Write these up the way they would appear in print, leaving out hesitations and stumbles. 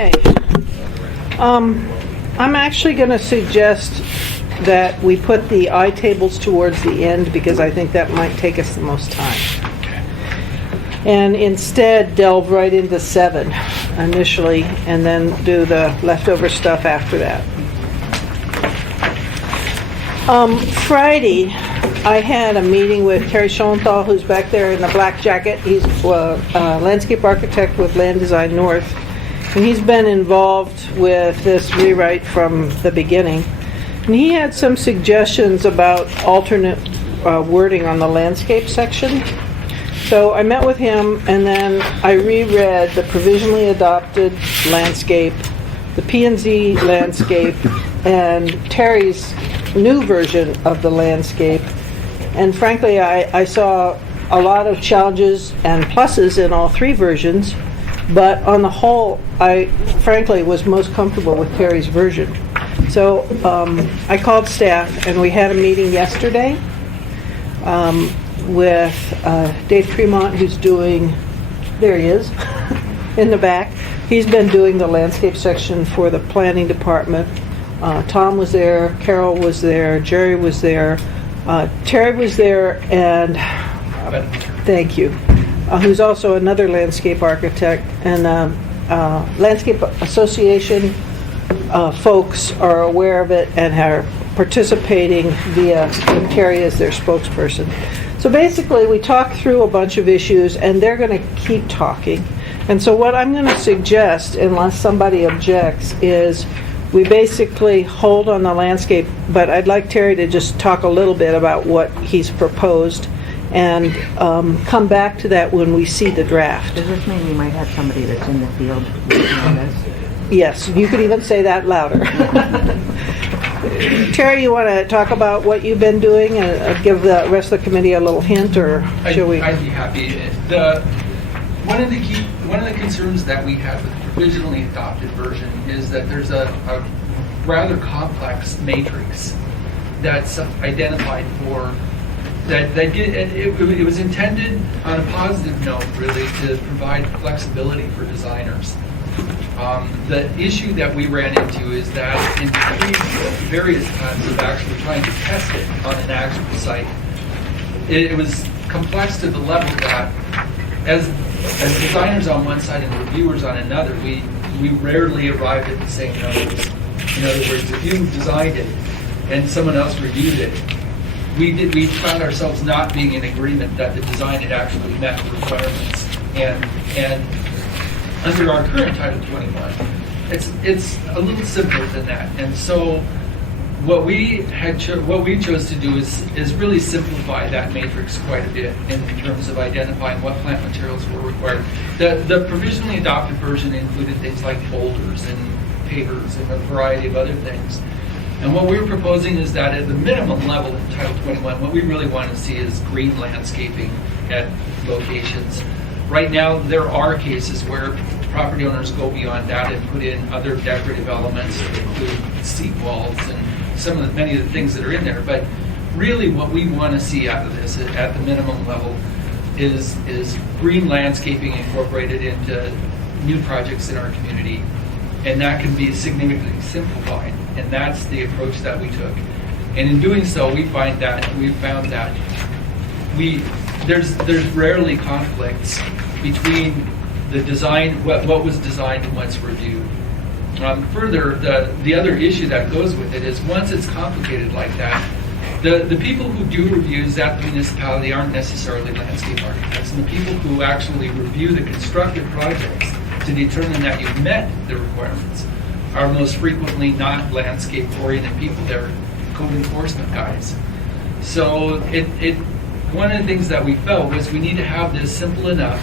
Okay. I'm actually going to suggest that we put the I tables towards the end because I think that might take us the most time. And instead delve right into 7 initially and then do the leftover stuff after that. Friday, I had a meeting with Terry Schoenthal, who's back there in the black jacket. He's a landscape architect with Land Design North. And he's been involved with this rewrite from the beginning. And he had some suggestions about alternate wording on the landscape section. So I met with him, and then I reread the provisionally adopted landscape, the P&Z landscape, and Terry's new version of the landscape. And frankly, I saw a lot of challenges and pluses in all 3 versions. But on the whole, I frankly was most comfortable with Terry's version. So I called staff, and we had a meeting yesterday with Dave Tremont, who's doing, there he is, in the back. He's been doing the landscape section for the planning department. Tom was there, Carol was there, Jerry was there, Terry was there, and thank you. Who's also another landscape architect, and Landscape Association folks are aware of it and are participating via Terry as their spokesperson. So basically, we talked through a bunch of issues, and they're going to keep talking. And so what I'm going to suggest, unless somebody objects, is we basically hold on the landscape, but I'd like Terry to just talk a little bit about what he's proposed, and come back to that when we see the draft. Does this mean we might have somebody that's in the field looking at us? Yes, you could even say that louder. Terry, you want to talk about what you've been doing and give the rest of the committee a little hint, or should we? I'd be happy. One of the concerns that we have with the provisionally adopted version is that there's a rather complex matrix that's identified for. It was intended on a positive note, really, to provide flexibility for designers. The issue that we ran into is that in various times of actually trying to test it on an actual site, it was complex to the level that as designers on one side and reviewers on another, we rarely arrived at the same numbers. In other words, if you designed it and someone else reviewed it, we found ourselves not being in agreement that the design had actually met the requirements. And under our current Title 21, it's a little simpler than that. And so what we chose to do is really simplify that matrix quite a bit in terms of identifying what plant materials were required. The provisionally adopted version included things like boulders and pavers and a variety of other things. And what we're proposing is that at the minimum level in Title 21, what we really want to see is green landscaping at locations. Right now, there are cases where property owners go beyond that and put in other decorative elements that include seat walls and many of the things that are in there. But really what we want to see out of this at the minimum level is green landscaping incorporated into new projects in our community. And that can be significantly simplified. And that's the approach that we took. And in doing so, we found that there's rarely conflicts between the design, what was designed and what's reviewed. Further, the other issue that goes with it is once it's complicated like that, the people who do reviews at the municipality aren't necessarily landscape architects, and the people who actually review the constructed projects to determine that you've met the requirements are most frequently not landscape-oriented people. They're code enforcement guys. So one of the things that we felt was we need to have this simple enough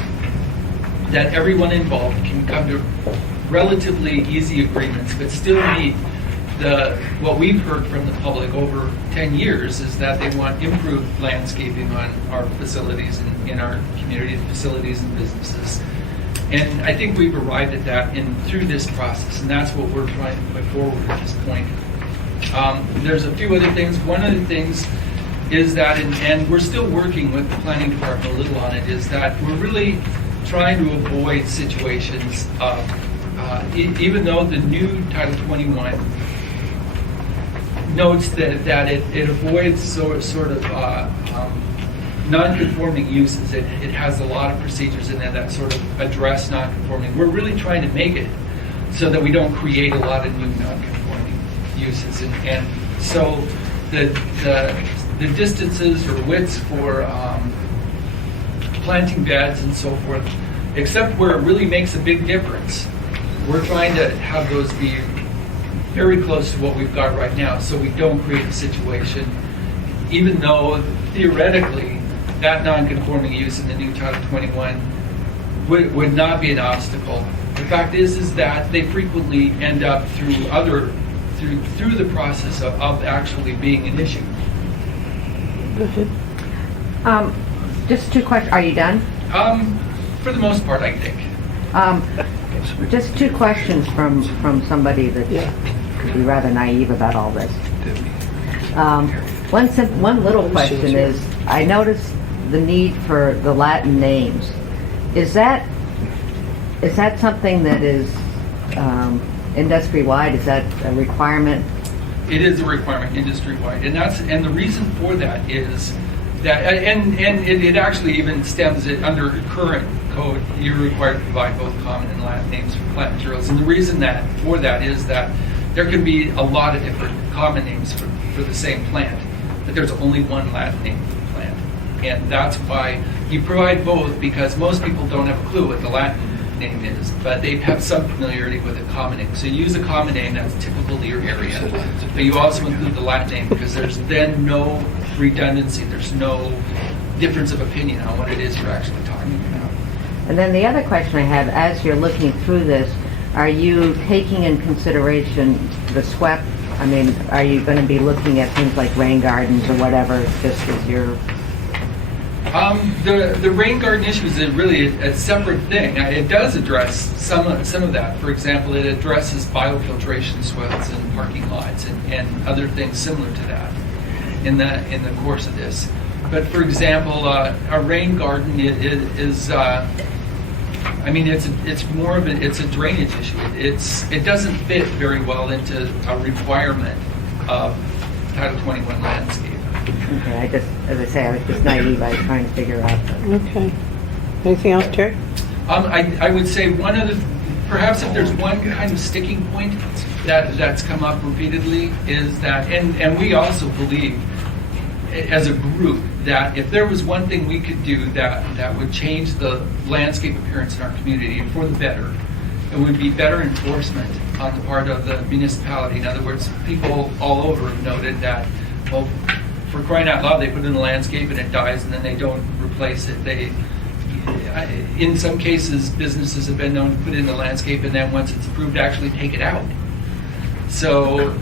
that everyone involved can come to relatively easy agreements, but still meet what we've heard from the public over 10 years is that they want improved landscaping on our facilities and in our community facilities and businesses. And I think we've arrived at that through this process, and that's what we're trying to put forward at this point. There's a few other things. One of the things is that, and we're still working with the planning department a little on it, is that we're really trying to avoid situations of even though the new Title 21 notes that it avoids sort of non-conforming uses, it has a lot of procedures in there that sort of address non-conforming. We're really trying to make it so that we don't create a lot of new non-conforming uses, and so the distances or widths for planting beds and so forth, except where it really makes a big difference, we're trying to have those be very close to what we've got right now, so we don't create a situation, even though theoretically that non-conforming use in the new Title 21 would not be an obstacle. The fact is that they frequently end up through the process of actually being an issue. Go ahead. Just two questions. Are you done? For the most part, I think. Just two questions from somebody that Yeah. could be rather naive about all this. One little question is, I noticed the need for the Latin names. Is that something that is industry-wide? Is that a requirement? It is a requirement industry-wide, and the reason for that is that, and it actually even stems it under current code. You're required to provide both common and Latin names for plant materials, and the reason for that is that there can be a lot of different common names for the same plant, but there's only one Latin name for the plant, and that's why you provide both, because most people don't have a clue what the Latin name is, but they have some familiarity with a common name. So you use a common name that's typical to your area, but you also include the Latin name, because there's then no redundancy, there's no difference of opinion on what it is you're actually talking about. And then the other question I have, as you're looking through this, are you taking in consideration the SWEP? I mean, are you going to be looking at things like rain gardens or whatever, just as you're... The rain garden issue is really a separate thing. It does address some of that. For example, it addresses biofiltration swales in parking lots and other things similar to that in the course of this. But for example, a rain garden is I mean, it's more of it's a drainage issue. It doesn't fit very well into a requirement of Title 21 landscape. Okay, as I say, I was just naive. I was trying to figure out. Okay. Anything else, Terry? I would say one other, perhaps if there's one kind of sticking point that's come up repeatedly, is that, and we also believe as a group that if there was one thing we could do that would change the landscape appearance in our community for the better, it would be better enforcement on the part of the municipality. In other words, people all over have noted that, well, for crying out loud, they put in a landscape and it dies and then they don't replace it. In some cases, businesses have been known to put in the landscape and then once it's approved, actually take it out. So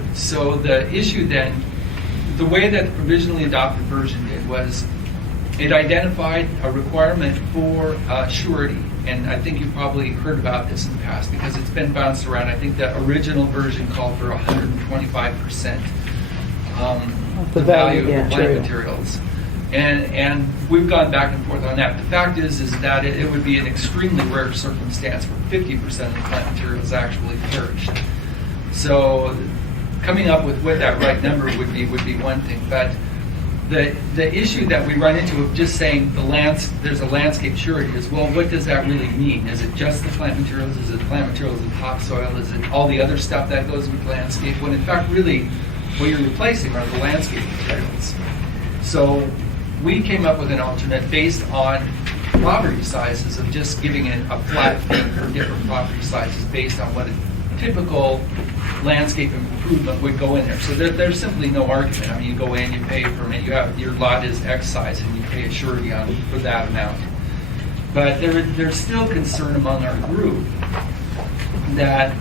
the issue then, the way that the provisionally adopted version did was it identified a requirement for surety. And I think you've probably heard about this in the past because it's been bounced around. I think the original version called for 125% the value of the plant materials. And we've gone back and forth on that. The fact is that it would be an extremely rare circumstance where 50% of the plant materials actually perished. So coming up with what that right number would be one thing. But the issue that we run into of just saying there's a landscape surety is, well, what does that really mean? Is it just the plant materials? Is it plant materials and topsoil? Is it all the other stuff that goes with landscape? When in fact, really, what you're replacing are the landscape materials. So we came up with an alternate based on property sizes of just giving it a flat fee for different property sizes based on what a typical landscape improvement would go in there. So there's simply no argument. I mean, you go in, you pay for it, your lot is X size and you pay a surety for that amount. But there's still concern among our group that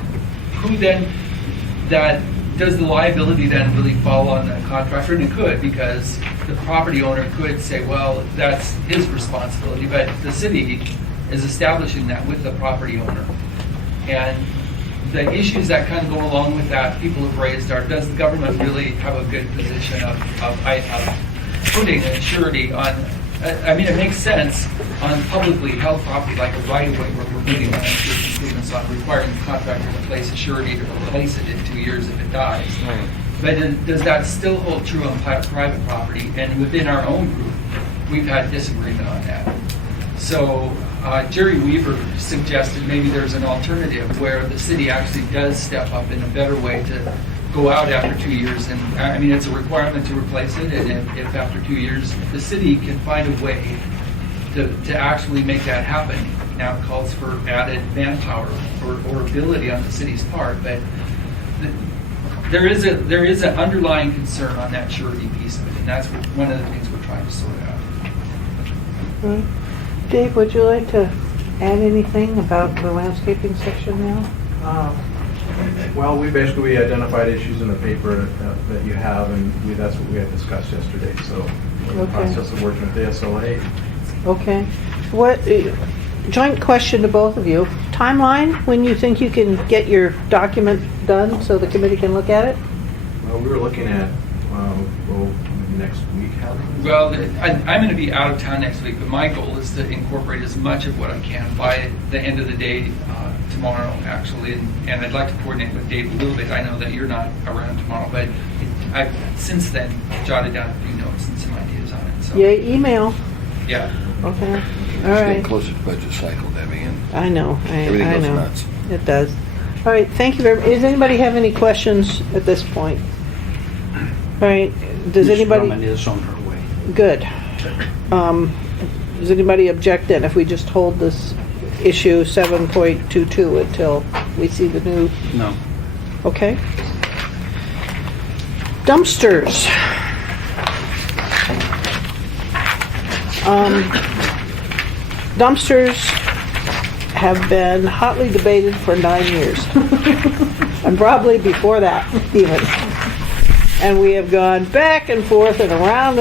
does the liability then really fall on the contractor? And it could, because the property owner could say, well, that's his responsibility, but the city is establishing that with the property owner. And the issues that kind of go along with that people have raised are, does the government really have a good position of putting a surety on I mean, it makes sense on publicly held property like a right-of-way where we're putting landscape improvements on, requiring the contractor to place a surety to replace it in 2 years if it dies. Right. But then, does that still hold true on private property? And within our own group, we've had disagreement on that. So Jerry Weaver suggested maybe there's an alternative where the city actually does step up in a better way to go out after 2 years. And I mean, it's a requirement to replace it. And if after 2 years, the city can find a way to actually make that happen. Now it calls for added manpower or ability on the city's part. But there is an underlying concern on that surety piece of it. And that's one of the things we're trying to sort out. Right. Dave, would you like to add anything about the landscaping section now? Well, we identified issues in the paper that you have, and that's what we had discussed yesterday. So we're in the Okay. process of working with the SLA. Okay. What, joint question to both of you. Timeline, when you think you can get your document done so the committee can look at it? Well, we were looking at, next week. Well, I'm going to be out of town next week, but my goal is to incorporate as much of what I can by the end of the day tomorrow, actually. And I'd like to coordinate with Dave a little bit. I know that you're not around tomorrow, but I've since then jotted down a few notes and some ideas on it. So, Yeah, email. yeah. Okay. All It's getting right. closer to budget cycle, Debbie, and I know. everything I goes know. nuts. It does. All right. Thank you very much. Does anybody have any questions at this point? All right. Does Ms. anybody? Drummond is on her way. Good. Does anybody object then if we just hold this issue 7.22 until we see the new? No. Okay. Dumpsters. Dumpsters have been hotly debated for 9 years. And probably before that even. And we have gone back and forth and around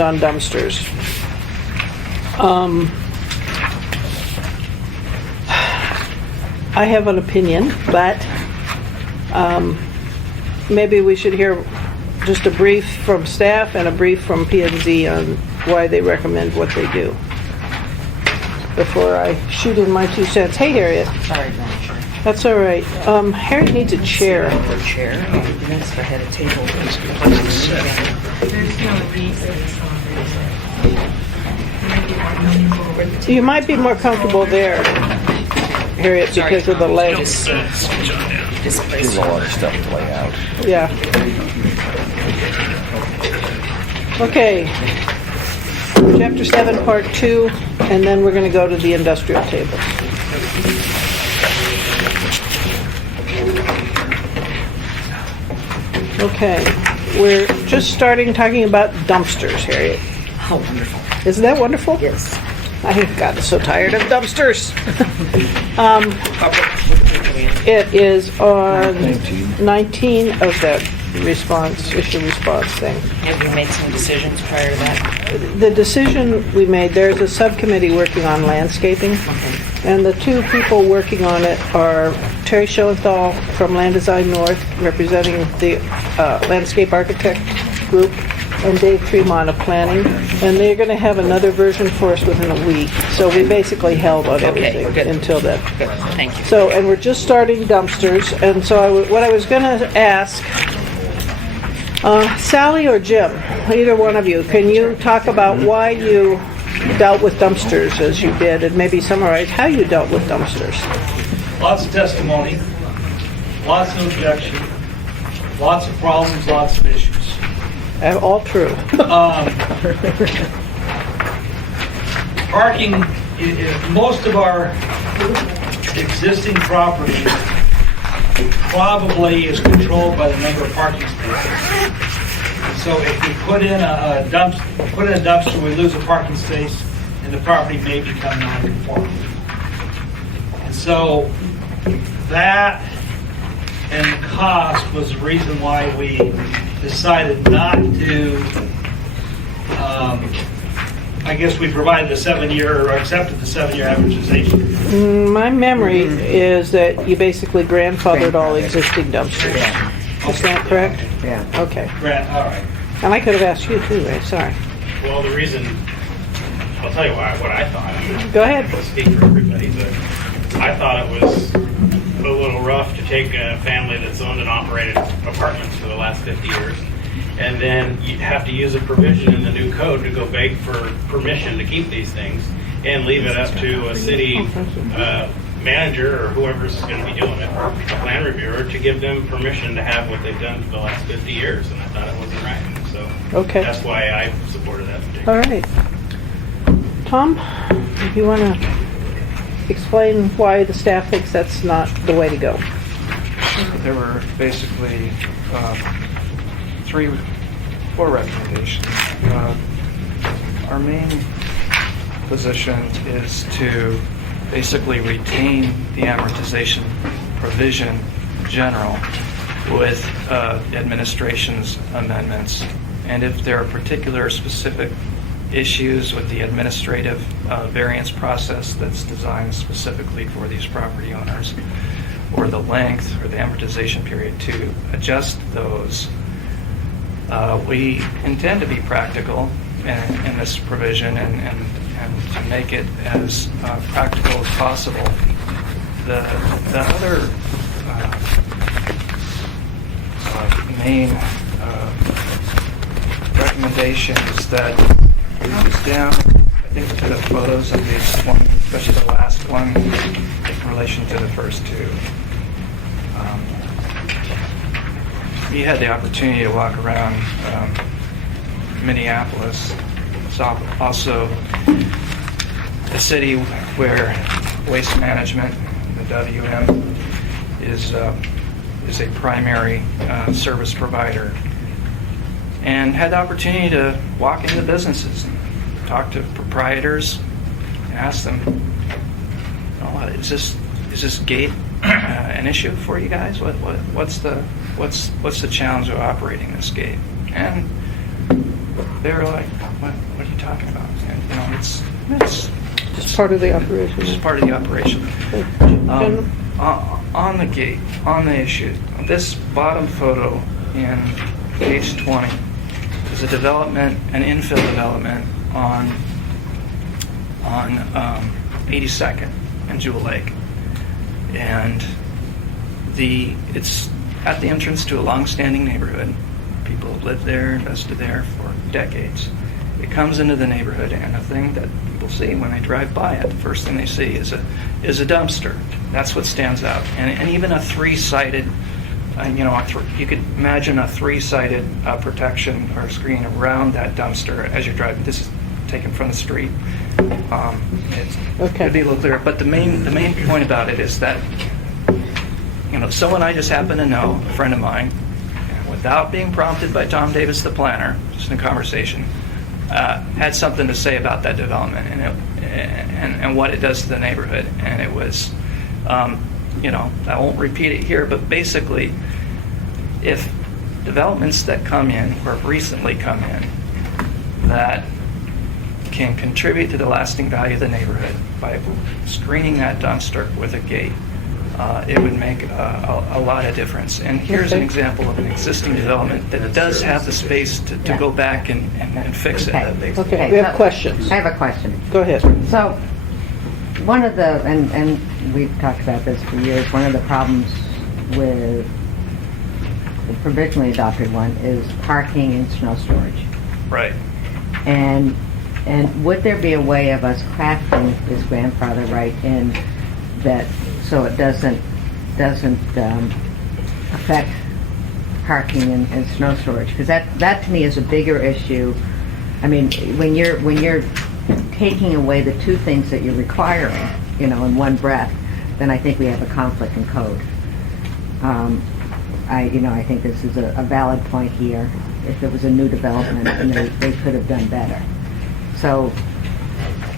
on dumpsters. I have an opinion, but maybe we should hear just a brief from staff and a brief from P&Z on why they recommend what they do before I shoot in my 2 cents. Hey, Harriet. Sorry, Madam Chair. That's all right. Harriet needs a chair. Her chair, and that's the head of table. There's no reason. You might be more comfortable there, Harriet, because of the legs. There's a lot of stuff to lay out. Yeah. Okay. Chapter 7, Part 2, and then we're going to go to the industrial table. Okay. We're just starting talking about dumpsters, Harriet. How wonderful. Isn't that wonderful? Yes. I have gotten so tired of dumpsters. It is on 19 of that issue response thing. Have you made some decisions prior to that? The decision we made, there's a subcommittee working on landscaping, and the 2 people working on it are Terry Schoenthal from Land Design North, representing the landscape architect group, and Dave Tremont of planning, and they're going to have another version for us within a week. So we basically held on everything good. until then. Good, thank you. So, and we're just starting dumpsters, and so what I was going to ask, Sally or Jim, either one of you, can you talk about why you dealt with dumpsters as you did, and maybe summarize how you dealt with dumpsters? Lots of testimony, lots of objection, lots of problems, lots of issues. All true. Parking, most of our existing property probably is controlled by the number of parking spaces. So if we put in a dumpster, we lose a parking space, and the property may become non-conforming. And so that and the cost was the reason why we decided not to, I guess we provided the 7-year, or accepted the 7-year amortization. My memory is that you basically grandfathered all existing dumpsters. Is that correct? Yeah. Okay. All right. And I could have asked you too, Ray, sorry. Well, the reason I'll tell you what I thought. Go ahead. I'll speak for everybody, but I thought it was a little rough to take a family that's owned and operated apartments for the last 50 years, and then you have to use a provision in the new code to go beg for permission to keep these things, and leave it up to a city manager or whoever's going to be doing it, or a plan reviewer, to give them permission to have what they've done for the last 50 years, and I thought it wasn't right. So Okay. that's why I supported that particular. All right. Tom, if you want to explain why the staff thinks that's not the way to go. There were basically four recommendations. Our main position is to basically retain the amortization provision general with administration's amendments. And if there are particular specific issues with the administrative variance process that's designed specifically for these property owners, or the length or the amortization period, to adjust those. We intend to be practical in this provision and to make it as practical as possible. The other main recommendation is that it comes down, I think, to the photos on page 20, especially the last one in relation to the first two. We had the opportunity to walk around Minneapolis. It's also the city where Waste Management, the WM, is a primary service provider, and had the opportunity to walk into businesses and talk to proprietors and ask them, is this gate an issue for you guys? What's the challenge of operating this gate? And they were like, what are you talking about? And, it's Just part of the operation. just part of the operation. General? On the gate, on the issue, this bottom photo in page 20 is a development, an infill development on 82nd and Jewel Lake. And it's at the entrance to a long-standing neighborhood. People have lived there, invested there for decades. It comes into the neighborhood, and the thing that people see when they drive by it, the first thing they see is a dumpster. That's what stands out. And even a three-sided, you could imagine a three-sided protection or screen around that dumpster as you're driving. This is taken from the street. It'd be a little clearer. But the main point about it is that, someone I just happen to know, a friend of mine, without being prompted by Tom Davis, the planner, just in a conversation, had something to say about that development and what it does to the neighborhood. And it was, I won't repeat it here, but basically, if developments that come in or have recently come in that can contribute to the lasting value of the neighborhood by screening that dumpster with a gate, it would make a lot of difference. And here's an example of an existing development that does have the space to go back and fix it. Okay, we have questions. I have a question. Go ahead. So, one of the, and we've talked about this for years, one of the problems with the provisionally adopted one is parking and snow storage. Right. And would there be a way of us crafting this grandfather right in that so it doesn't affect parking and snow storage? Because that to me is a bigger issue. I mean, when you're taking away the two things that you're requiring, in one breath, then I think we have a conflict in code. I think this is a valid point here. If it was a new development, and they could have done better. So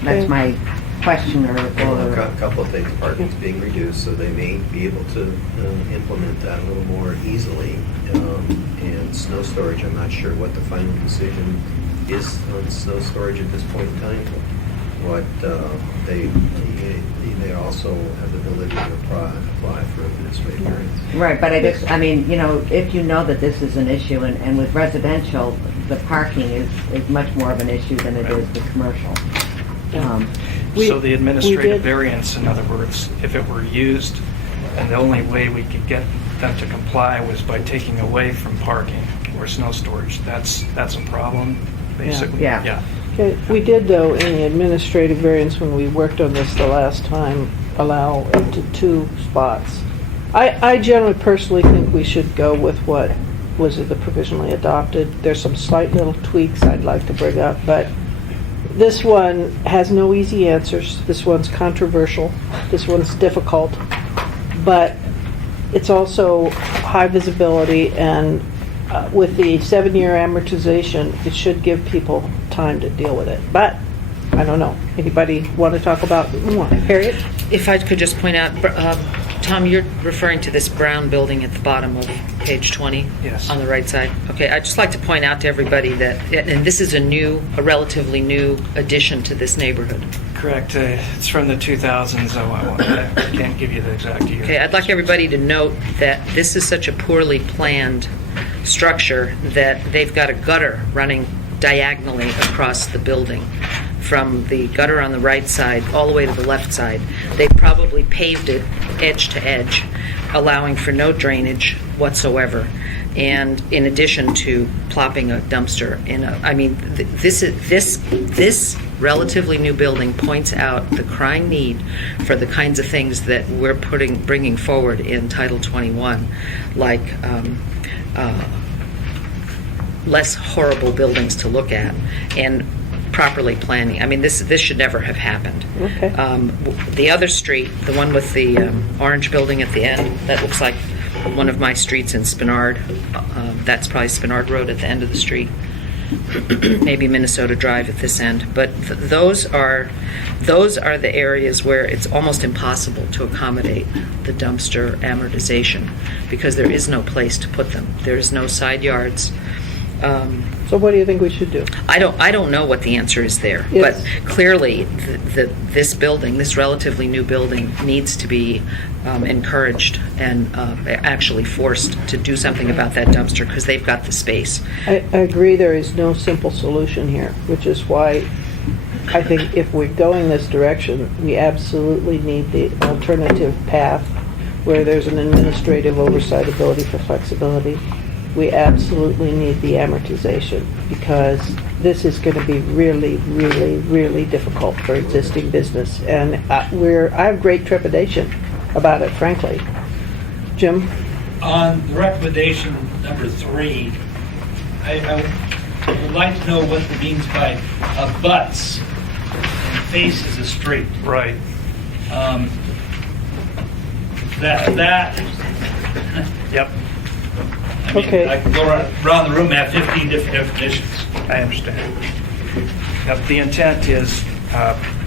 that's my question, Well, a couple of things. Parking's being reduced, so they may be able to implement that a little more easily. And snow storage, I'm not sure what the final decision is on snow storage at this point in time. What they also have the ability to apply for administrative variance. Right, but if you know that this is an issue, and with residential, the parking is much more of an issue than it is the commercial. We- So the we administrative did- variance, in other words, if it were used, and the only way we could get them to comply was by taking away from parking or snow storage, that's a problem, basically? Yeah. Okay, we did, though, in the administrative variance, when we worked on this the last time, allow up to 2 spots. I generally personally think we should go with what was the provisionally adopted. There's some slight little tweaks I'd like to bring up, but this one has no easy answers. This one's controversial. This one's difficult. But it's also high visibility, and with the 7-year amortization, it should give people time to deal with it. But, I don't know. Anybody want to talk about more? Harriet? If I could just point out, Tom, you're referring to this brown building at the bottom of page 20? Yes. On the right side? Okay, I'd just like to point out to everybody that, and this is a relatively new addition to this neighborhood. Correct. It's from the 2000s, so I can't give you the exact year. Okay, I'd like everybody to note that this is such a poorly planned structure that they've got a gutter running diagonally across the building, from the gutter on the right side all the way to the left side. They probably paved it edge to edge, allowing for no drainage whatsoever. And in addition to plopping a dumpster in this relatively new building points out the crying need for the kinds of things that we're bringing forward in Title 21, like less horrible buildings to look at and properly planning. I mean, this should never have happened. Okay. The other street, the one with the orange building at the end, that looks like one of my streets in Spenard. That's probably Spenard Road at the end of the street. Maybe Minnesota Drive at this end. But those are the areas where it's almost impossible to accommodate the dumpster amortization, because there is no place to put them. There is no side yards. So what do you think we should do? I don't know what the answer is there, Yes. but clearly this building, this relatively new building, needs to be encouraged and actually forced to do something about that dumpster, because they've got the space. I agree there is no simple solution here, which is why I think if we're going this direction, we absolutely need the alternative path where there's an administrative oversight ability for flexibility. We absolutely need the amortization, because this is going to be really, really, really difficult for existing business. And I have great trepidation about it, frankly. Jim? On the recommendation number 3, I would like to know what it means by abuts and faces a street. Right. Yep. I mean, Okay. I can go around the room and have 15 different definitions. I understand. Yep, the intent is,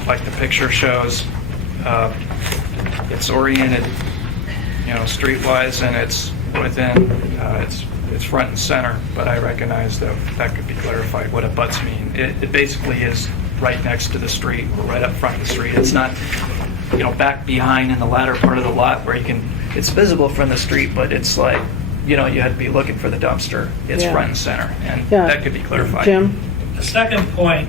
like the picture shows, it's oriented, streetwise, and it's within, it's front and center, but I recognize that could be clarified, what abuts mean. It basically is right next to the street, or right up front of the street. It's not, back behind in the latter part of the lot where it's visible from the street, but it's like, you had to be looking for the dumpster. It's Yeah. front and center, and Yeah. that could be clarified. Jim? The second point,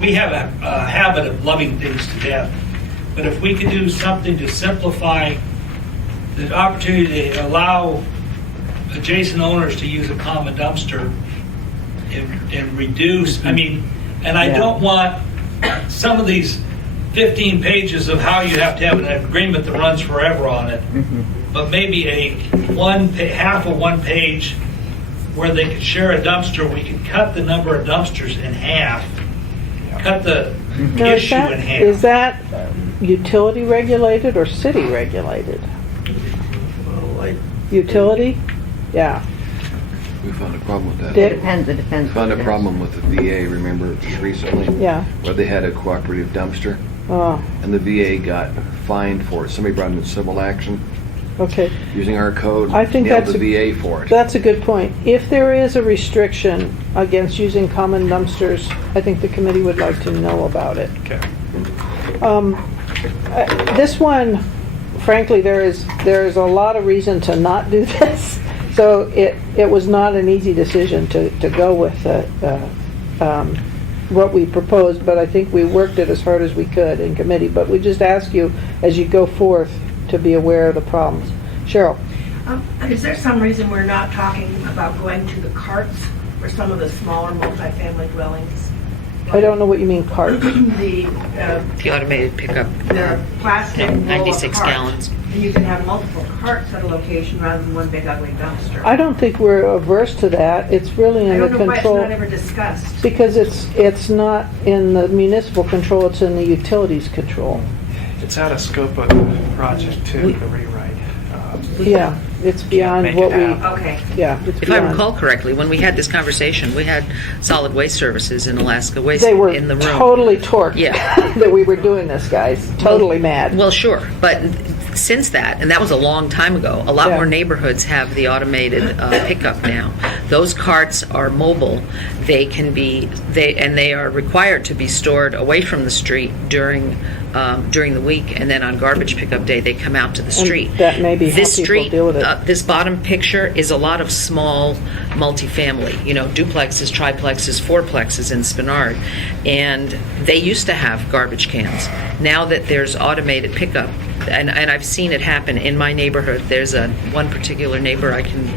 we have a habit of loving things to death, but if we could do something to simplify the opportunity to allow adjacent owners to use a common dumpster and reduce, and I don't want some of these 15 pages of how you have to have an agreement that runs forever on it, but maybe half of one page where they could share a dumpster. We could cut the number of dumpsters in half, cut the Now, issue in half. is that utility regulated or city regulated? Well, Utility? Yeah. We found a problem with that. Dick? It depends. Found a problem with the VA, remember, recently? Yeah. Where they had a cooperative dumpster, Oh, and the VA got fined for it. Somebody brought in a civil action okay. using our code. I think nailed that's the VA for it. That's a good point. If there is a restriction against using common dumpsters, I think the committee would like to know about it. Okay. This one, frankly, there is a lot of reason to not do this. So it was not an easy decision to go with what we proposed, but I think we worked it as hard as we could in committee. But we just ask you, as you go forth, to be aware of the problems. Cheryl? Is there some reason we're not talking about going to the carts for some of the smaller multifamily dwellings? I don't know what you mean, cart. The automated pickup, the plastic roll-up 96 carts. gallons. And you can have multiple carts at a location rather than one big ugly dumpster. I don't think we're averse to that. It's really I in the don't know why it's control. not ever discussed. Because it's not in the municipal control, it's in the utilities control. It's out of scope of the project too, the rewrite. Yeah, it's beyond make what it we, happen. Okay. yeah, it's If I beyond. recall correctly, when we had this conversation, we had Solid Waste Services in Alaska Waste They were in the room. totally torqued Yeah. that we were doing this, guys. Totally mad. Well, sure, but since that, and that was a long time ago, a lot Yeah. more neighborhoods have the automated pickup now. Those carts are mobile. They can be, they are required to be stored away from the street during the week, and then on garbage pickup day, they come out to the street. that may be how This people street, deal with it. this bottom picture is a lot of small multifamily, duplexes, triplexes, fourplexes in Spinard, and they used to have garbage cans. Now that there's automated pickup, and I've seen it happen in my neighborhood. There's one particular neighbor I can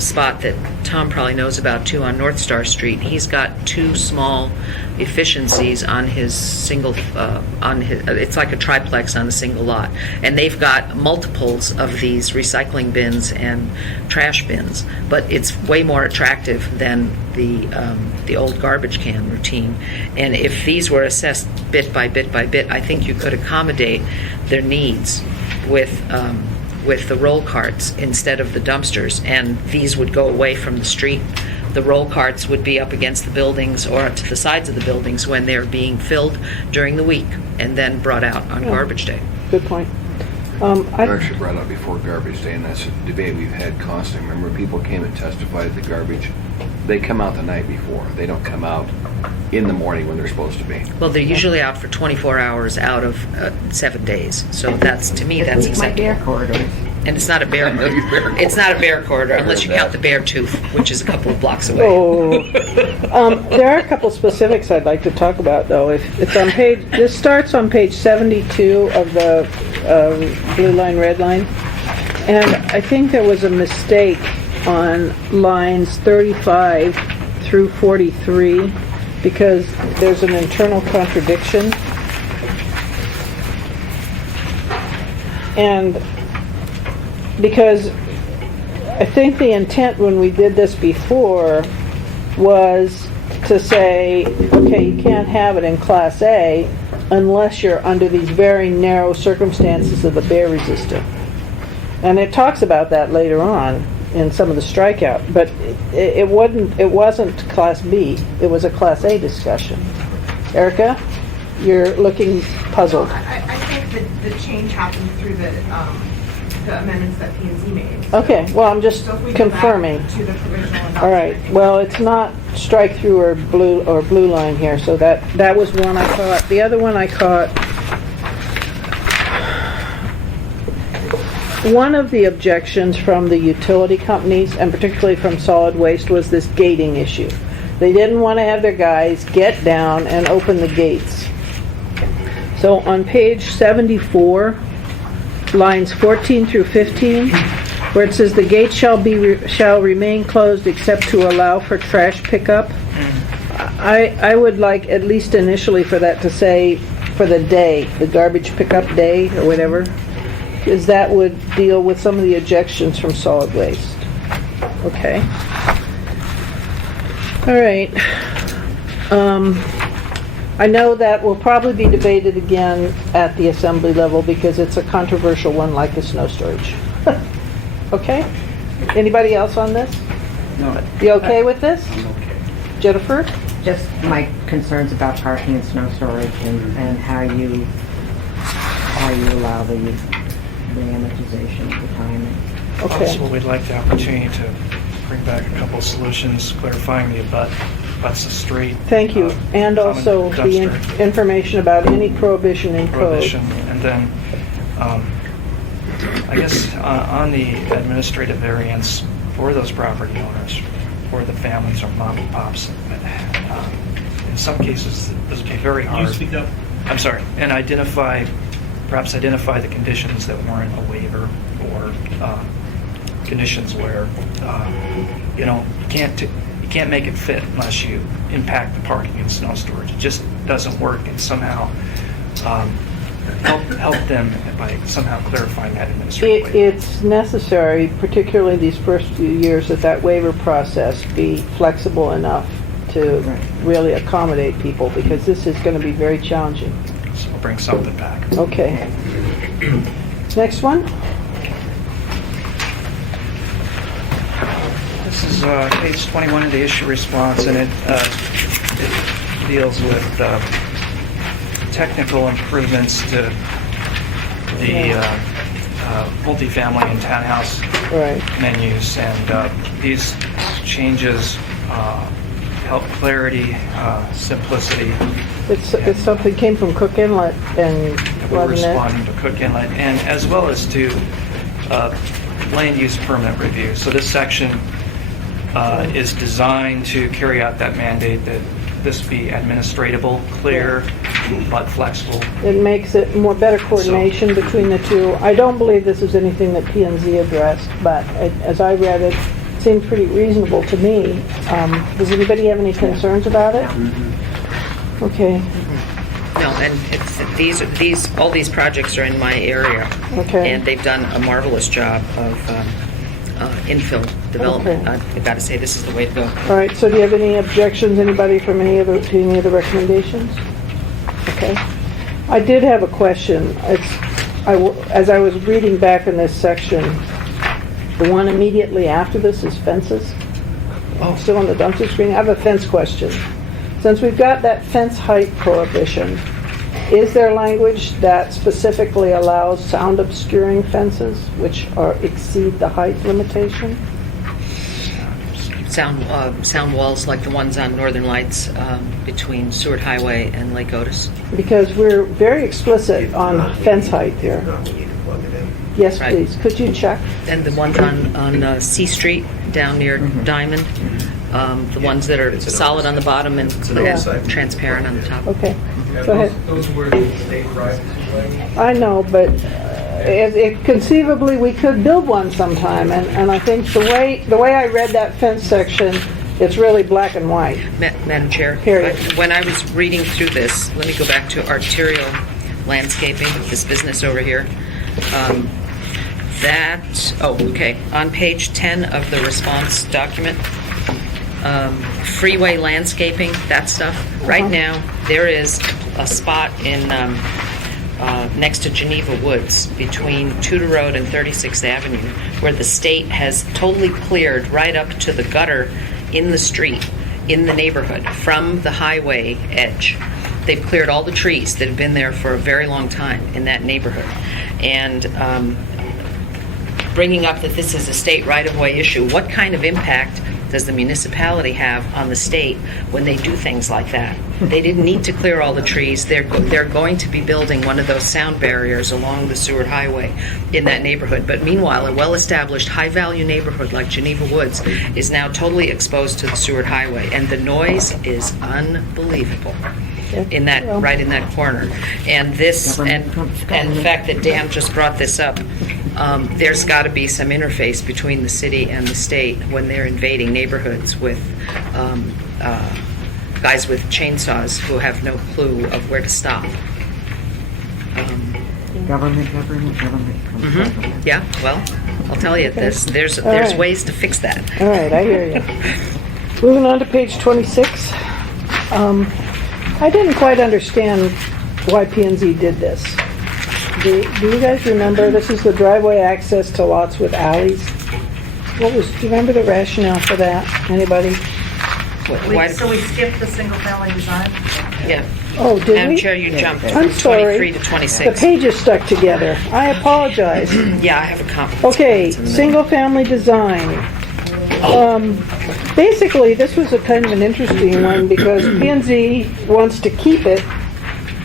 spot that Tom probably knows about too on North Star Street. He's got two small efficiencies on his single, it's like a triplex on a single lot. And they've got multiples of these recycling bins and trash bins, but it's way more attractive than the old garbage can routine. And if these were assessed bit by bit by bit, I think you could accommodate their needs with the roll carts instead of the dumpsters, and these would go away from the street. The roll carts would be up against the buildings or up to the sides of the buildings when they're being filled during the week and then brought out on garbage day. Good point. I actually brought up before garbage day, and that's a debate we've had constantly. Remember, people came and testified at the garbage. They come out the night before. They don't come out in the morning when they're supposed to be. Well, they're usually out for 24 hours out of 7 days. So that's, to me, that's Keep my bear acceptable. corridor. And it's not a bear I know your bear corridor. It's not a bear corridor I unless heard you count that. the bear tooth, which is a couple of blocks away. Oh. There are a couple specifics I'd like to talk about, though. If it's on this starts on page 72 of the blue line, red line. And I think there was a mistake on lines 35 through 43 because there's an internal contradiction. And because I think the intent when we did this before was to say, okay, you can't have it in Class A unless you're under these very narrow circumstances of the bear resistant. And it talks about that later on in some of the strikeout, but it wasn't Class B, it was a Class A discussion. Erica, you're looking puzzled. I think that the change happened through the amendments that P&Z made. Okay, well, I'm just So if we go back confirming. to the provisional adoption. All right, well, it's not strike through or blue line here, so that was one I caught. The other one I caught, one of the objections from the utility companies, and particularly from solid waste, was this gating issue. They didn't want to have their guys get down and open the gates. So on page 74, lines 14 through 15, where it says the gate shall remain closed except to allow for trash pickup. I would like, at least initially, for that to say for the day, the garbage pickup day or whatever, because that would deal with some of the objections from solid waste. Okay. All right. I know that will probably be debated again at the assembly level because it's a controversial one like the snow storage. Okay? Anybody else on this? No. You okay with this? Jennifer? Just my concerns about parking and snow storage and how you allow the amortization of the time. Okay. Also, we'd like the opportunity to bring back a couple of solutions, clarifying the abuts the street. Thank you. And common also the dumpster information about any prohibition in code. prohibition. And then, I guess, on the administrative variance for those property owners, for the families or mom and pops. In some cases, this would be very Can hard. you speak up? I'm sorry, and perhaps identify the conditions that warrant a waiver, or conditions where, you can't make it fit unless you impact the parking and snow storage. It just doesn't work, and somehow help them by somehow clarifying that administrative waiver. It's necessary, particularly these first few years, that waiver process be flexible enough to really accommodate people, because this is going to be very challenging. So we'll bring something back. Okay. Next one? This is page 21 of the issue response, and it deals with technical improvements to the multifamily and townhouse Right. menus, and these changes help clarity, simplicity. It's something came from Cook Inlet, and We're wasn't it? responding to Cook Inlet, and as well as to land use permit review. So this section is designed to carry out that mandate that this be administratable, clear, but flexible. It makes it more better coordination between the two. I don't believe this is anything that P&Z addressed, but as I read it, it seemed pretty reasonable to me. Does anybody have any concerns about it? Okay, No, and all these projects are in my area. Okay. And they've done a marvelous job of infill development. Okay. I've got to say, this is the way to go. all right, so do you have any objections, anybody from any of the recommendations? Okay. I did have a question. As I was reading back in this section, the one immediately after this is fences. Still on the dumpster screen. I have a fence question. Since we've got that fence height prohibition, is there language that specifically allows sound obscuring fences which exceed the height limitation? Sound walls like the ones on Northern Lights between Seward Highway and Lake Otis. Because we're very explicit on fence height here. Not, we need to plug it in. Yes, Right. please. Could you check? And the ones on C Street down near Diamond, the ones that are It's an solid on the bottom and It's an oversight. transparent on the top. Okay. Go ahead. Those were state rights. I know, but conceivably we could build one sometime, and I think the way I read that fence section, it's really black and white. Madam Chair, Period. when I was reading through this, let me go back to arterial landscaping, this business over here. On page 10 of the response document, freeway landscaping, that stuff. Right now, there is a spot in next to Geneva Woods between Tudor Road and 36th Avenue where the state has totally cleared right up to the gutter in the street, in the neighborhood, from the highway edge. They've cleared all the trees that have been there for a very long time in that neighborhood. And bringing up that this is a state right-of-way issue, what kind of impact does the municipality have on the state when they do things like that? They didn't need to clear all the trees. They're going to be building one of those sound barriers along the Seward Highway in that neighborhood. But meanwhile, a well-established, high-value neighborhood like Geneva Woods is now totally exposed to the Seward Highway, and the noise is unbelievable in that right in that corner. And this and the fact that Dan just brought this up, there's got to be some interface between the city and the state when they're invading neighborhoods with guys with chainsaws who have no clue of where to stop. Government. Yeah, well, I'll tell you, there's right. ways to fix that. All right, I hear you. Moving on to page 26. I didn't quite understand why P&Z did this. Do you guys remember, this is the driveway access to lots with alleys? Do you remember the rationale for that? Anybody? Why- So we skipped the single-family design? Yeah. Oh, did Madam we? Chair, you jumped I'm from sorry. 23 to The 26. pages stuck together. I apologize. Yeah, I have a conflict. Okay, single-family design. Basically, this was a kind of an interesting one because P&Z wants to keep it,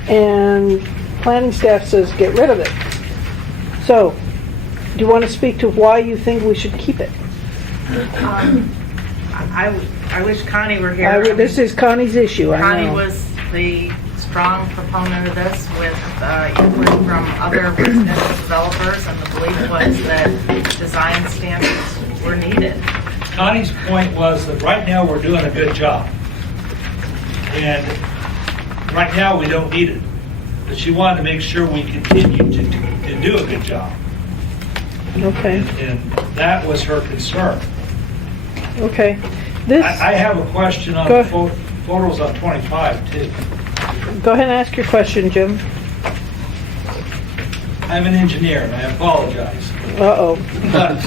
and planning staff says get rid of it. So, do you want to speak to why you think we should keep it? I wish Connie were here. This is Connie's issue, I Connie know. was the strong proponent of this with input from other residential developers, and the belief was that design standards were needed. Connie's point was that right now we're doing a good job. And right now we don't need it. But she wanted to make sure we continue to do a good job. Okay, And that was her concern. okay. This, I have a question on Go the photos on 25 too. go ahead and ask your question, Jim. I'm an engineer and I apologize. Uh-oh. But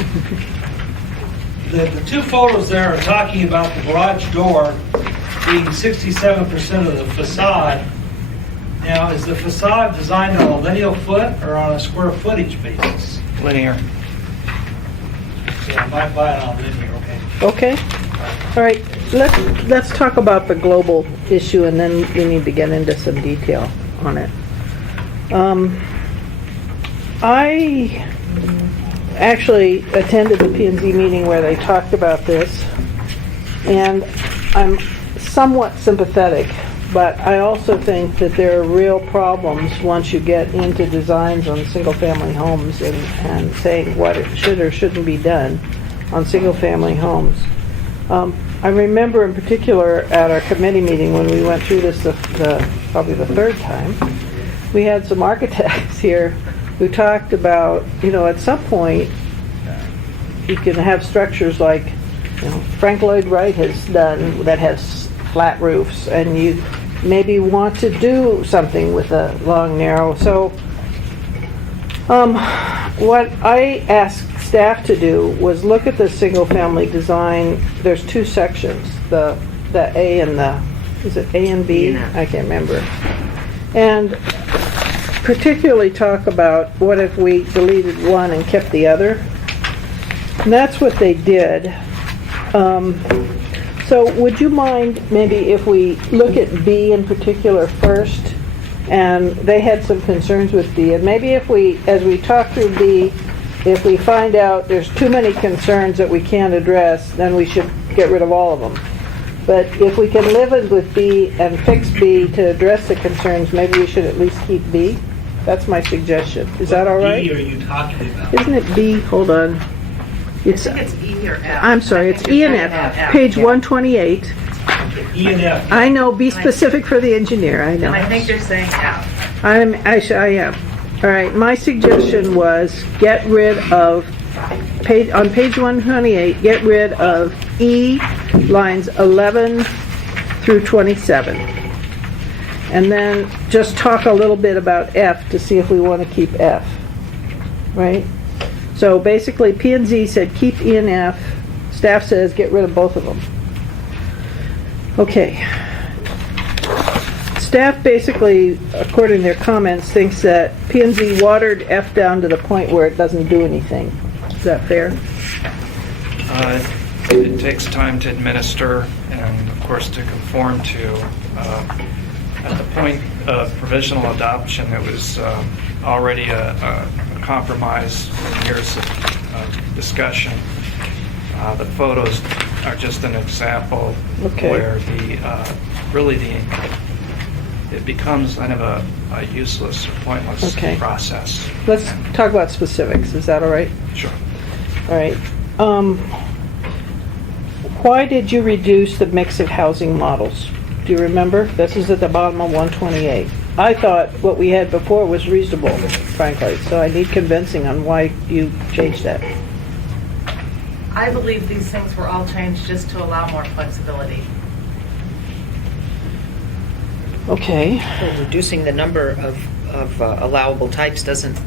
the two photos there are talking about the garage door being 67% of the facade. Now, is the facade designed on a lineal foot or on a square footage basis? Linear. Yeah, I might buy it on linear, okay. Okay, all right, let's talk about the global issue, and then we need to get into some detail on it. I actually attended the P&Z meeting where they talked about this, and I'm somewhat sympathetic, but I also think that there are real problems once you get into designs on single-family homes and saying what it should or shouldn't be done on single-family homes. I remember in particular at our committee meeting when we went through this probably the third time, we had some architects here who talked about, at some point you can have structures like Frank Lloyd Wright has done that has flat roofs, and you maybe want to do something with a long, narrow. So what I asked staff to do was look at the single-family design. There's two sections, the A and the, is it A and B? I can't remember. And particularly talk about what if we deleted one and kept the other. And that's what they did. So would you mind maybe if we look at B in particular first? And they had some concerns with B. And maybe if we, as we talk through B, if we find out there's too many concerns that we can't address, then we should get rid of all of them. But if we can live with B and fix B to address the concerns, maybe we should at least keep B. That's my suggestion. Is that all right? What D are you talking about? Isn't it B? Hold on. I think it's E or F. I'm sorry, it's E and F, page 128. E and F. I know, be specific for the engineer, I know. And I think you're saying F. I am. All right, my suggestion was get rid of, on page 128, get rid of E, lines 11 through 27. And then just talk a little bit about F to see if we want to keep F, right? So basically, P&Z said keep E and F. Staff says get rid of both of them. Okay. Staff basically, according to their comments, thinks that P&Z watered F down to the point where it doesn't do anything. Is that fair? It takes time to administer and, of course, to conform to. At the point of provisional adoption, it was already a compromise, years of discussion. The photos are just an example where it becomes kind of a useless or pointless process. Let's talk about specifics. Is that all right? Sure. All right. Why did you reduce the mix of housing models? Do you remember? This is at the bottom of 128. I thought what we had before was reasonable, frankly, so I need convincing on why you changed that. I believe these things were all changed just to allow more flexibility. Okay. So reducing the number of allowable types doesn't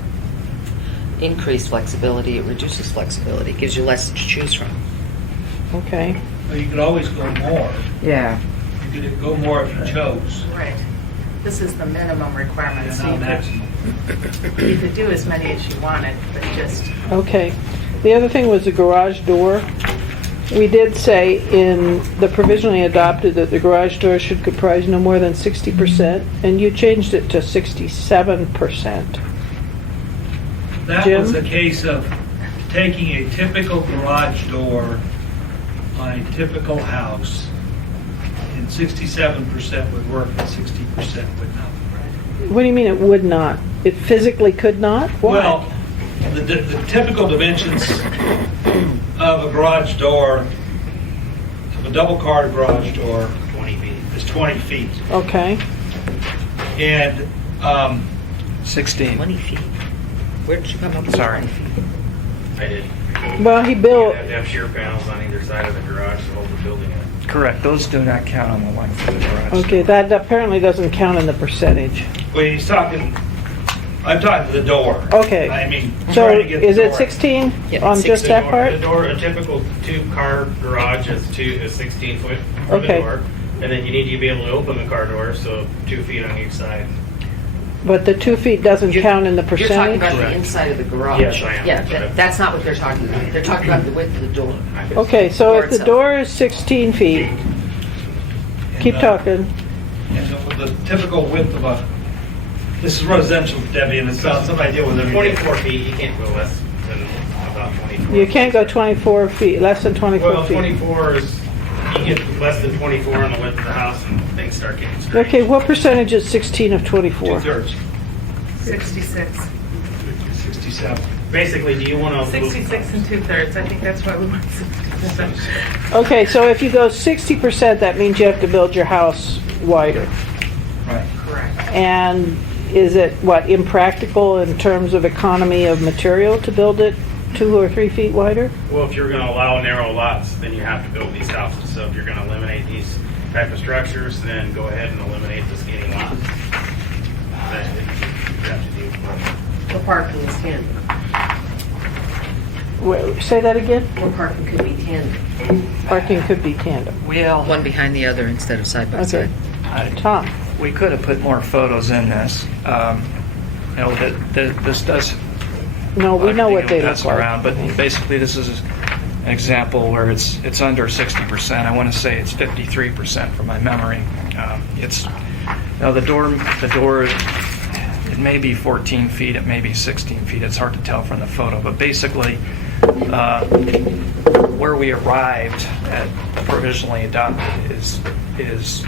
increase flexibility, it reduces flexibility, gives you less to choose from. Okay. Well, you could always go more. Yeah. You could go more if you chose. Right. This is the minimum requirement, so Yeah, not maximum. you could do as many as you wanted, but just... Okay. The other thing was the garage door. We did say in the provisionally adopted that the garage door should comprise no more than 60%, and you changed it to 67%. That Jim? was a case of taking a typical garage door on a typical house, and 67% would work and 60% would not. What do you mean it would not? It physically could not? Why? Well, the typical dimensions of a garage door, of a double-car garage door, 20 feet. is 20 feet. Okay. And 16. 20 feet. Where did you come up with Sorry. 20 feet? I did. Well, he You built, have to have shear panels on either side of the garage to hold the building up. Correct. Those do not count on the length of the garage. okay, that apparently doesn't count in the percentage. well, I'm talking the door. Okay. I mean, So trying to get the is it door. 16 Yeah, on just that The part? door, a typical two-car garage is 16 foot for the Okay. door. And then you need to be able to open the car door, so 2 feet on each side. But the 2 feet doesn't count in the You're talking percentage? about the Correct. inside of the garage. Yes, I am. Yeah, that's not what they're talking about. They're talking about the width of the door. Okay, so Door if the itself. door is 16 feet, keep And, talking. And the typical width of this is residential, Debbie, and it's not something I deal with every day. 24 feet, you can't go less than about 24. You can't go 24 feet, less than 24 Well, feet. 24 is, you get less than 24 on the width of the house and things start getting strange. Okay, what percentage is 16 of 24? 2/3, 66. 67. Basically, do you want to? 66 and 2/3. I think that's why we want 60%. Okay, so if you go 60%, that means you have to build your house wider. Right. Correct. And is it, what, impractical in terms of economy of material to build it 2 or 3 feet wider? Well, if you're going to allow narrow lots, then you have to build these houses. So if you're going to eliminate these type of structures, then go ahead and eliminate the skinny lots. That's what you have to do. The parking is tandem. Wait, say that again? Or parking could be tandem. Parking could be tandem. Well, One behind the other instead of side by Okay. side. Tom? we could have put more photos in this. You know, this does. No, we know what they look That's around, like. but basically this is an example where it's under 60%. I want to say it's 53% from my memory. It's, you know, the door, it may be 14 feet, it may be 16 feet. It's hard to tell from the photo, but basically where we arrived at provisionally adopted is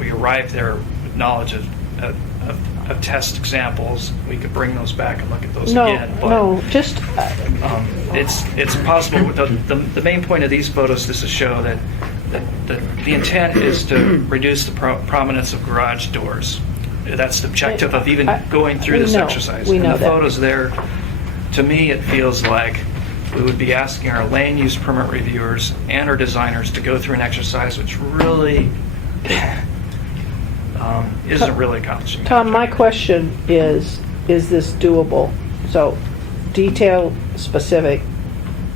we arrived there with knowledge of test examples. We could bring those back and look at those No, again. But, no, just, it's possible. The main point of these photos is to show that the intent is to reduce the prominence of garage doors. That's the objective of even going through this exercise. We And know the that. photos there, to me, it feels like we would be asking our land use permit reviewers and our designers to go through an exercise which really isn't really accomplishing. Tom, my question is this doable? So, detail specific,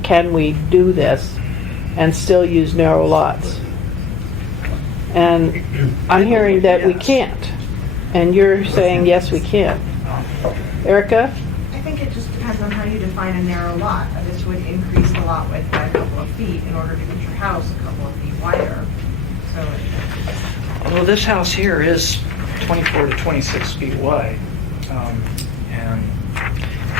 can we do this and still use narrow lots? And I'm hearing that we can't, and you're saying, yes, we can. Erica? I think it just depends on how you define a narrow lot. This would increase the lot width by a couple of feet in order to get your house a couple of feet wider. So Well, this house here is 24 to 26 feet wide. And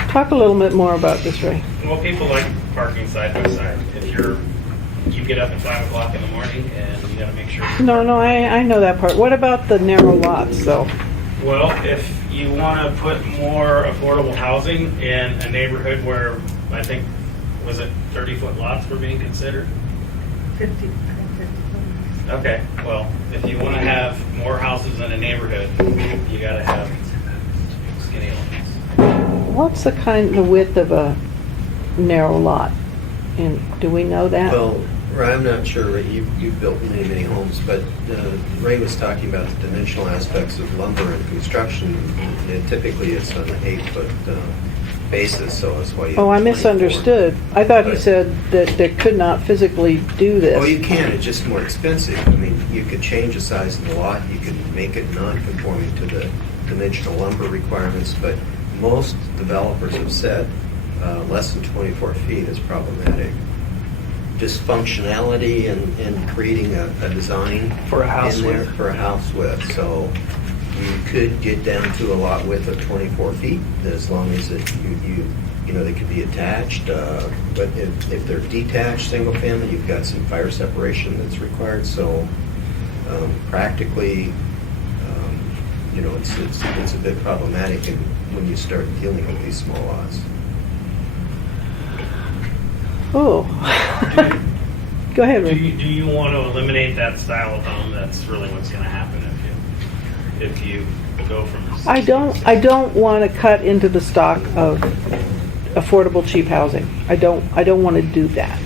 Talk a little bit more about this, Ray. Well, people like parking side by side. If you get up at 5 o'clock in the morning and you got to make sure. No, I know that part. What about the narrow lots, though? Well, if you want to put more affordable housing in a neighborhood where I think, was it 30-foot lots were being considered? 50. Okay, well, if you want to have more houses in a neighborhood, you got to have skinny lots. What's the width of a narrow lot? And do we know that? Well, Ray, I'm not sure, Ray, you've built many homes, but Ray was talking about the dimensional aspects of lumber and construction. And typically, it's on an 8-foot basis, so that's why you. Oh, I have 24. misunderstood. I thought he But- said that they could not physically do this. Oh, you can, it's just more expensive. I mean, you could change the size of the lot, you could make it non-conforming to the dimensional lumber requirements, but most developers have said less than 24 feet is problematic. Just functionality and creating a design For a house in there width. for a house width. So You could get down to a lot width of 24 feet, as long as they could be attached. But if they're detached, single family, you've got some fire separation that's required. So practically, it's a bit problematic when you start dealing with these small lots. Oh. Go ahead, Do Rick. you want to eliminate that style of home? That's really what's going to happen if you go from. I don't want to cut into the stock of affordable cheap housing. I don't want to do that.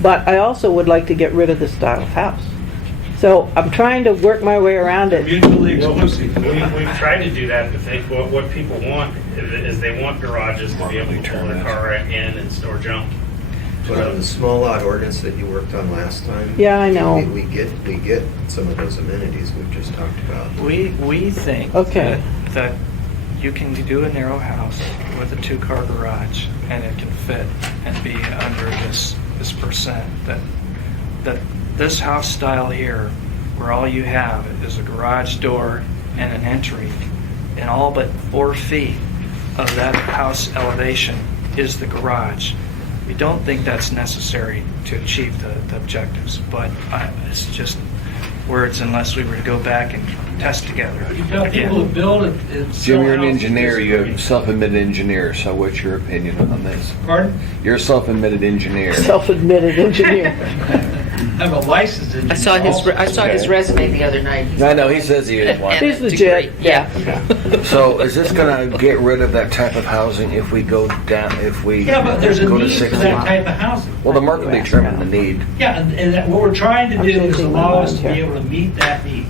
But I also would like to get rid of this style of house. So I'm trying to work my way around it. Mutually exclusive. We've tried to do that. I think what people want is they want garages to be able to pull their car in and store junk. But on the small lot ordinance that you worked on last time. Yeah, I know. We get some of those amenities we've just talked about. We think Okay. that you can do a narrow house with a 2-car garage, and it can fit and be under this percent. That this house style here, where all you have is a garage door and an entry, and all but 4 feet of that house elevation is the garage. We don't think that's necessary to achieve the objectives, but it's just words unless we were to go back and test together. You tell people to build it. It's Jim, you're an someone else's engineer, you're a disagree. self-admitted engineer, so what's your opinion on this? Pardon? You're a self-admitted engineer. Self-admitted engineer. I'm a licensed engineer. I saw his resume the other night. I know, he says he is one. And He's a legit. degree. Yeah. So is this gonna get rid of that type of housing if we go down, if we Yeah, but there's a go to need for 60? that type of housing. Well, the market will determine the need. Yeah, and what we're trying to I'm do is changing my allow us mind to be here. able to meet that need.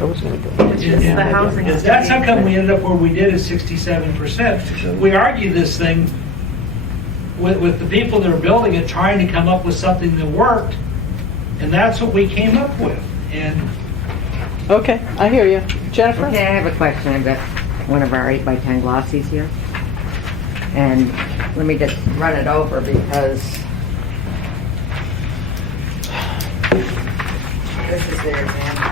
I was going to go. It's just the housing. That's how come we ended up where we did at 67%. We argued this thing with the people that are building it, trying to come up with something that worked, and that's what we came up with. And Okay, I hear you. Jennifer? Okay, I have a question. I've got one of our 8x10 glossies here. And let me just run it over because this is their example.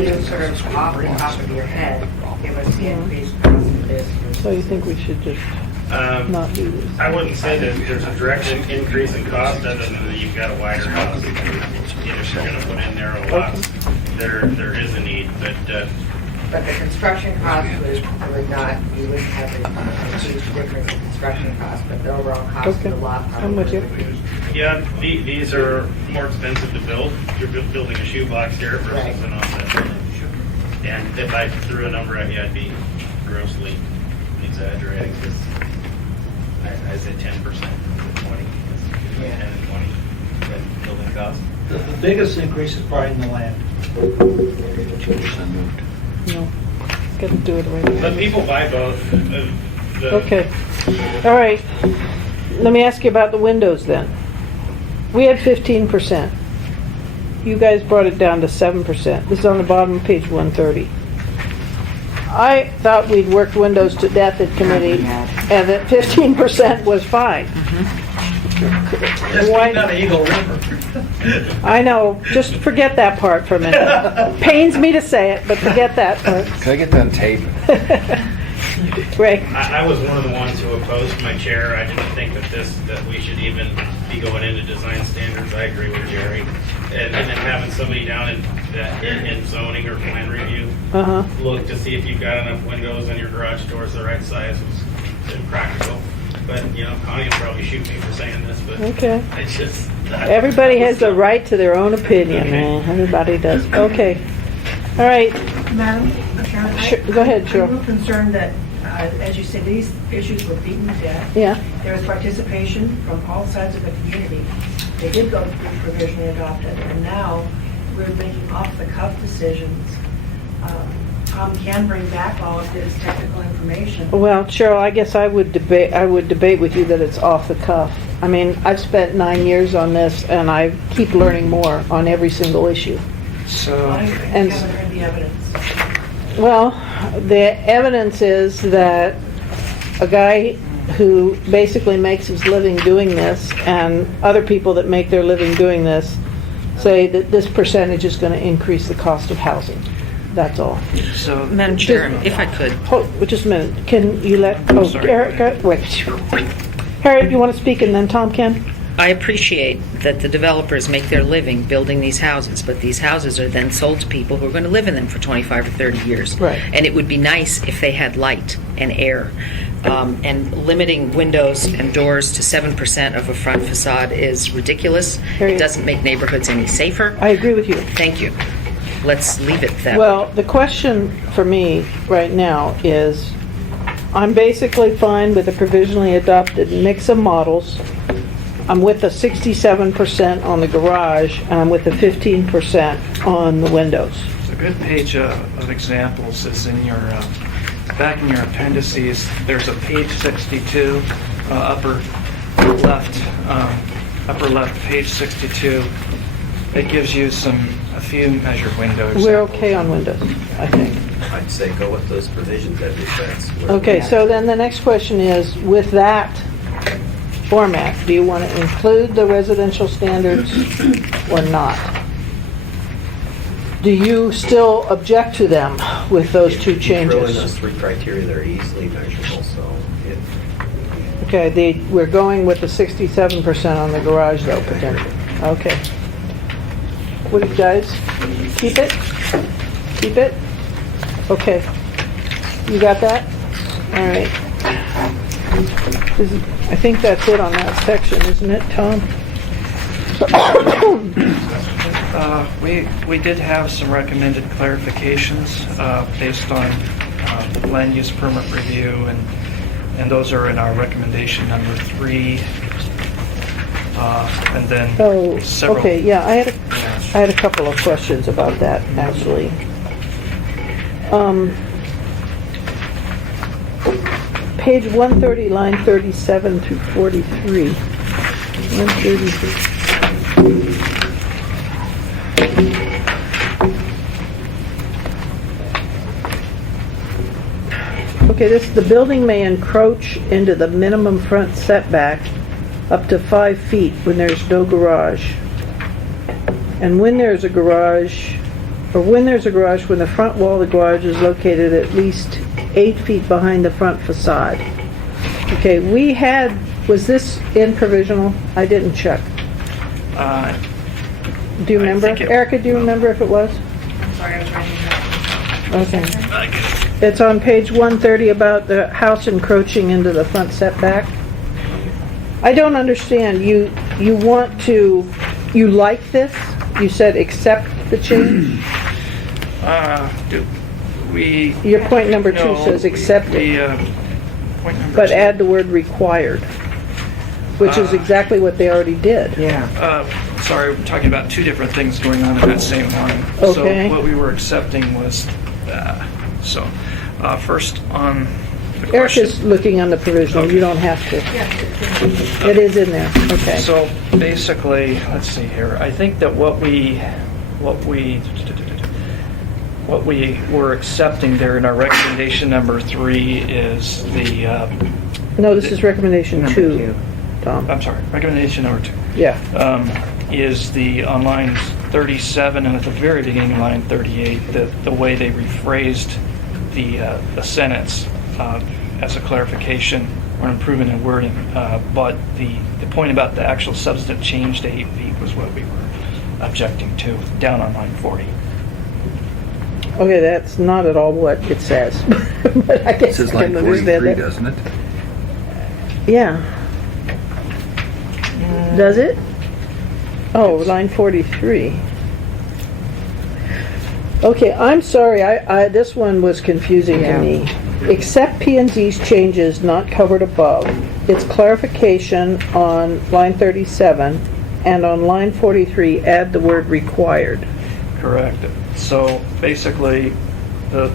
You sort of off the top of your head, give us the increased cost of this. So you think we should just not do this? I wouldn't say that there's a direct increase in cost other than that you've got a wider house. If you're going to put in narrow lots, there is a need, but But the construction cost would not, you wouldn't have a huge difference in construction cost, but the overall cost of the lot I'm probably with you. would be. yeah, these are more expensive to build. You're building a shoebox here Right. versus an offset building. And if I threw a number at you, I'd be grossly exaggerating because I said 10%, 20, 10 and 20, that building cost. the biggest increase is probably in the land. 2% moved. No. Got to do it right. But people buy both. Okay. All right. Let me ask you about the windows then. We had 15%. You guys brought it down to 7%. This is on the bottom of page 130. I thought we'd worked windows to death at committee and that 15% was fine. Just Why- being on Eagle River. I know, just forget that part for a minute. Pains me to say it, but forget that part. Can I get that on tape? Ray? I was one of the ones who opposed my chair. I didn't think that we should even be going into design standards. I agree with Jerry. And then having somebody down in zoning or plan review Uh-huh. look to see if you've got enough windows and your garage doors the right size was impractical. But, Connie will probably shoot me for saying this, but Okay. it's just... Everybody has the right to their own opinion, man. Everybody does. Okay. All right. Madam Chairman, Sure, go ahead, I'm a Cheryl. little concerned that, as you said, these issues were beaten to death. Yeah. There was participation from all sides of the community. They did go through provisionally adopted, and now we're making off-the-cuff decisions. Tom can bring back all of his technical information. Well, Cheryl, I guess I would debate with you that it's off the cuff. I mean, I've spent 9 years on this, and I keep learning more on every single issue. So, I And- haven't heard the evidence. Well, the evidence is that a guy who basically makes his living doing this, and other people that make their living doing this, say that this percentage is going to increase the cost of housing. That's all. So, Madam Chair, if I could, Hold, just a minute. Can you let, oh, sorry. Erica, wait. Harriet, you want to speak and then Tom can? I appreciate that the developers make their living building these houses, but these houses are then sold to people who are going to live in them for 25 or 30 years. Right. And it would be nice if they had light and air. And limiting windows and doors to 7% of a front facade is ridiculous. Harriet. It doesn't make neighborhoods any safer. I agree with you. Thank you. Let's leave it that way. Well, the question for me right now is, I'm basically fine with the provisionally adopted mix of models. I'm with the 67% on the garage, and I'm with the 15% on the windows. a good page of examples is in your, back in your appendices. There's a page 62, upper left, page 62. It gives you a few measured window examples. We're okay on windows, I think. I'd say go with those provisions, that makes sense. Okay, so then the next question is, with that format, do you want to include the residential standards or not? Do you still object to them with those two You throw in those changes? three criteria, they're easily measurable, so it, Okay, we're going with the 67% on the garage though, potentially. Okay. What do you guys, keep it? Keep it? Okay. You got that? All right. I think that's it on that section, isn't it, Tom? We did have some recommended clarifications based on land use permit review, and those are in our recommendation number 3. And then Oh, several. okay, yeah, I had a couple of questions about that, actually. Page 130, line 37 through 43. 133. Okay, the building may encroach into the minimum front setback up to 5 feet when there's no garage. And when there's a garage, when the front wall of the garage is located at least 8 feet behind the front facade. Okay, was this in provisional? I didn't check. Do you I remember? think it- Erica, do you remember if it was? I'm sorry, I was writing that. Okay. It's on page 130 about the house encroaching into the front setback. I don't understand. You like this? You said accept the change? Your point number 2 says accept it, Point number but 2. add the word required, which is exactly what they already did. Sorry, we're talking about two different things going on in that same line. Okay. So what we were accepting was, first on the question. Erica's looking on the provisional. You don't have to. It is in there. Okay. So basically, let's see here. I think that what we were accepting there in our recommendation number 3 is the, No, this is recommendation 2, Tom. I'm sorry, recommendation number 2. Yeah. Is on line 37 and at the very beginning, line 38, the way they rephrased the sentence as a clarification or an improvement in wording. But the point about the actual substantive change to 8 feet was what we were objecting to, down on line 40. Okay, that's not at all what it says. But I guess It says I line can understand 43, that. doesn't it? Yeah. Does it? Oh, line 43. Okay, I'm sorry, this one was confusing to me. Except P&Z's changes not covered above, its clarification on line 37, and on line 43, add the word required. Correct. So basically, the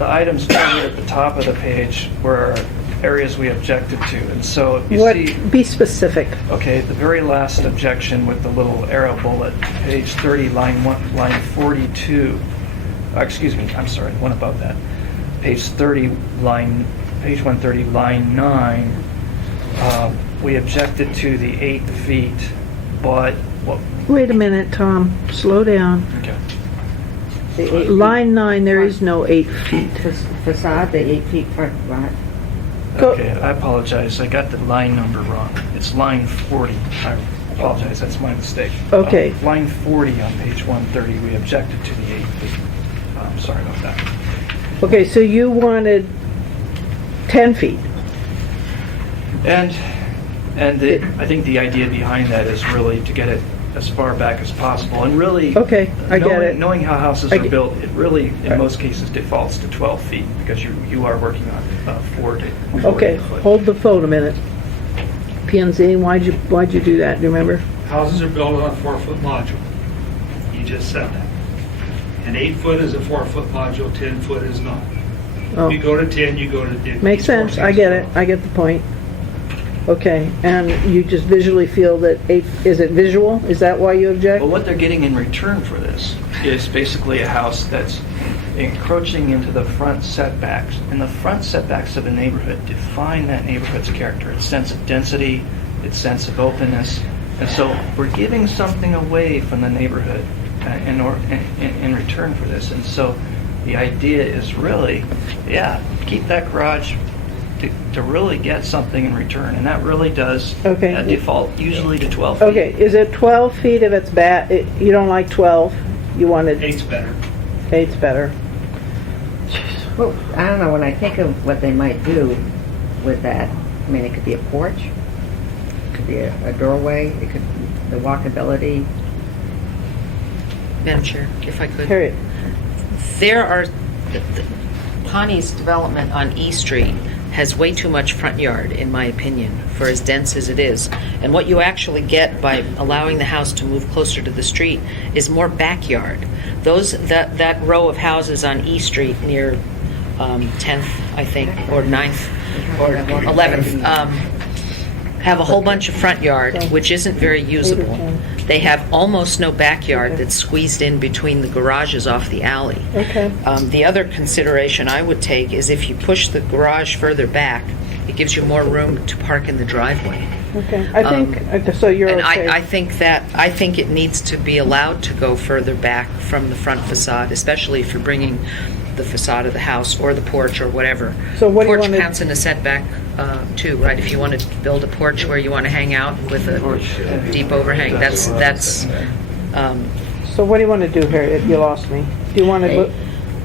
items covered at the top of the page were areas we objected to. And so you see, Be specific. okay, the very last objection with the little arrow bullet, page 30, line 42. Excuse me, I'm sorry, one above that. Page 130, line 9. We objected to the 8 feet, but Wait a minute, Tom. Slow down. okay. The 8 feet Line 9, there is no 8 feet. facade, the 8 feet front lot. Go- Okay, I apologize, I got the line number wrong. It's line 40. I apologize, that's my mistake. Okay. Line 40 on page 130, we objected to the 8 feet. I'm sorry about that. Okay, so you wanted 10 feet. And I think the idea behind that is really to get it as far back as possible, and really... Okay, I get it. Knowing how houses I are get- built, it really, in most cases, defaults to 12 feet, because you are working on 4 to 4 Okay, foot. hold the phone a minute. PNZ, why'd you do that, do you remember? Houses are built on a 4-foot module. You just said that. And 8 foot is a 4-foot module, 10 foot is not. Oh, If you go to 10, you go to... makes sense, I get it, I get the point. Okay, and you just visually feel that 8, is it visual? Is that why you object? Well, what they're getting in return for this is basically a house that's encroaching into the front setbacks. And the front setbacks of the neighborhood define that neighborhood's character, its sense of density, its sense of openness. And so we're giving something away from the neighborhood in return for this. And so the idea is really, keep that garage to really get something in return. And that really does Okay. default usually to 12 feet. Okay, is it 12 feet if it's bad, you don't like 12? You wanted 8's better. 8's better. Well, I don't know, when I think of what they might do with that, I mean, it could be a porch, it could be a doorway, it could, the walkability. Madam Chair, if I could. Harriet, There are, Connie's development on E Street has way too much front yard, in my opinion, for as dense as it is. And what you actually get by allowing the house to move closer to the street is more backyard. That row of houses on E Street near 10th, I think, or 9th, or 11th, have a whole bunch of front yard, which isn't very usable. They have almost no backyard that's squeezed in between the garages off the alley. okay. The other consideration I would take is if you push the garage further back, it gives you more room to park in the driveway. Okay, I think, so you're And okay. I think it needs to be allowed to go further back from the front facade, especially if you're bringing the facade of the house or the porch or whatever. So what do you Porch wanna- counts in a setback too, right? If you want to build a porch where you want to hang out with a deep overhang, that's, So what do you want to do, Harriet? You lost me. Do you want to look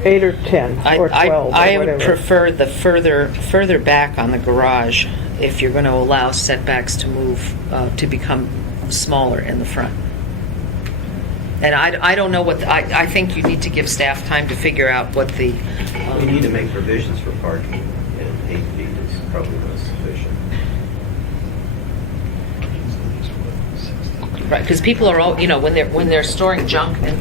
8 or 10 or 12 or I would whatever? prefer the further back on the garage if you're going to allow setbacks to move, to become smaller in the front. And I don't know what, I think you need to give staff time to figure out what the... We need to make provisions for parking, and 8 feet is probably not sufficient. Right, because people are all, when they're storing junk and,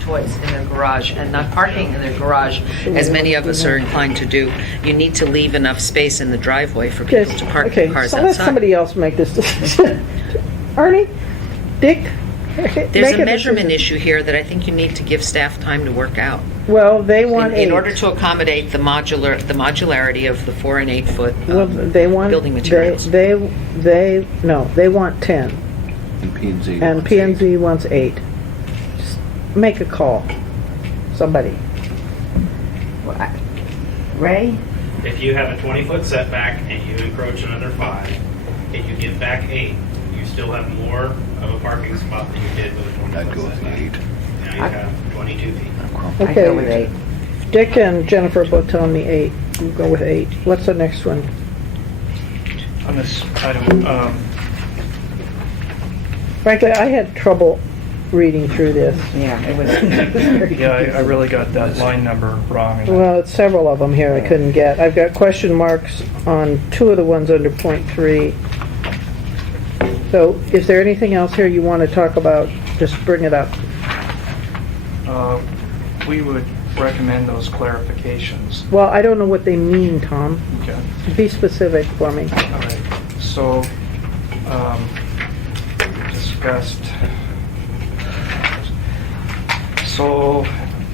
toys in their garage and not parking in their garage, as many of us are inclined to do, you need to leave enough space in the driveway for people to park their cars so let outside. somebody else make this decision. Ernie? Dick? There's Make a measurement decision. issue here that I think you need to give staff time to work out. Well, they want 8. In order to accommodate the modularity of the 4 and 8 foot Well, they want... building materials. No, they want 10. And P&Z. And P&Z wants 8. Just make a call. Somebody. Ray? If you have a 20-foot setback and you encroach another 5, and you give back 8, you still have more of a parking spot than you did with a 20-foot I'd go with setback. 8. Now you have 22 feet. I go with 8. Dick and Jennifer both telling me 8. We'll go with 8. What's the next one? On this item, Frankly, I had trouble reading through this. Yeah, it was. yeah, I really got that line number wrong. And Well, it's several of them here I couldn't get. I've got question marks on 2 of the ones under point 3. So is there anything else here you want to talk about? Just bring it up. we would recommend those clarifications. Well, I don't know what they mean, Tom. Okay. Be specific for me. All right. So, discussed. So,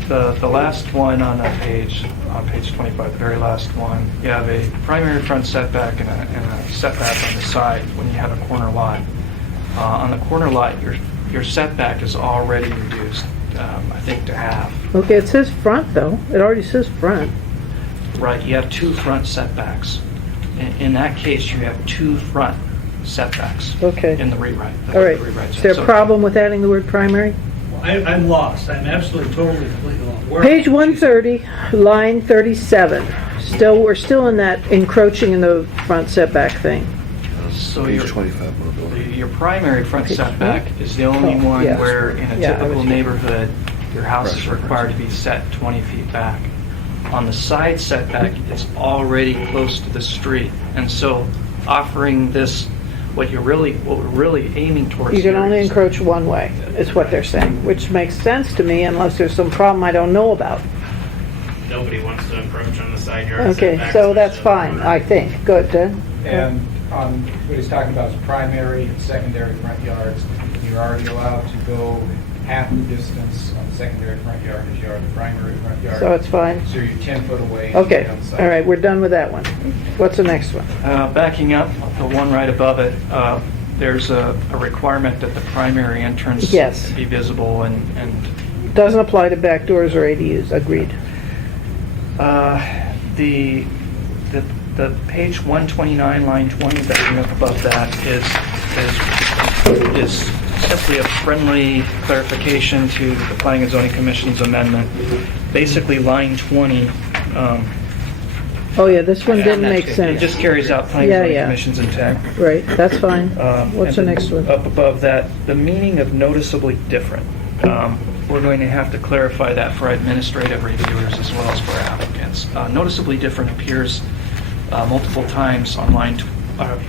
the last one on that page, on page 25, the very last one, you have a primary front setback and a setback on the side when you have a corner lot. On the corner lot, your setback is already reduced, I think, to half. Okay, it says front, though. It already says front. Right, you have 2 front setbacks. In that case, you have 2 front setbacks Okay. in the rewrite. All right. The rewrite Is there a says. problem with adding the word primary? I'm lost. I'm absolutely, totally, completely lost. Where- Page 130, line 37. We're still in that encroaching in the front setback thing. So Page your, 25, mobility. your primary front Page setback is the only Oh, one yeah. where in a Yeah, I typical was- neighborhood, your house is required to be set 20 feet back. On the side setback, it's already close to the street. And so offering this, what we're really aiming towards You can here only is- encroach one way, is what they're saying, which makes sense to me unless there's some problem I don't know about. Nobody wants to encroach on the side yard Okay, setbacks, so that's so- fine, I think. Good, then. And what he's talking about is primary and secondary front yards. You're already allowed to go half the distance on the secondary front yard as you are the primary front yard. So it's fine? So you're 10 foot away. Okay, on the side. all right, we're done with that one. What's the next one? Backing up, the one right above it, there's a requirement that the primary entrance Yes. be visible and Doesn't apply to back doors or ADUs, agreed. the page 129, line 20, backing up above that is simply a friendly clarification to the Planning and Zoning Commission's amendment. Basically, line 20. Oh, yeah, this one didn't make It sense. just carries out Planning Yeah, and Zoning yeah. Commission's intent. Right, that's fine. What's the And then next one? Up above that, the meaning of noticeably different. We're going to have to clarify that for administrative reviewers as well as for applicants. Noticeably different appears multiple times on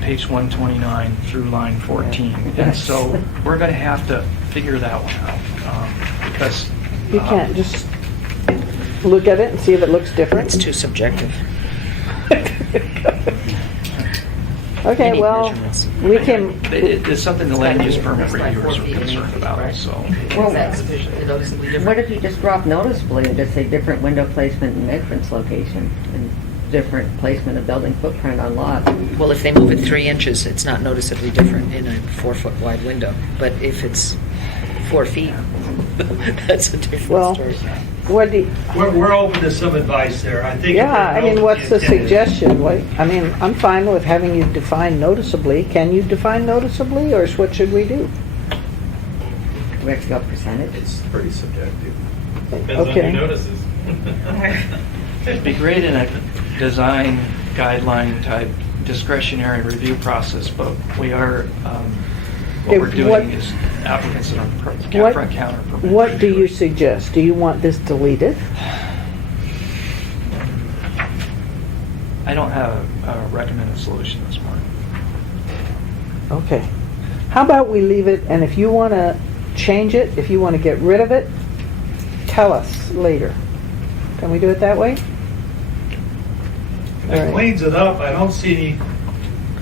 page 129 through line 14. And so we're going to have to figure that one out because You can't just look at it and see if it looks different. It's too subjective. Okay, need well, measurements. we can, it's something the land use permit reviewers are concerned about, so. Well, Noticeably different. what if you just drop noticeably and just say different window placement and entrance location and different placement of building footprint on lot? Well, if they move it 3 inches, it's not noticeably different in a 4-foot wide window. But if it's 4 feet, that's a different well, story. what do you, We're open to some advice there. I think. if yeah, I they know mean, what what's the intent is- suggestion? I mean, I'm fine with having you define noticeably. Can you define noticeably, or what should we do? Do we have to go percentage? It's pretty subjective. Depends on Okay. who notices. It'd be great in a design guideline type discretionary review process, but we are, Okay, what we're doing what- is applicants that are What- front counter. permit What do you reviewers. suggest? Do you want this deleted? I don't have a recommended solution this morning. Okay. How about we leave it, and if you want to change it, if you want to get rid of it, tell us later. Can we do it that way? All It right. cleans it up. I don't see any,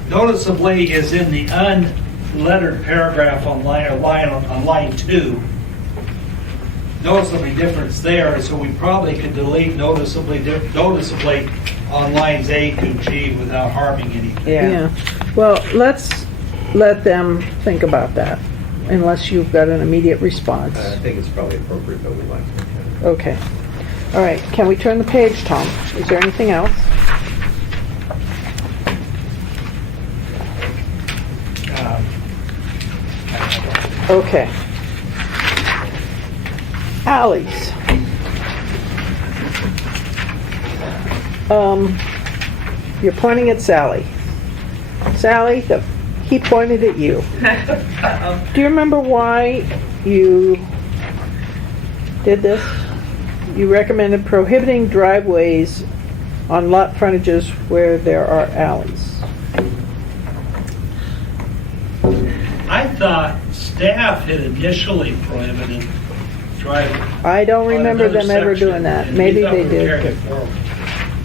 noticeably is in the unlettered paragraph on line 2. Noticeably difference there, so we probably could delete noticeably on lines A to G without harming anything. Yeah. Well, let's let them think about that, unless you've got an immediate response. I think it's probably appropriate, but we'd like to look at it. Okay. All right, can we turn the page, Tom? Is there anything else? Okay. Alleys. You're pointing at Sally. Sally, he pointed at you. Do you remember why you did this? You recommended prohibiting driveways on lot frontages where there are alleys. I thought staff had initially prohibited driving. I don't on remember another them ever section, doing that. and Maybe we thought they we carried did. it forward.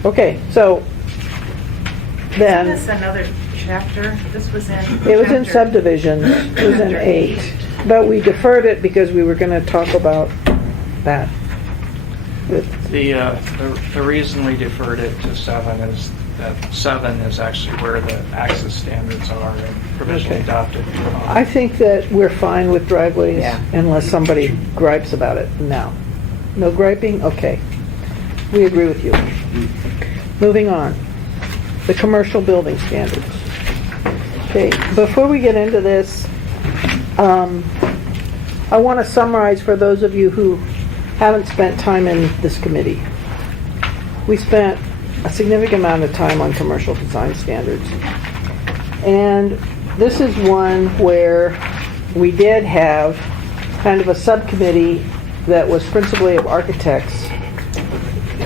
Okay, so Isn't then, this another chapter? This was in. it was in chapter- subdivisions, it was in Chapter 8, but we deferred it because we were going to talk about that. The reason we deferred it to 7 is that 7 is actually where the access standards are and provisionally Okay. adopted. I think that we're fine with driveways Yeah. unless somebody gripes about it now. No griping? Okay. We agree with you. Moving on. The commercial building standards. Okay, before we get into this, I want to summarize for those of you who haven't spent time in this committee. We spent a significant amount of time on commercial design standards. And this is one where we did have kind of a subcommittee that was principally of architects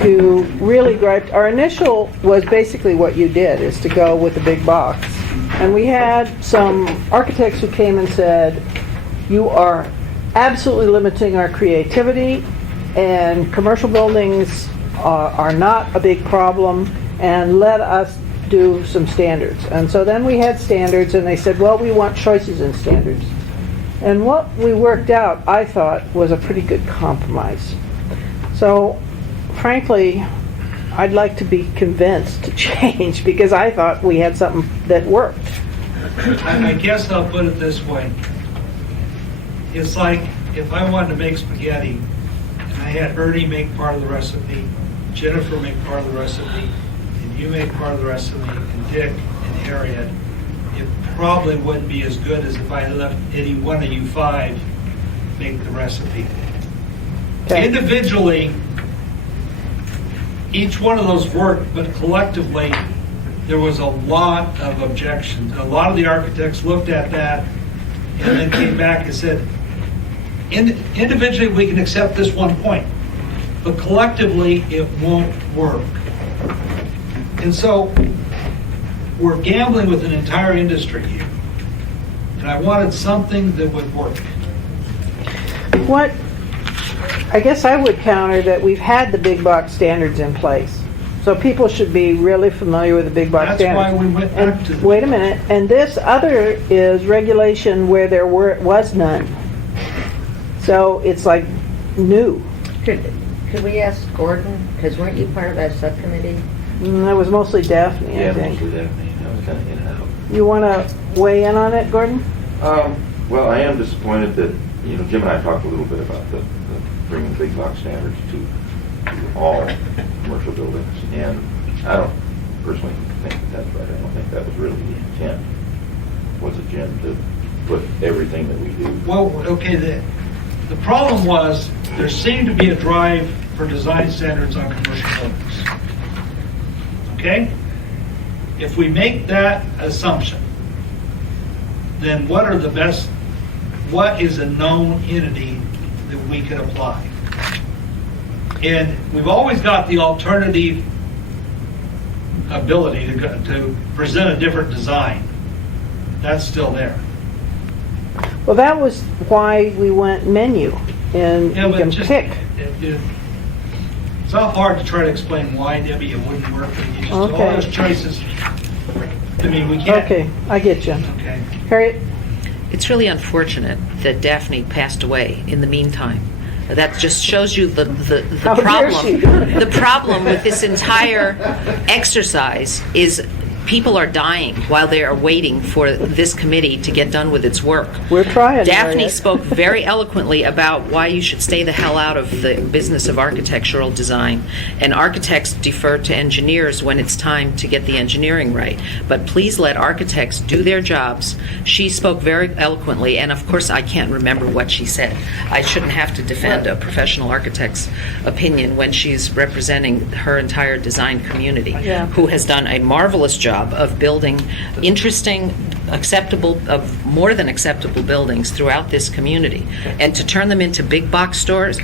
who really griped. Our initial was basically what you did, is to go with the big box. And we had some architects who came and said, you are absolutely limiting our creativity, and commercial buildings are not a big problem, and let us do some standards. And so then we had standards, and they said, well, we want choices in standards. And what we worked out, I thought, was a pretty good compromise. So, frankly, I'd like to be convinced to change, because I thought we had something that worked. I guess I'll put it this way. It's like if I wanted to make spaghetti, and I had Ernie make part of the recipe, Jennifer make part of the recipe, and you make part of the recipe, and Dick and Harriet, it probably wouldn't be as good as if I left any one of you five make the recipe. Okay. Individually, each one of those worked, but collectively, there was a lot of objections. A lot of the architects looked at that and then came back and said, individually, we can accept this one point, but collectively, it won't work. And so, we're gambling with an entire industry here. And I wanted something that would work. What, I guess I would counter that we've had the big box standards in place. So people should be really familiar with the big box That's standards. why we went back to them. Wait a minute, and this other is regulation where there was none. So it's like new. Could we ask Gordon, because weren't you part of that subcommittee? That was mostly Daphne, I think. Mostly Daphne. I was kind of in and out. You want to weigh in on it, Gordon? Well, I am disappointed that, Jim and I talked a little bit about the bringing big box standards to all commercial buildings, and I don't personally think that that's right. I don't think that was really the intent. Was it, Jim, to put everything that we do? Well, okay, the problem was there seemed to be a drive for design standards on commercial buildings. Okay? If we make that assumption, then what is a known entity that we could apply? And we've always got the alternative ability to present a different design. That's still there. Well, that was why we went menu, and you can pick. It's awful hard to try to explain why, Debbie, it wouldn't work. And you just all Okay. those choices. I mean, we can't. Okay, I get you. Okay. Harriet? It's really unfortunate that Daphne passed away in the meantime. That just shows you the How dare she? problem. The problem with this entire exercise is people are dying while they are waiting for this committee to get done with its work. We're trying, Daphne Harriet. spoke very eloquently about why you should stay the hell out of the business of architectural design. And architects defer to engineers when it's time to get the engineering right. But please let architects do their jobs. She spoke very eloquently, and of course I can't remember what she said. I shouldn't have to defend a professional architect's opinion when she's representing her entire design community, Yeah. who has done a marvelous job of building interesting, acceptable, more than acceptable buildings throughout this community. And to turn them into big box stores,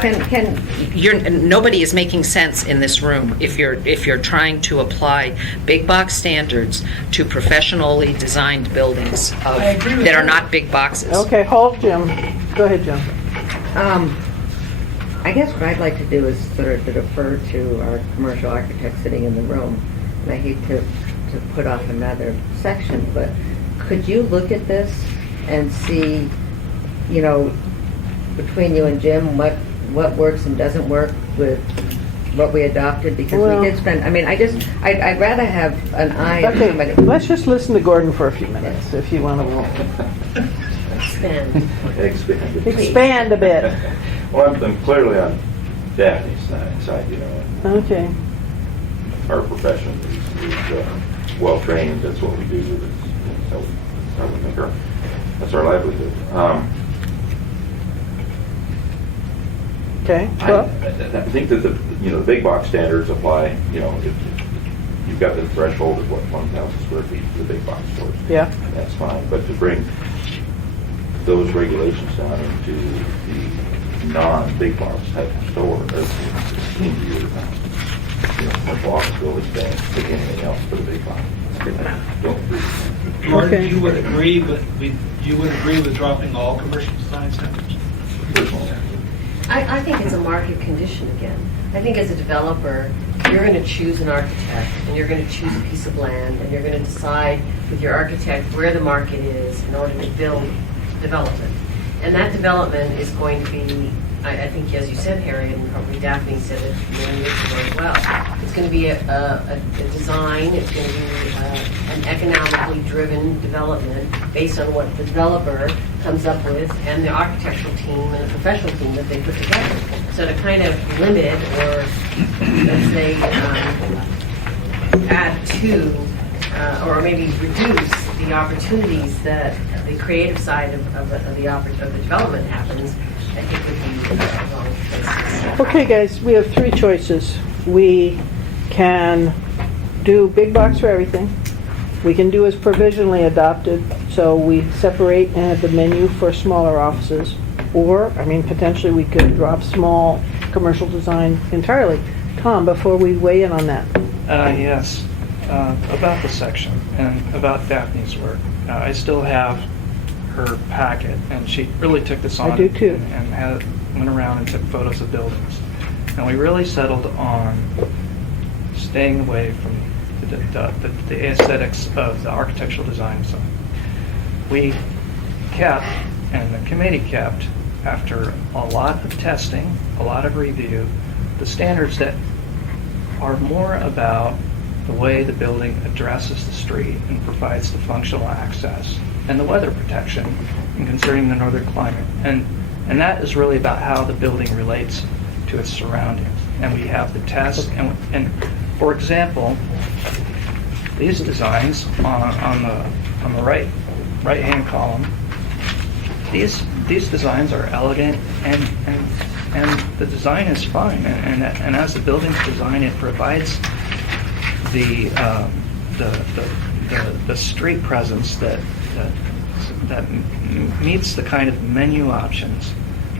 nobody is making sense in this room if you're trying to apply big box standards to professionally designed buildings I agree with that are you. not big boxes. Okay, hold, Jim. Go ahead, Jim. I guess what I'd like to do is sort of to defer to our commercial architect sitting in the room. And I hate to put off another section, but could you look at this and see, between you and Jim, what works and doesn't work with what we adopted? Because Well- we did spend, I'd rather have an eye of Okay, somebody. let's just listen to Gordon for a few minutes, if you want to Expand. expand a bit. Well, I'm clearly on Daphne's side, you know. Okay. Our profession is well-trained, that's what we do, that's how we make that's our livelihood. Okay. I Well, think that the big box standards apply, if you've got the threshold of what, 1,000 square feet for the big box stores. yeah. That's fine, but to bring those regulations down into the non-big box type of store, that's 16 years now. Commercial office buildings don't take anything else but a big box. Don't agree. Gordon, Okay. you would agree with dropping all commercial design standards? Personally. I think it's a market condition again. I think as a developer, you're going to choose an architect, and you're going to choose a piece of land, and you're going to decide with your architect where the market is in order to build development. And that development is going to be, I think, as you said, Harry, and probably Daphne said it many years ago as well, it's going to be a design, it's going to be an economically driven development based on what the developer comes up with and the architectural team and the professional team that they put together. So to kind of limit or, let's say, add to or maybe reduce the opportunities that the creative side of the development happens, I think would be wrong place. Okay, guys, we have three choices. We can do big box for everything. We can do as provisionally adopted, so we separate and have the menu for smaller offices. Or, potentially we could drop small commercial design entirely. Tom, before we weigh in on that. Yes, about the section and about Daphne's work. I still have her packet, and she really took this on. I do too. And went around and took photos of buildings. And we really settled on staying away from the aesthetics of the architectural design side. We kept, and the committee kept, after a lot of testing, a lot of review, the standards that are more about the way the building addresses the street and provides the functional access and the weather protection and concerning the northern climate. And that is really about how the building relates to its surroundings. And we have the tests, and for example, these designs on the right-hand column, these designs are elegant and the design is fine. And as the building's design, it provides the street presence that meets the kind of menu options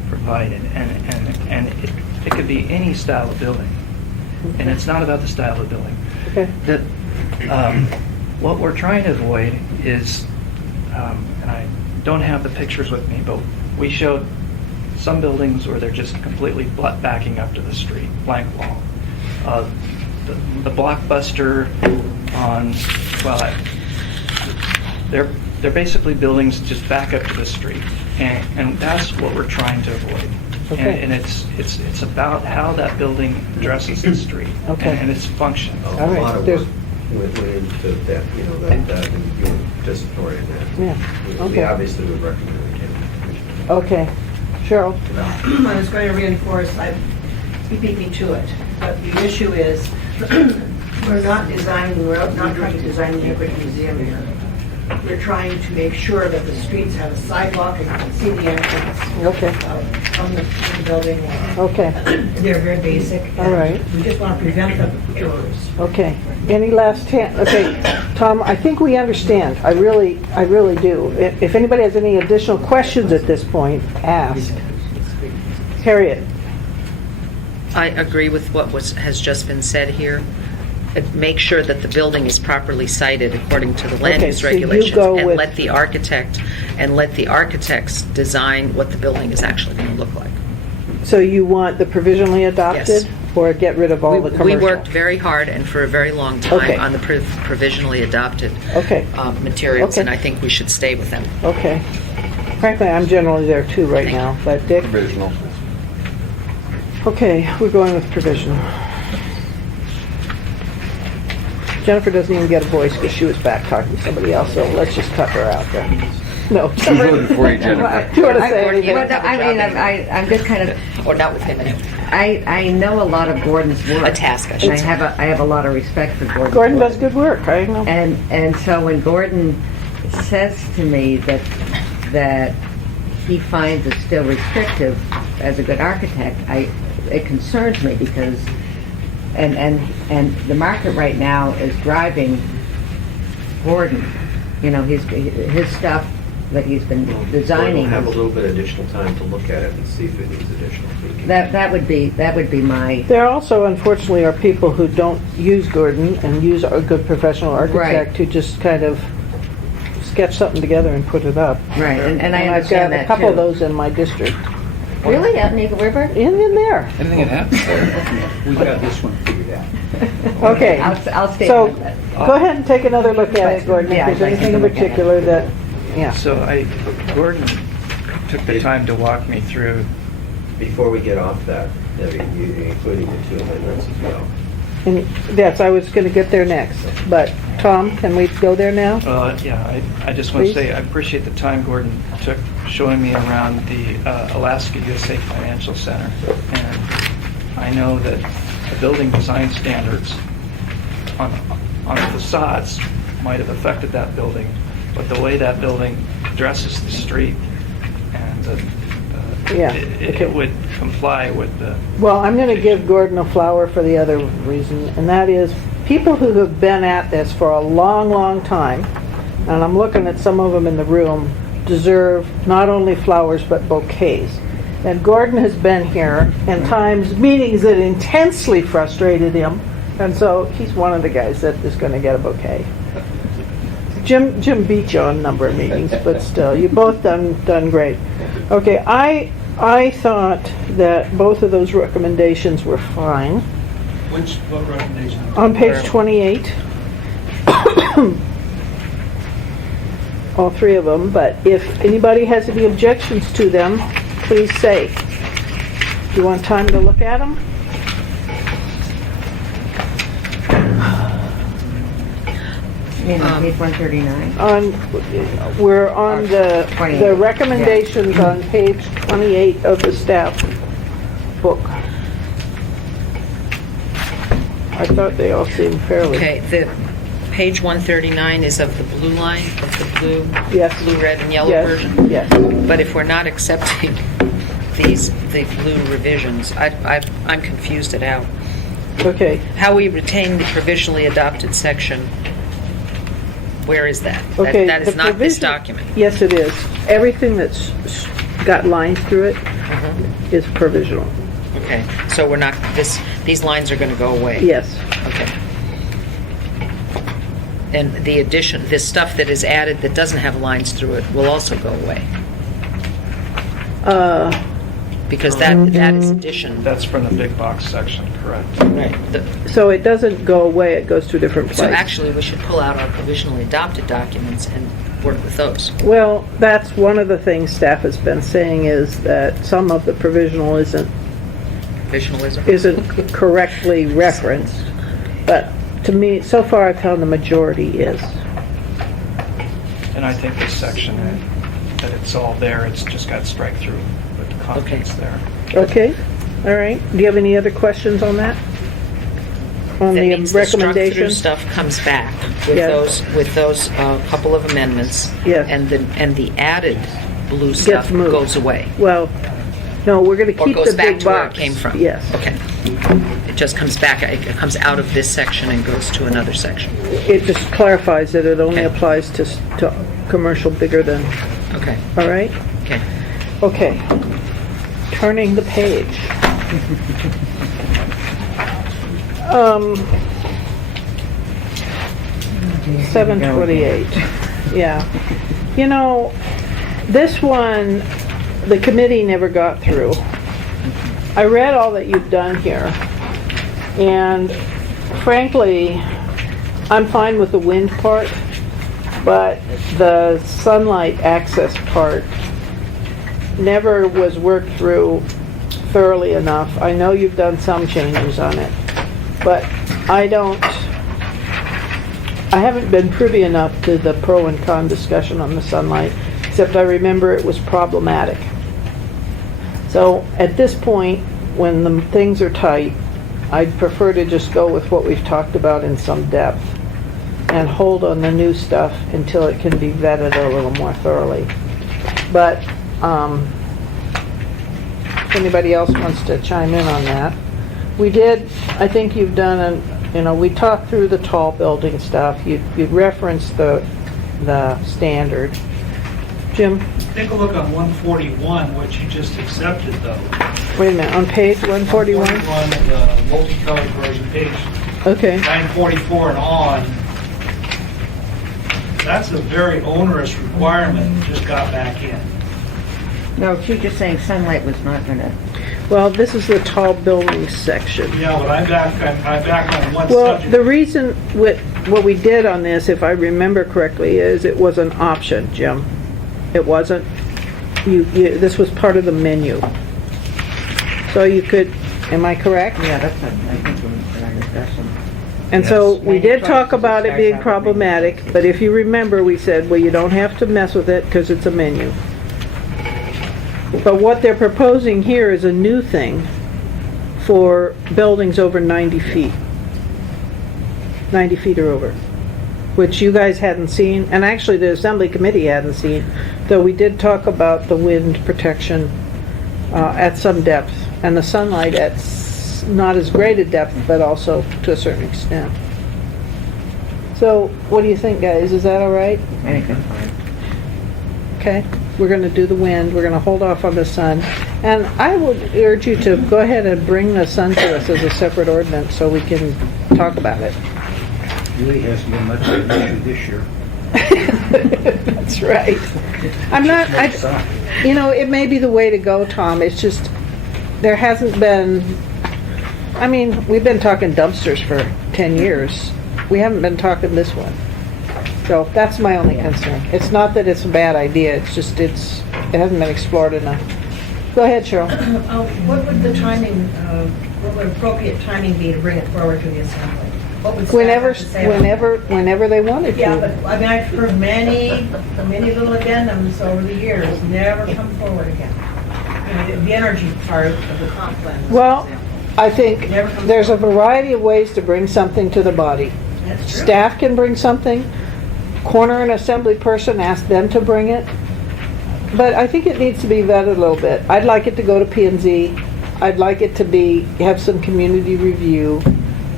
provided, and it could be any style of building, and it's not about the style of building. Okay. What we're trying to avoid is, and I don't have the pictures with me, but we showed some buildings where they're just completely backing up to the street, blank wall. The Blockbuster on, they're basically buildings that just back up to the street, and that's what we're trying to avoid. Okay. And it's about how that building addresses the street. Okay. And its function. All A right, lot of there's- work went into that, and you were disappointed in that. Yeah, We okay. obviously would recommend the county commission. Okay. Cheryl? I was going to reinforce, you beat me to it, but the issue is, we're not trying to design the Neighborhood Museum here. We're trying to make sure that the streets have a sidewalk and you can see the entrance Okay. from the building. Okay. They're very basic. All right. We just want to prevent the errors. Okay. Any last okay, Tom, I think we understand. I really do. If anybody has any additional questions at this point, ask. Harriet? I agree with what has just been said here. Make sure that the building is properly sited according to the land Okay, use so you regulations, go and with- let the architects design what the building is actually going to look like. So you want the provisionally adopted? Yes. Or get rid of all the commercial? We worked very hard and for a very long time Okay. on the provisionally adopted Okay. materials, Okay. and I think we should stay with them. Okay. Frankly, I'm generally there too right Thank now, but Dick? Provisional. Okay, we're going with provisional. Jennifer doesn't even get a voice because she was back talking to somebody else, so let's just cut her out then. No. Who's voting for you, Jennifer? Do you want to say anything? Well, no, I mean, I'm just kind of, Or not with him anyway. I know a lot of Gordon's work. A task, I should And say. I have a lot of respect for Gordon's Gordon work. does good work, I know. And so when Gordon says to me that he finds it still restrictive as a good architect, it concerns me because, and the market right now is driving Gordon. You know, his stuff that he's been designing. We'll have a little bit additional time to look at it and see if it needs additional tweaking. That would be my. There also, unfortunately, are people who don't use Gordon and use a good professional architect Right. who just kind of sketch something together and put it up. Right, and I I've got understand a that couple of too. those in my district. Really, out in Eagle River? In there. Anything that happens there. We've got this one figured out. Okay. I'll stay So, with it. go ahead and take another look at it, Gordon, Yeah, if I'd there's like to anything in look at it. particular that, yeah. So Gordon took the time to walk me through. Before we get off that, including the two amendments as well. And yes, I was going to get there next, but Tom, can we go there now? Yeah, I just want to Please. say I appreciate the time Gordon took showing me around the Alaska USA Financial Center. And I know that the building design standards on the facades might have affected that building, but the way that building addresses the street and Yeah, it okay. would comply with the. Well, I'm going to give Gordon a flower for the other reason, and that is people who have been at this for a long, long time, and I'm looking at some of them in the room, deserve not only flowers but bouquets. And Gordon has been here in times, meetings that intensely frustrated him, and so he's one of the guys that is going to get a bouquet. Jim beat you on a number of meetings, but still, you both done great. Okay, I thought that both of those recommendations were fine. What recommendation? On page 28, all three of them, but if anybody has any objections to them, please say. Do you want time to look at them? You mean on page 139? We're on the 28, recommendations on page 28 of the staff book. I thought they all seemed fairly. Okay, the page 139 is of the blue line, of the blue, Yes. blue, red, and yellow Yes, version. yes. But if we're not accepting the blue revisions, I'm confused at Okay. how we retain the provisionally adopted section. Where is that? Okay. That is the not this provision- document. Yes, it is. Everything that's got lines through it is provisional. Okay, so we're not, these lines are going to go away? Yes. Okay. And the addition, this stuff that is added that doesn't have lines through it will also go away? Because that is addition. That's from the big box section, correct? Right. So it doesn't go away, it goes to a different place. So actually, we should pull out our provisionally adopted documents and work with those. Well, that's one of the things staff has been saying is that some of the provisional Provisionalism? isn't correctly referenced. But to me, so far I've found the majority is. And I think this section, that it's all there, it's just got strike through with the contents there. Okay, all right. Do you have any other questions on that? On That the means the struck-through recommendation? stuff comes back with Yes. those couple of amendments. Yes. And the added blue stuff moved. goes away. Well, no, we're going to Or keep the goes back big to where it box. came from? Yes. Okay. It just comes back, it comes out of this section and goes to another section. It just clarifies that it only Okay. applies to commercial bigger than, Okay, all right? okay. Okay. Turning the page. 728. Yeah. You know, this one, the committee never got through. I read all that you've done here, and frankly, I'm fine with the wind part, but the sunlight access part never was worked through thoroughly enough. I know you've done some changes on it, but I haven't been privy enough to the pro and con discussion on the sunlight. except I remember it was problematic. So at this point, when the things are tight, I'd prefer to just go with what we've talked about in some depth and hold on the new stuff until it can be vetted a little more thoroughly. But if anybody else wants to chime in on that. We did, I think you've done, we talked through the tall building stuff. You referenced the standard. Jim? Take a look on 141, which you just accepted, though. Wait a minute, on page 141? 141, the multicolored version, page Okay. 944 and on. That's a very onerous requirement that just got back in. No, she's just saying sunlight was not gonna. Well, this is the tall building section. Yeah, but I'm back on one Well, subject. the reason what we did on this, if I remember correctly, is it was an option, Jim. It wasn't, this was part of the menu. So you could, am I correct? Yeah, that's what I think we're discussing. And so we Maybe did twice talk to about it start being out with problematic, but if you remember, we said, well, you don't have to mess with it because it's a menu. But what they're proposing here is a new thing for buildings over 90 feet. 90 feet or over, which you guys hadn't seen, and actually the Assembly Committee hadn't seen, though we did talk about the wind protection at some depth, and the sunlight at not as great a depth, but also to a certain extent. So, what do you think, guys? Is that all right? I think that's fine. Okay, we're going to do the wind, we're going to hold off on the sun, and I would urge you to go ahead and bring the sun to us as a separate ordinance so we can talk about it. Really hasn't been much of an issue this year. That's right. I'm not, it may be the way to go, Tom, it's just, there hasn't been, we've been talking dumpsters for 10 years. We haven't been talking this one. So that's my only concern. It's not that it's a bad idea, it's just, it hasn't been explored enough. Go ahead, Cheryl. What would the timing, what would appropriate timing be to bring it forward to the Assembly? What would staff have to say on that? Whenever they wanted to. Yeah, but I've heard many little addendums over the years, never come forward again. The energy part of the comp plan. Well, I think there's a variety of ways to bring something to the body. That's true. Staff can bring something, corner an assembly person, ask them to bring it. But I think it needs to be vetted a little bit. I'd like it to go to P&Z. I'd like it to have some community review.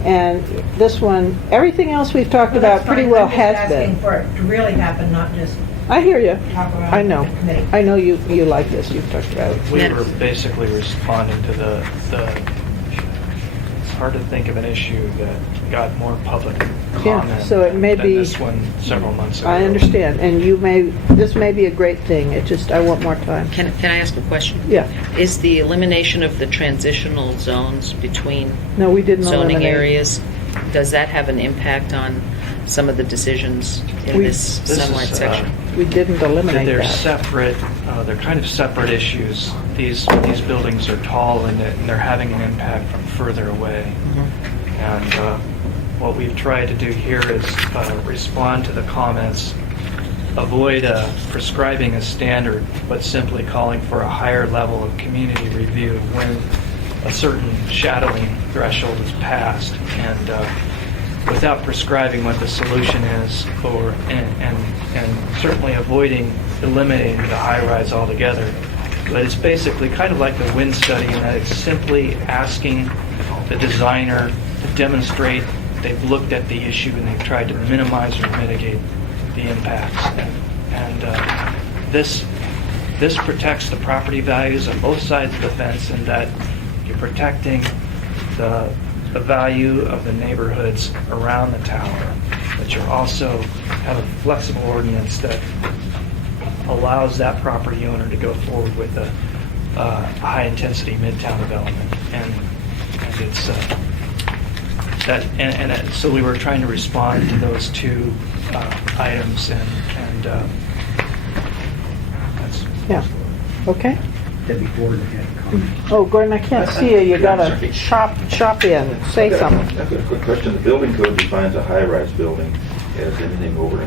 And this one, everything else we've talked about pretty well has been. I'm just asking for it to really happen, not just I hear you. talk about I know. the committee. I know you like this. You've talked about it. We were basically responding to the, it's hard to think of an issue that got more public comment so it may than be- this one several months ago. I understand. And this may be a great thing. It just, I want more time. Can I ask a question? Yeah. Is the elimination of the transitional zones between No, we didn't zoning eliminate. areas, does that have an impact on some of the decisions in this This sunlight is, section? We didn't eliminate They're that. separate, they're kind of separate issues. These buildings are tall and they're having an impact from further away. And what we've tried to do here is respond to the comments, avoid prescribing a standard, but simply calling for a higher level of community review when a certain shadowing threshold is passed, and without prescribing what the solution is, and certainly avoiding eliminating the high-rise altogether. But it's basically kind of like the wind study in that it's simply asking the designer to demonstrate they've looked at the issue and they've tried to minimize or mitigate the impacts. And this protects the property values on both sides of the fence in that you're protecting the value of the neighborhoods around the tower, but you also have a flexible ordinance that allows that property owner to go forward with a high-intensity midtown development. And it's so we were trying to respond to those two items, and that's Yeah. Okay. Debbie Gordon had a comment. Oh, Gordon, I can't see you. You gotta chop in. Say something. I've got a quick question. The building code defines a high-rise building as anything over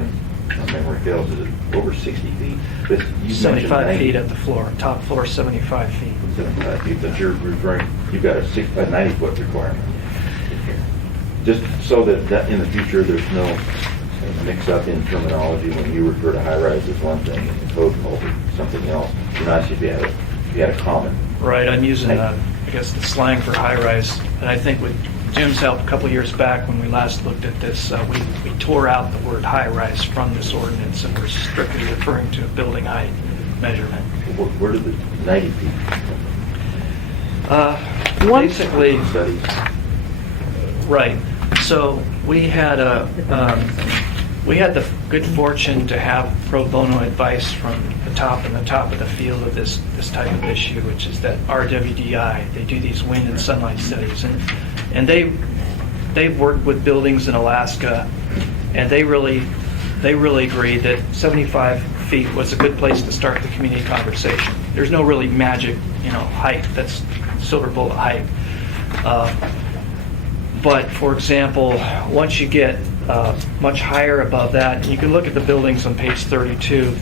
if memory fails, is it over 60 feet? But you mentioned 75 90. feet at the floor, top floor 75 feet. 75 feet, but you're referring, you've got a 90-foot requirement. Just so that in the future, there's no mix-up in terminology when you refer to high-rise as one thing and the code calls it something else. It'd be nice if you had a common. Right, I'm using, I guess, the slang for high-rise. And I think with Jim's help a couple years back, when we last looked at this, we tore out the word high-rise from this ordinance, and we're strictly referring to a building height measurement. Where did the 90 feet come from? Basically, Studies. right. So we had the good fortune to have pro bono advice from the top of the field of this type of issue, which is that RWDI. They do these wind and sunlight studies, and they've worked with buildings in Alaska, and they really agree that 75 feet was a good place to start the community conversation. There's no really magic, height that's silver bullet height. But for example, once you get much higher above that, you can look at the buildings on page 32.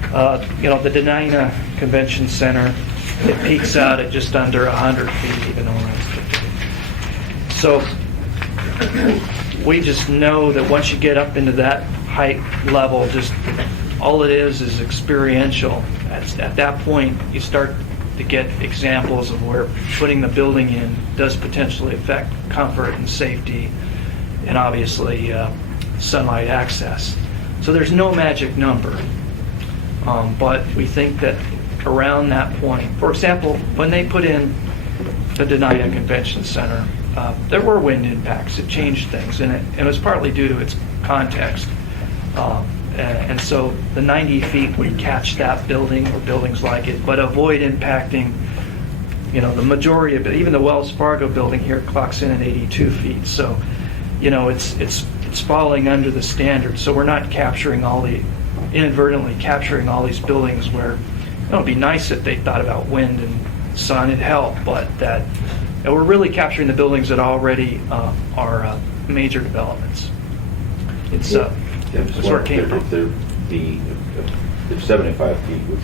The Dena'ina Convention Center, it peaks out at just under 100 feet, even though it's 50. So we just know that once you get up into that height level, just all it is experiential. At that point, you start to get examples of where putting the building in does potentially affect comfort and safety, and obviously sunlight access. So there's no magic number, but we think that around that point, for example, when they put in the Dena'ina Convention Center, there were wind impacts. It changed things, and it was partly due to its context. And so the 90 feet would catch that building or buildings like it, but avoid impacting, the majority of it. Even the Wells Fargo building here clocks in at 82 feet. So, it's falling under the standard. So we're not inadvertently capturing all these buildings where it would be nice if they thought about wind and sun, it'd help, but we're really capturing the buildings that already are major developments. It's Yeah, that's where it came from. If 75 feet would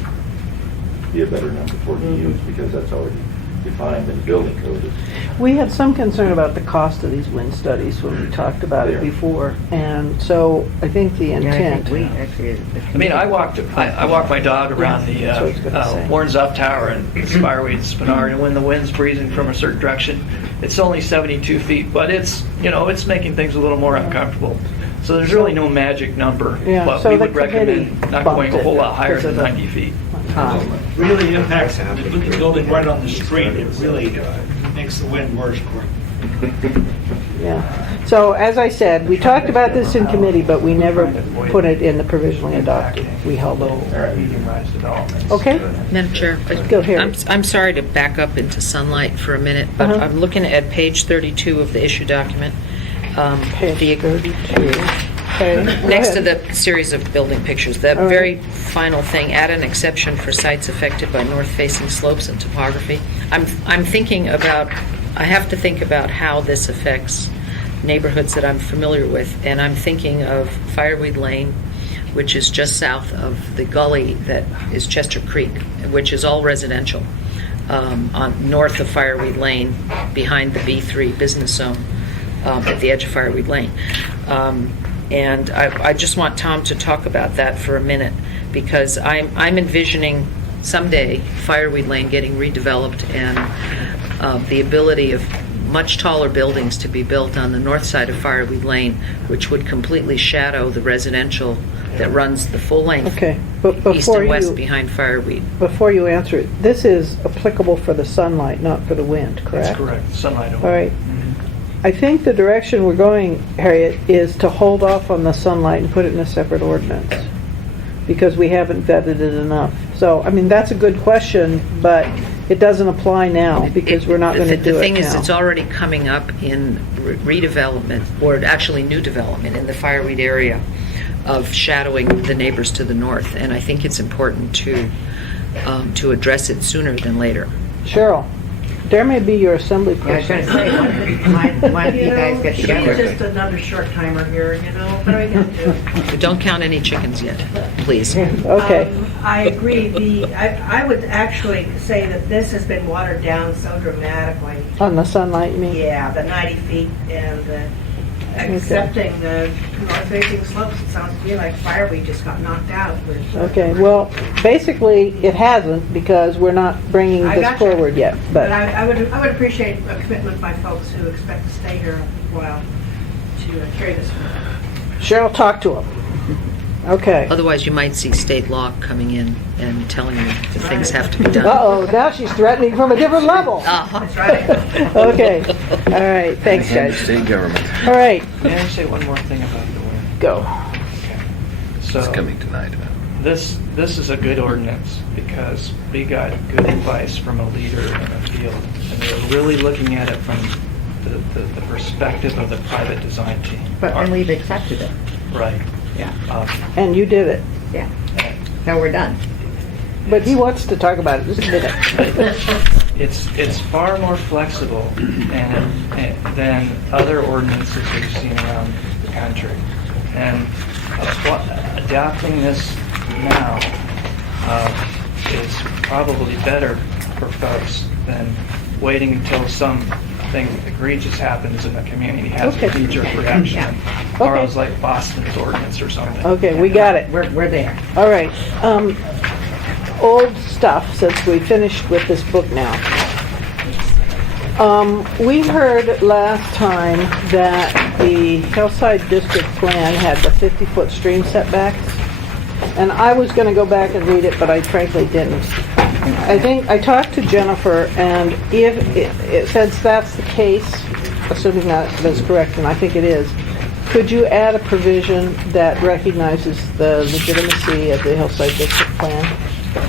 be a better number for you to use, because that's already defined in the building code. We had some concern about the cost of these wind studies when we talked about it before, and so I think the intent. I walked my dog around the Warren's Up Tower and Spireweed and Spinard, and when the wind's breezing from a certain direction, it's only 72 feet, but it's making things a little more uncomfortable. So there's really no magic number, but so we the would recommend not going a whole lot higher than 90 feet. Really impacts, with the building right on the street, it really makes the wind worse, Cory. Yeah. So as I said, we talked about this in committee, but we never put it in the provisionally adopted. We held it. Medium-rise developments. Okay. Madam Chair, Go ahead. I'm sorry to back up into sunlight for a minute, but I'm looking at page 32 of the issue document. Page 32. Okay. Next to the series of building pictures, the very final thing, add an exception for sites affected by north-facing slopes and topography. I'm thinking about, I have to think about how this affects neighborhoods that I'm familiar with, and I'm thinking of Fireweed Lane, which is just south of the gully that is Chester Creek, which is all residential, on north of Fireweed Lane, behind the B3 business zone, at the edge of Fireweed Lane. And I just want Tom to talk about that for a minute, because I'm envisioning someday Fireweed Lane getting redeveloped, and the ability of much taller buildings to be built on the north side of Fireweed Lane, which would completely shadow the residential that runs the full length, Okay, but east and west behind Fireweed. Before you answer it, this is applicable for the sunlight, not for the wind, correct? That's correct, sunlight only. All right. I think the direction we're going, Harriet, is to hold off on the sunlight and put it in a separate ordinance, because we haven't vetted it enough. So, that's a good question, but it doesn't apply now, because we're not going to do it now. The thing is, it's already coming up in redevelopment, or actually new development in the Fireweed area, of shadowing the neighbors to the north, and I think it's important to address it sooner than later. Cheryl? There may be your assembly Yeah, I was gonna person. say, why don't you guys get together? She's just another short timer here, what are we gonna do? But don't count any chickens yet, please. Okay. I agree, I would actually say that this has been watered down so dramatically. On the sunlight, you mean? Yeah, the 90 feet and accepting the north-facing slopes, it sounds to me like fire we just got knocked out with. Okay, well, basically, it hasn't because we're not bringing I this gotcha. forward yet, But but, I would appreciate a commitment by folks who expect to stay here a while to carry this forward. Cheryl, talk to him. Okay. Otherwise, you might see state law coming in and telling you that things have to be done. Uh-oh, now she's threatening from a different level. Uh-huh. That's right. Okay, all right, thanks, And guys. state government. All right, May I say one more thing about the wind? go. So It's coming tonight. this is a good ordinance because we got good advice from a leader in the field, and they're really looking at it from the perspective of the private design team. And we've accepted it. Right. Yeah. And you did it. Yeah. So we're done. But he wants to talk about it, just a minute. It's far more flexible than other ordinances we've seen around the country. And adopting this now is probably better for folks than waiting until something egregious happens in the community, has a Okay. knee-jerk reaction, Yeah. and borrows like Boston's ordinance or something. Okay, we got it. We're there. All right. Old stuff, since we finished with this book now. We heard last time that the Hillside District Plan had the 50-foot stream setbacks. And I was going to go back and read it, but I frankly didn't. I think I talked to Jennifer, and if since that's the case, assuming that's correct, and I think it is, could you add a provision that recognizes the legitimacy of the Hillside District Plan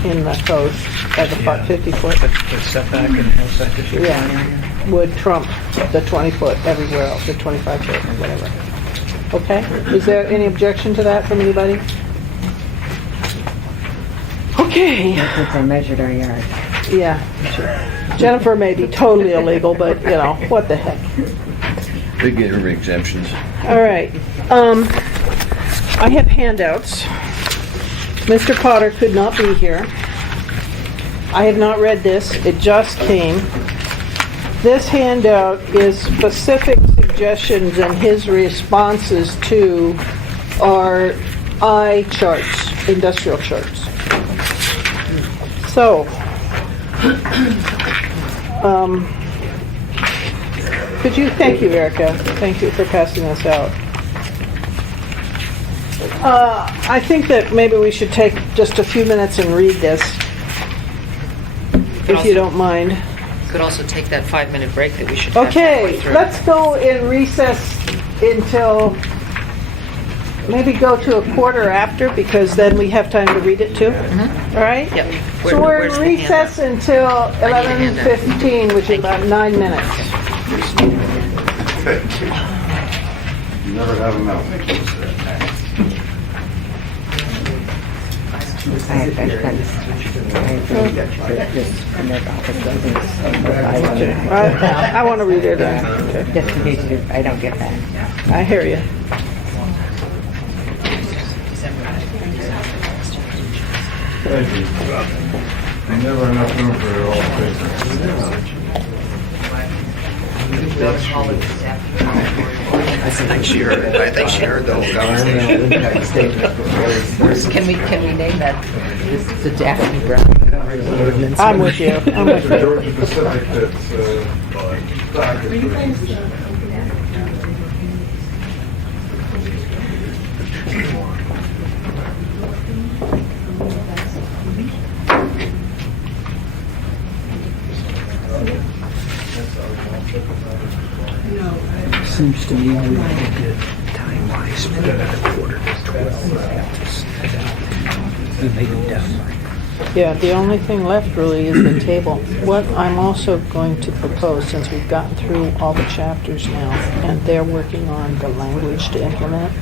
in the code at the 50-foot? The setback in Hillside District. Yeah, would trump the 20-foot everywhere else, the 25-foot or whatever. Okay? Is there any objection to that from anybody? Okay. Since they measured our yard. Yeah. Jennifer may be totally illegal, but, what the heck. They get every exemptions. All right. I have handouts. Mr. Potter could not be here. I have not read this. It just came. This handout is specific suggestions and his responses to our eye charts, industrial charts. So, thank you, Erica. Thank you for passing this out. I think that maybe we should take just a few minutes and read this, if you don't mind. Could also take that 5-minute break that we should have Okay, halfway through. let's go in recess until, maybe go to a quarter after, because then we have time to read it too. All right? Yep. So we're in Where's the recess until need a handout. 11:15, which is about 9 minutes. You never have enough. I have questions. I want to read it. Just in case I don't get that. I hear you. Thank you. Never enough room for it all. I think she heard the whole conversation. Can we name that? This is a Daphne Brown ordinance. I'm with you. I'm with Mr. you. Georgia Pacific that's Seems to me we make it time-wise, but at a quarter to 12. We made it down. Yeah, the only thing left really is the table. What I'm also going to propose, since we've gotten through all the chapters now, and they're working on the language to implement,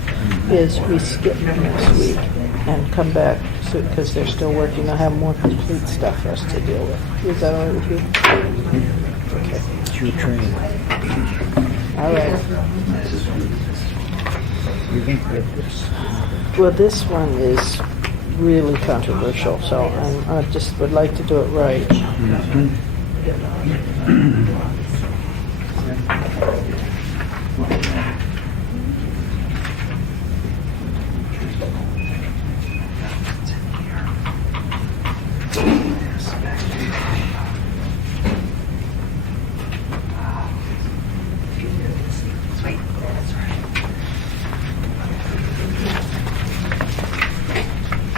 is we skip next week and come back, because they're still working, they'll have more complete stuff for us to deal with. Is that all right with you? choo-choo train. All right. You think that this, Well, this one is really controversial, so I just would like to do it right.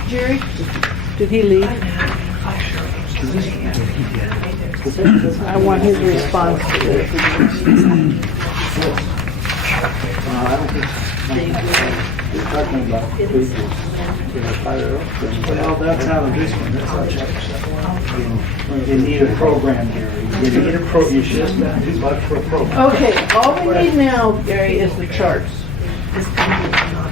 Jerry, did he leave? I want his response to this. I don't think, you're talking about pages to the fire up. Well, that's out of this one, that's out of you need a program, Gary. You need a program. You should have bought for a program. Okay, all we need now, Gary, is the charts.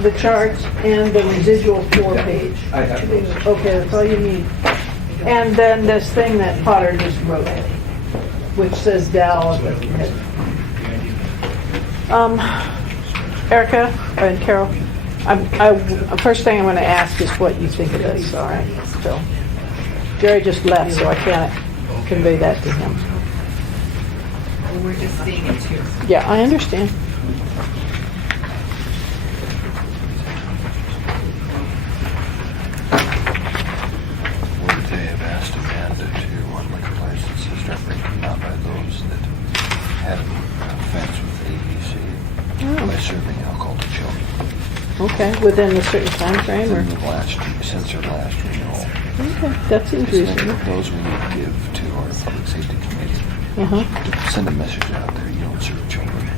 The charts and the residual 4-page. I have those. Okay, that's all you need. And then this thing that Potter just wrote, which says Dow at the head. Erica and Carol, first thing I'm going to ask is what you think of this, all right? So, Jerry just left, so I can't convey that to him. Well, we're just seeing it too. Yeah, I understand. Would they have asked Amanda to one liquor licenses start breaking out by those that had an offense with ABC by serving alcohol to children? Okay, within a certain time frame, or? Since their last renewal. Okay, that seems reasonable. Those we need to give to our public safety committee. Uh-huh. To send a message out there, you don't serve children.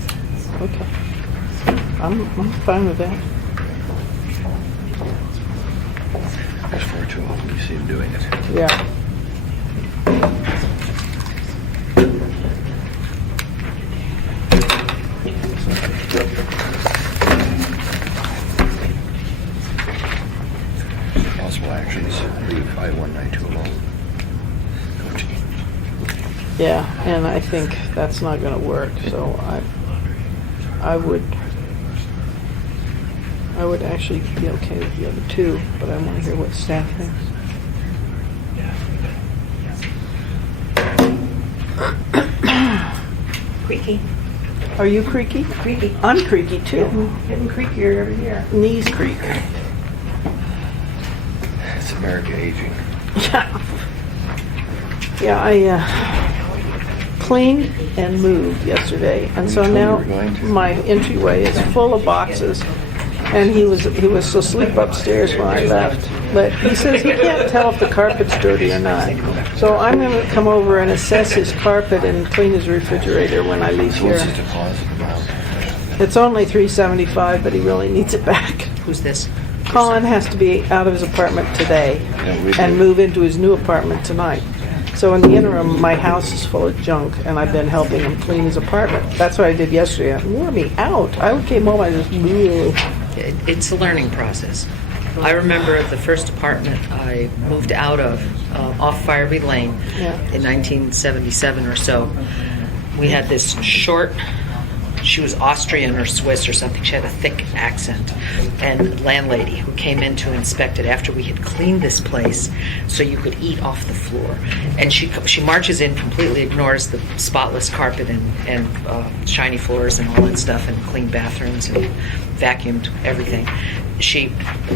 Okay. I'm fine with that. As far too often you see them doing it. Yeah. Possible actions, leave I-192 alone. Yeah, and I think that's not going to work, so I would actually be okay with the other two, but I want to hear what staff thinks. Creaky. Are you creaky? Creaky. I'm creaky too. Getting creakier every year. Knees creak. It's America aging. Yeah, I cleaned and moved yesterday, and so now my entryway is full of boxes. And he was asleep upstairs when I left. But he says he can't tell if the carpet's dirty or not. So I'm going to come over and assess his carpet and clean his refrigerator when I leave here. It's only $375, but he really needs it back. Who's this? Colin has to be out of his apartment today and move into his new apartment tonight. So in the interim, my house is full of junk, and I've been helping him clean his apartment. That's what I did yesterday. It wore me out. I came home, I just, It's a learning process. I remember the first apartment I moved out of, off Fireby Lane, in 1977 or so. We had this short, she was Austrian or Swiss or something, she had a thick accent, and landlady who came in to inspect it after we had cleaned this place so you could eat off the floor. And she marches in, completely ignores the spotless carpet and shiny floors and all that stuff, and clean bathrooms and vacuumed everything. She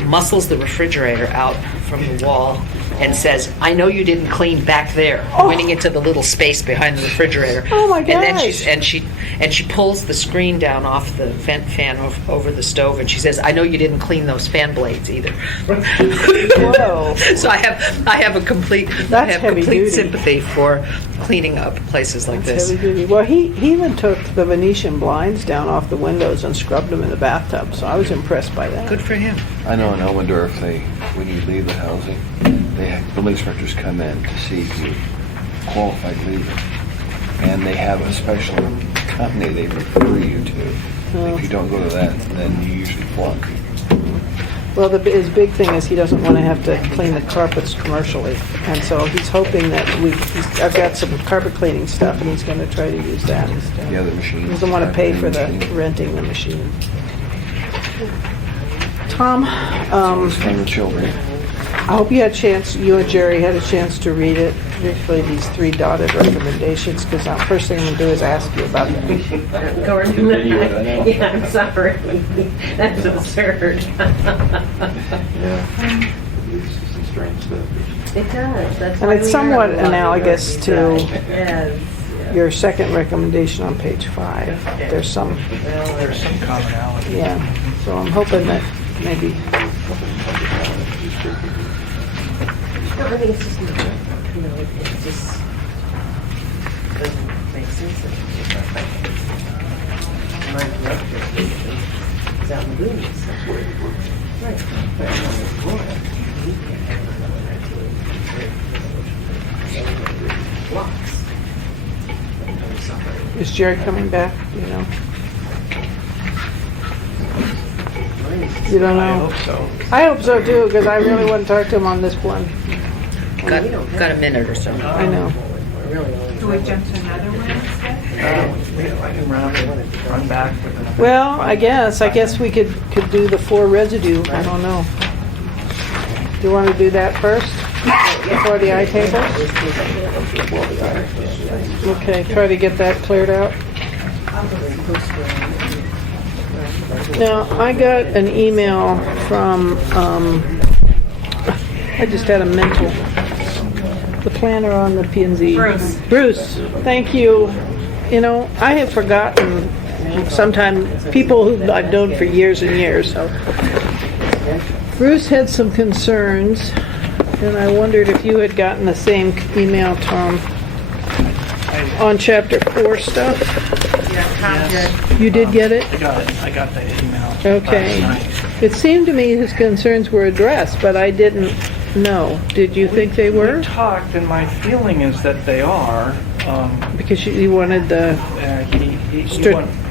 muscles the refrigerator out from the wall and says, "I know you didn't clean back there," pointing into the little space behind the refrigerator. Oh my gosh. And then she pulls the screen down off the vent fan over the stove, and she says, "I know you didn't clean those fan blades either." Whoa. So I have complete sympathy for cleaning up places like That's this. heavy duty. Well, he even took the Venetian blinds down off the windows and scrubbed them in the bathtub, so I was impressed by that. Good for him. I know in Elmendorf, when you leave the housing, they have building inspectors come in to see if you're qualified leaver. And they have a special company they refer you to. If you don't go to that, then you usually flunk. Well, his big thing is he doesn't want to have to clean the carpets commercially. And so he's hoping that I've got some carpet cleaning stuff and he's going to try to use that instead. Yeah, the machine. He doesn't want to pay for the renting the machine. Tom, From the children. I hope you and Jerry had a chance to read it, particularly these 3 dotted recommendations, because the first thing I'm going to do is ask you about them. Yeah, I'm sorry. That's absurd. Yeah. It's some strange stuff. It does. That's And why it's we somewhat are the analogous to Yes. your second recommendation on page 5. There's some, There's some commonality. yeah. So I'm hoping that maybe, No, I mean, it's just, it just doesn't make sense. My recommendation is out in the wilderness. Right. Blocks. is Jerry coming back, you know? You don't know? I hope so. I hope so too, because I really want to talk to him on this one. Got a minute or so. I know. Do we jump to another one instead? I can run back with it. Well, I guess we could do the 4 residue. I don't know. Do you want to do that first? Before the eye table? Okay, try to get that cleared out. Now, I got an email from, I just had a mental, the planner on the P&Z. Bruce, thank you. You know, I have forgotten sometimes people who I've known for years and years. Bruce had some concerns, and I wondered if you had gotten the same email, Tom, on chapter 4 stuff. Yeah, Tom did. You did get it? I got that email. Okay. last night. It seemed to me his concerns were addressed, but I didn't know. Did you think they were? We talked, and my feeling is that they are. Because you wanted the He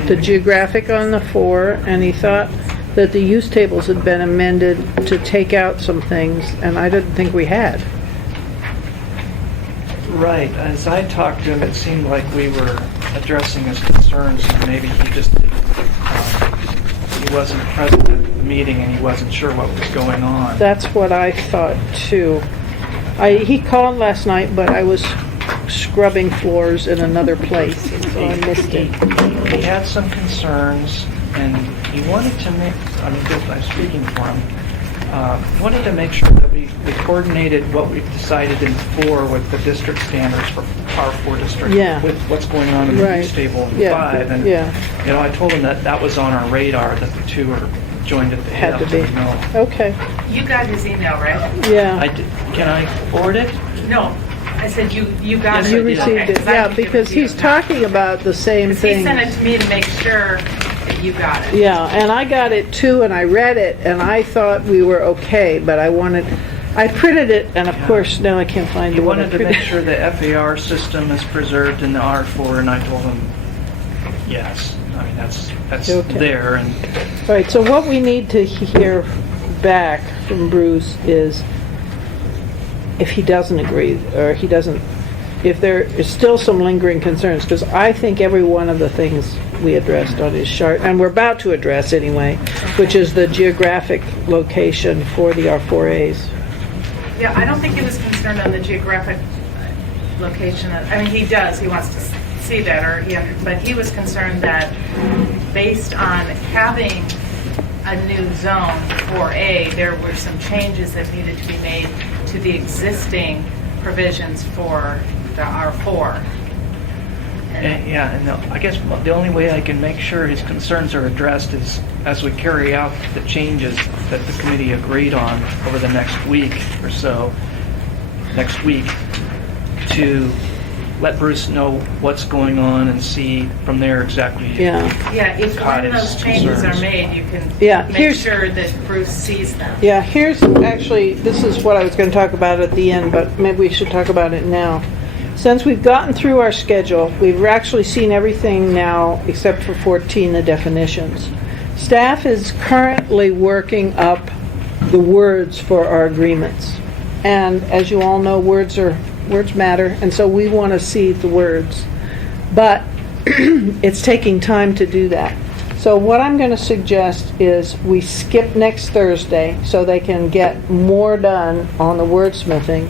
the geographic on the 4, and he thought that the use tables had been amended to take out some things, and I didn't think we had. Right. As I talked to him, it seemed like we were addressing his concerns, and maybe he just didn't, he wasn't present at the meeting, and he wasn't sure what was going on. That's what I thought too. He called last night, but I was scrubbing floors in another place, and so I missed it. He had some concerns, and he wanted to make, I mean, I'm speaking for him, wanted to make sure that we coordinated what we've decided in 4 with the district standards for our 4 district. Yeah. With what's going on in the Right. use table in Yeah, 5. And, yeah. you know, I told him that that was on our radar, that the 2 are joined at the hip. Had to be. No. Okay. You got his email, right? Yeah. Can I forward it? No, I said you got it. You Okay, received it, 'cause I yeah, can give it because to you he's now. talking about the same 'Cause he thing. sent it to me to make sure that you got it. Yeah, and I got it too, and I read it, and I thought we were okay, but I printed it, and of course, now I can't find He the one I wanted to make printed. sure the FAR system is preserved in the R4, and I told him, yes. I mean, that's Okay. there, and All right, so what we need to hear back from Bruce is if he doesn't agree, or if there is still some lingering concerns, because I think every one of the things we addressed on his chart, and we're about to address anyway, which is the geographic location for the R4As. Yeah, I don't think he was concerned on the geographic location. I mean, he does, he wants to see that, but he was concerned that based on having a new zone 4A, there were some changes that needed to be made to the existing provisions for the R4. and I guess the only way I can make sure his concerns are addressed is as we carry out the changes that the committee agreed on over the next week or so, to let Bruce know what's going on and see from there exactly. Yeah. Yeah, if caught when his those changes are concerns. made, you can Yeah, make here's- sure that Bruce sees them. Yeah, here's, actually, this is what I was going to talk about at the end, but maybe we should talk about it now. Since we've gotten through our schedule, we've actually seen everything now except for 14, the definitions. Staff is currently working up the words for our agreements. And as you all know, words matter, and so we want to see the words. But it's taking time to do that. So what I'm going to suggest is we skip next Thursday so they can get more done on the wordsmithing.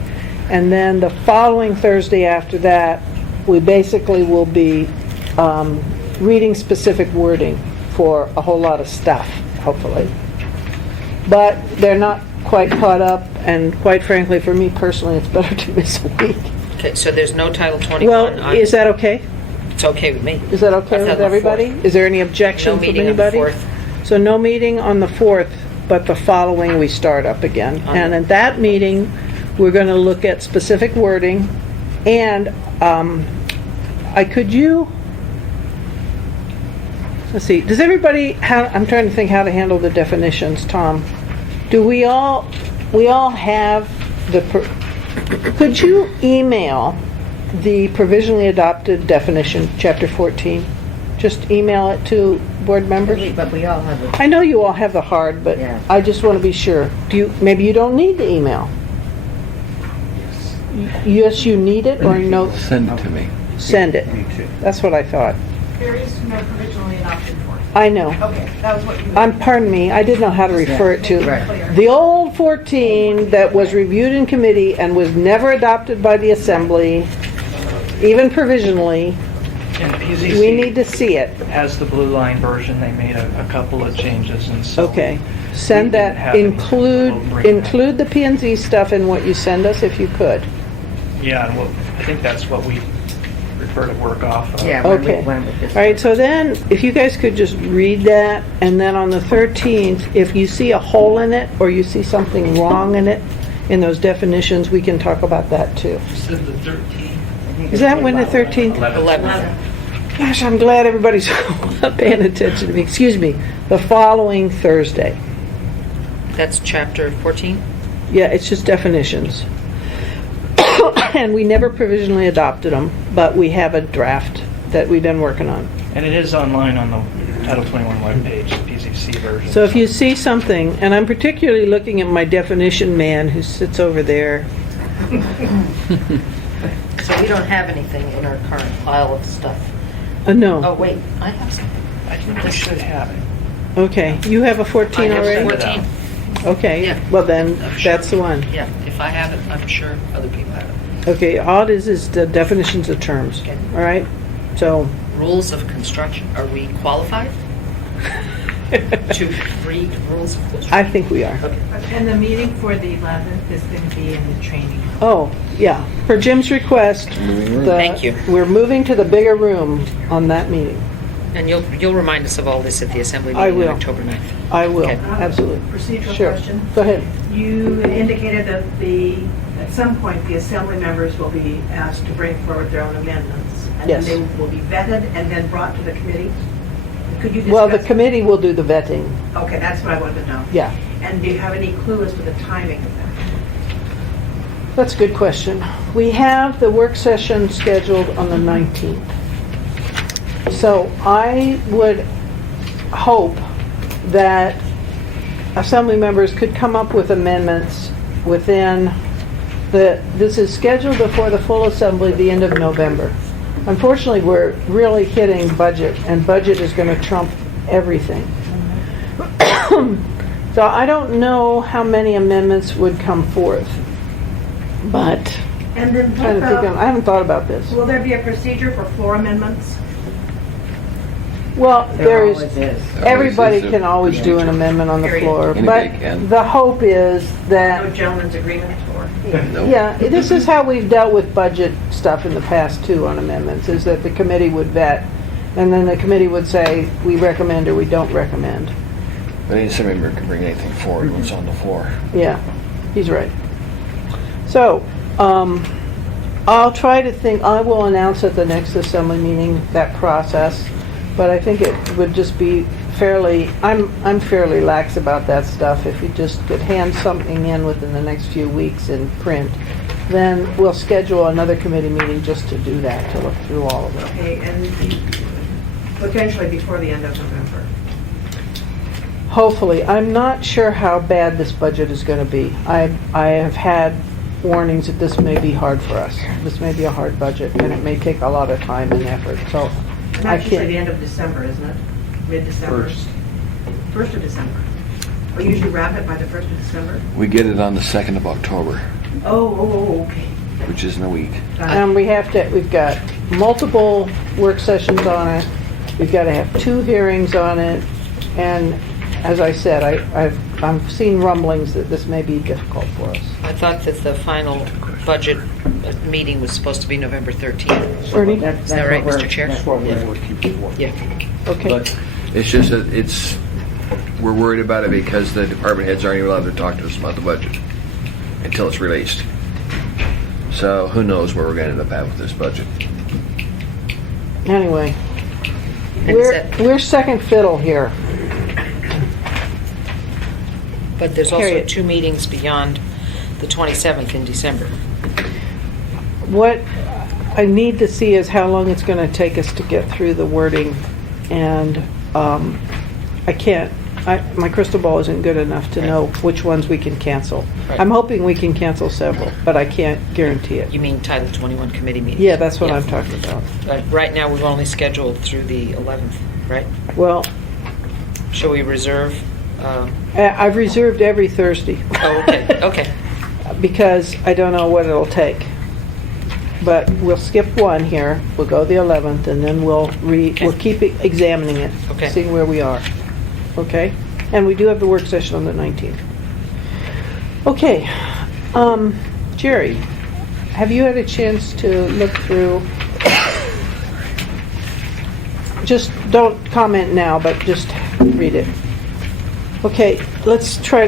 And then the following Thursday after that, we basically will be reading specific wording for a whole lot of stuff, hopefully. But they're not quite caught up, and quite frankly, for me personally, it's better to miss a week. Okay, so there's no Title 21? Well, is that okay? It's okay with me. Is that okay That's on with the everybody? 4th. Is there any objection No from meeting on the anybody? 4th. So no meeting on the 4th, but the following we start up again. And at that meeting, we're going to look at specific wording, and let's see, does everybody, I'm trying to think how to handle the definitions, Tom. Do we all have could you email the provisionally adopted definition, chapter 14? Just email it to board members? But we all have it. I know you all have the hard, but Yeah. I just want to be sure. Maybe you don't need the email? Yes, you need it, or no? Send it to me. Send it. That's what I thought. There is no provisionally adopted for it. I know. Okay, that was what you. Pardon me, I didn't know how to refer it to. Right. The old 14 that was reviewed in committee and was never adopted by the assembly, even provisionally, And we need to see it. As the Blue Line version, they made a couple of changes, and so. Okay. Send We didn't that, have it. include We'll bring that. the P and Z stuff in what you send us if you could. Yeah, and I think that's what we prefer to work off of. Yeah, when we Okay. went with this. All right, so then, if you guys could just read that, and then on the 13th, if you see a hole in it, or you see something wrong in it, in those definitions, we can talk about that too. You said the 13th. Is that when the 13th? 11th. Gosh, I'm glad everybody's paying attention to me. Excuse me, the following Thursday. That's chapter 14? Yeah, it's just definitions. And we never provisionally adopted them, but we have a draft that we've been working on. And it is online on the Title 21 webpage, the PZC version. So if you see something, and I'm particularly looking at my definition man who sits over there. So we don't have anything in our current pile of stuff. No. Oh, wait, I have something. I think we should have it. Okay, you have a 14 I have already? 14. Okay, Yeah. well then, I'm sure. that's the one. Yeah, if I have it, I'm sure other people have it. Okay, all it is the definitions of terms, Okay. all right? So, Rules of construction, are we qualified to read rules of construction? I think we are. And the meeting for the 11th is going to be in the training room. Oh, yeah, per Jim's request, Thank you. we're moving to the bigger room on that meeting. And you'll remind us of all this at the assembly I meeting on will. October 9th. I will, Okay. absolutely. Procedural Sure. question. Go ahead. You indicated that at some point, the assembly members will be asked to bring forward their own amendments. Yes. And then they will be vetted and then brought to the committee? Could you discuss? Well, the committee will do the vetting, Okay, that's what I wanted to know. yeah. And do you have any clue as to the timing of that? That's a good question. We have the work session scheduled on the 19th. So I would hope that assembly members could come up with amendments within this is scheduled before the full assembly, the end of November. Unfortunately, we're really hitting budget, and budget is going to trump everything. So I don't know how many amendments would come forth, but And then I haven't thought about this. will there be a procedure for floor amendments? Well, there is, always is. everybody Always is a can always do an procedure. amendment on the Period. floor, Anybody but can. the hope is No that, gentleman's agreement or? Nope. yeah, this is how we've dealt with budget stuff in the past too on amendments, is that the committee would vet, and then the committee would say, we recommend or we don't recommend. But any assembly member can bring anything forward when it's on the floor. Yeah, he's right. So, I'll try to think, I will announce at the next assembly meeting that process, but I think it would just be fairly, I'm fairly lax about that stuff. If you just could hand something in within the next few weeks in print, then we'll schedule another committee meeting just to do that, to look through all of it. Okay, and potentially before the end of November. hopefully, I'm not sure how bad this budget is going to be. I have had warnings that this may be hard for us. This may be a hard budget, and it may take a lot of time and effort, so I That's usually the can't. end of December, isn't it? Mid-December? First. 1st of December. We usually wrap it by the 1st of December? We get it on the 2nd of October, Okay. which isn't a week. And we've got multiple work sessions on it. We've got to have 2 hearings on it. And as I said, I've seen rumblings that this may be difficult for us. I thought that the final budget meeting was supposed to be November 13th. Ernie? Is that right, Mr. Chair? That's what we're keeping for. Yeah. Okay. But it's just that we're worried about it because the department heads aren't even allowed to talk to us about the budget until it's released. So who knows where we're going to end up at with this budget. Anyway, And is that- we're second fiddle here. But there's also Harriet. 2 meetings beyond the 27th in December. What I need to see is how long it's going to take us to get through the wording, and I can't, my crystal ball isn't good enough to know which ones we can cancel. Right. I'm hoping we can cancel several, but I can't guarantee it. You mean Title 21 committee meetings? Yeah, that's what Yeah. I'm talking about. But right now, we've only scheduled through the 11th, right? Well, Shall we reserve? I've reserved every Thursday. Oh, okay, okay. Because I don't know what it'll take. But we'll skip one here, we'll go the 11th, and then we'll keep examining it, Okay. seeing where we are. Okay? And we do have the work session on the 19th. Okay. Jerry, have you had a chance to look through? Just don't comment now, but just read it. Okay, let's try,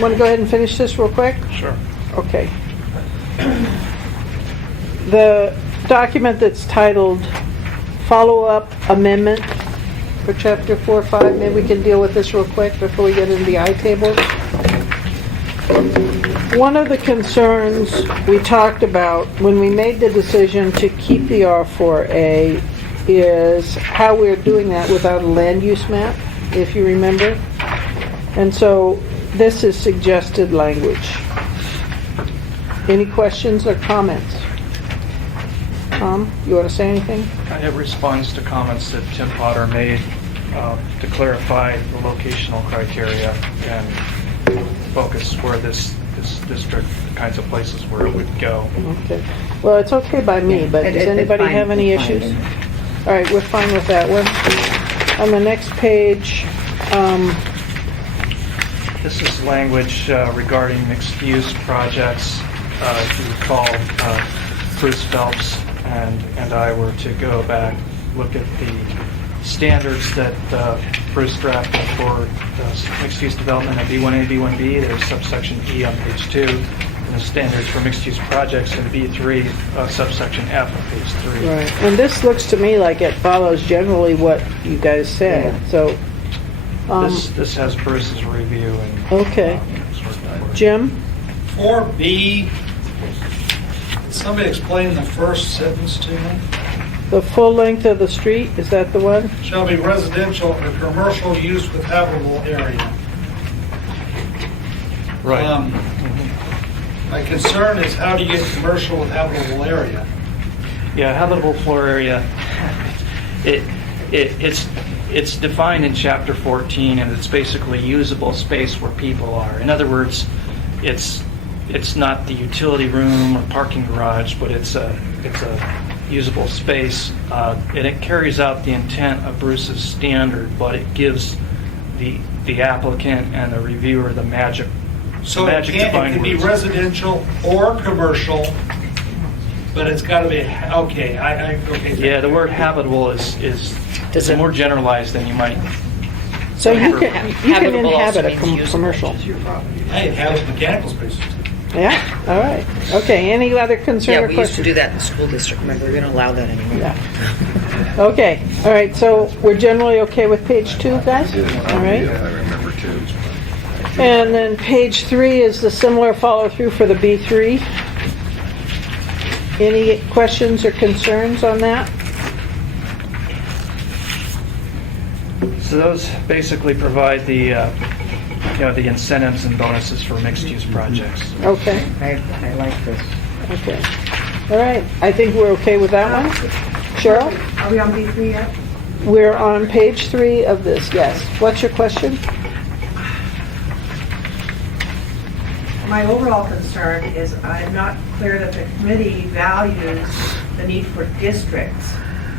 want to go ahead and finish this real quick? Sure. Okay. The document that's titled Follow-Up Amendment for Chapter 4-5, maybe we can deal with this real quick before we get into the I-tables. One of the concerns we talked about when we made the decision to keep the R4A is how we're doing that without a land use map, if you remember. And so this is suggested language. Any questions or comments? Tom, you want to say anything? It responds to comments that Tim Potter made to clarify the locational criteria and focus where this district, the kinds of places where it would go. Okay. Well, it's okay by me, but does anybody have any issues? All right, we're fine with that one. On the next page, This is language regarding mixed-use projects. If you recall, Bruce Phelps and I were to go back, look at the standards that Bruce drafted for mixed-use development at B1A, B1B. There's subsection E on page 2, and the standards for mixed-use projects in B3, subsection F on page 3. right, and this looks to me like it follows generally what you guys said, so. This has Bruce's review and. Okay. Jim? 4B, can somebody explain the first sentence to me? The full length of the street, is that the one? Shall be residential or commercial use with habitable area. Right. My concern is how do you get commercial with habitable area? Yeah, habitable floor area, it's defined in chapter 14, and it's basically usable space where people are. In other words, it's not the utility room or parking garage, but it's a usable space, and it carries out the intent of Bruce's standard, but it gives the applicant and the reviewer the magic. So it can be residential or commercial, but it's got to be, okay, okay. Yeah, the word habitable is more generalized than you might. So you can Habitable also inhabit a means usable. commercial. Hey, it has mechanical spaces. Yeah, all right. Okay, any other concern Yeah, or we used to question? do that in the school district, remember? We don't allow that anymore. Yeah. Okay, all right, so we're generally okay with page 2, guys? All right. I remember too. And then page 3 is the similar follow-through for the B3. Any questions or concerns on that? So those basically provide the, the incentives and bonuses for mixed-use projects. Okay, I like this. okay. All right, I think we're okay with that one. Cheryl? Are we on B3 yet? We're on page 3 of this, yes. What's your question? My overall concern is I'm not clear that the committee values the need for districts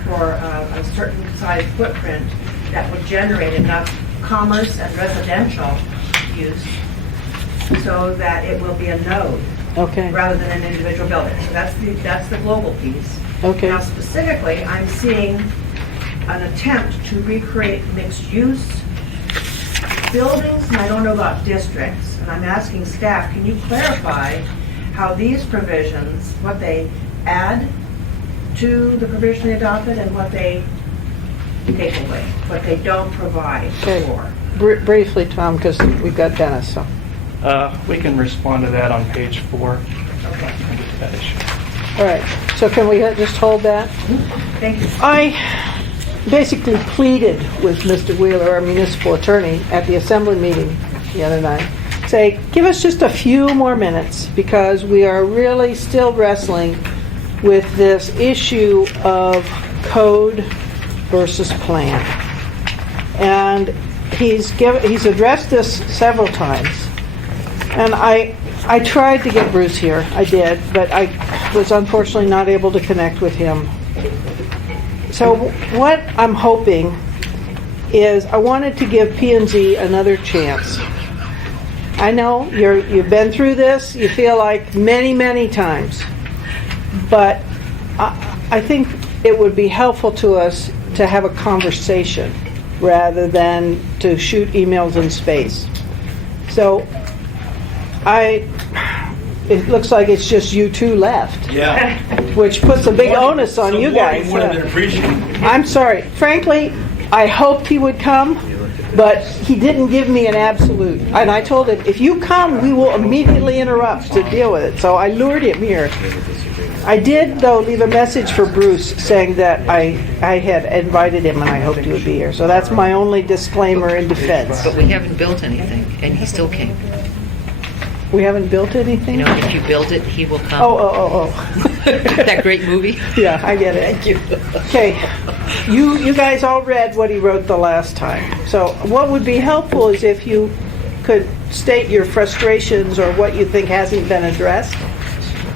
for a certain size footprint that would generate enough commerce and residential use so that it will be a node Okay, rather than an individual building. So that's the global piece. okay. Now specifically, I'm seeing an attempt to recreate mixed-use buildings, and I don't know about districts. And I'm asking staff, can you clarify how these provisions, what they add to the provision they adopted and what they take away, what they don't provide Okay. for? Briefly, Tom, because we've got Dennis, so. We can respond to that on page 4. Okay, And get to that issue. All right, so can we just hold that? thank you. I basically pleaded with Mr. Wheeler, our municipal attorney, at the assembly meeting the other night. Say, give us just a few more minutes because we are really still wrestling with this issue of code versus plan. And he's addressed this several times. And I tried to get Bruce here, I did, but I was unfortunately not able to connect with him. So what I'm hoping is I wanted to give P&Z another chance. I know you've been through this, you feel like many times, but I think it would be helpful to us to have a conversation rather than to shoot emails in space. So it looks like it's just you two left. Yeah. Which puts a big onus on you guys. Would have been appreciated. I'm sorry. Frankly, I hoped he would come, but he didn't give me an absolute. And I told him, if you come, we will immediately interrupt to deal with it. So I lured him here. I did, though, leave a message for Bruce saying that I had invited him and I hoped he would be here. So that's my only disclaimer in defense. But we haven't built anything, and he still came. We haven't built anything? You know, if you build it, he will come. Oh. That great movie? Yeah, I get it. Thank you. Okay, you guys all read what he wrote the last time. So what would be helpful is if you could state your frustrations or what you think hasn't been addressed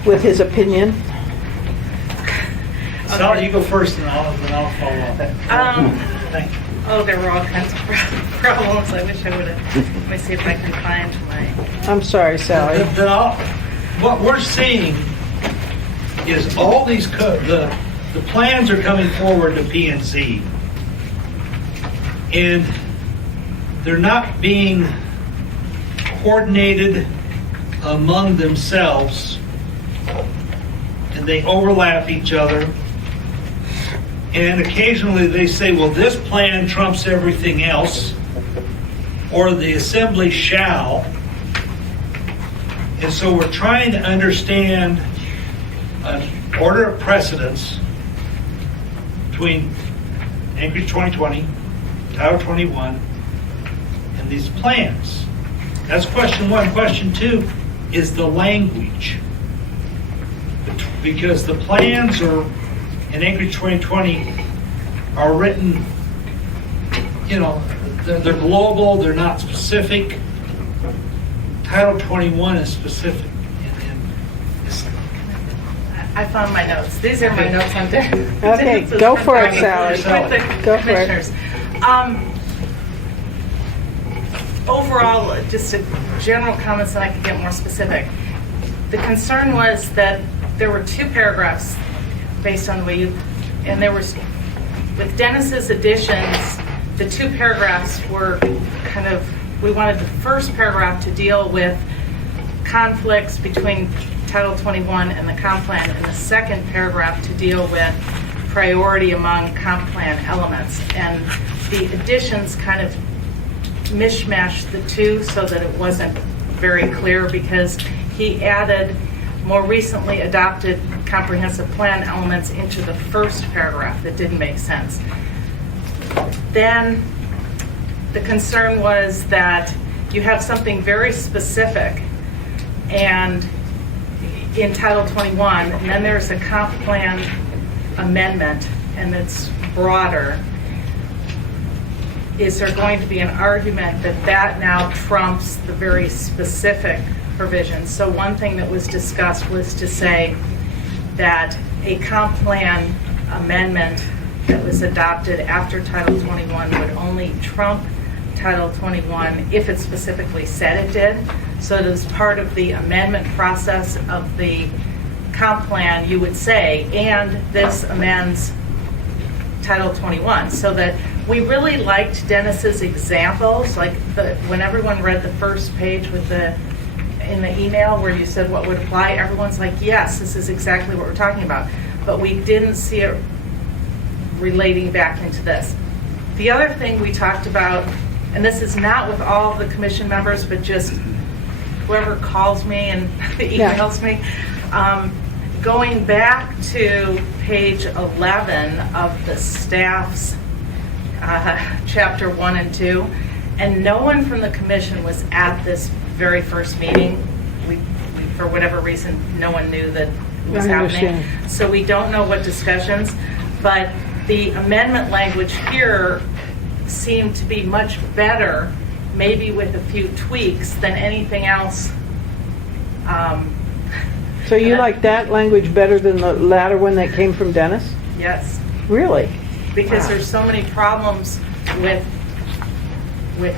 with his opinion. Sally, you go first and I'll follow up. Thank you. Oh, there were all kinds of problems. I wish I would have. Let me see if I can find my. I'm sorry, Sally. What we're seeing is all these, the plans are coming forward to P&Z. And they're not being coordinated among themselves. And they overlap each other. And occasionally they say, well, this plan trumps everything else, or the assembly shall. And so we're trying to understand an order of precedence between Anchorage 2020, Title 21, and these plans. That's question one. Question two is the language. Because the plans are in Anchorage 2020 are written, they're global, they're not specific. Title 21 is specific. I found my notes. These are my notes on there. Okay, go for it, Sally. Go for it. Overall, just a general comments, and I could get more specific. The concern was that there were 2 paragraphs based on the way you, and there was, with Dennis's additions, the 2 paragraphs were kind of, we wanted the first paragraph to deal with conflicts between Title 21 and the comp plan, and the second paragraph to deal with priority among comp plan elements. And the additions kind of mishmashed the 2 so that it wasn't very clear, because he added more recently adopted comprehensive plan elements into the first paragraph that didn't make sense. Then the concern was that you have something very specific and in Title 21, and then there's a comp plan amendment, and it's broader. Is there going to be an argument that that now trumps the very specific provisions? So one thing that was discussed was to say that a comp plan amendment that was adopted after Title 21 would only trump Title 21 if it specifically said it did. So that as part of the amendment process of the comp plan, you would say, and this amends Title 21. So that we really liked Dennis's examples, like when everyone read the first page with in the email where you said what would apply, everyone's like, yes, this is exactly what we're talking about. But we didn't see it relating back into this. The other thing we talked about, and this is not with all of the commission members, but just whoever calls me and emails me, going back to page 11 of the staff's chapter 1 and 2, and no one from the commission was at this very first meeting. We for whatever reason, no one knew that it was happening. So we don't know what discussions, but the amendment language here seemed to be much better, maybe with a few tweaks, than anything else. So you like that language better than the latter one that came from Dennis? Yes. Really? Because there's so many problems with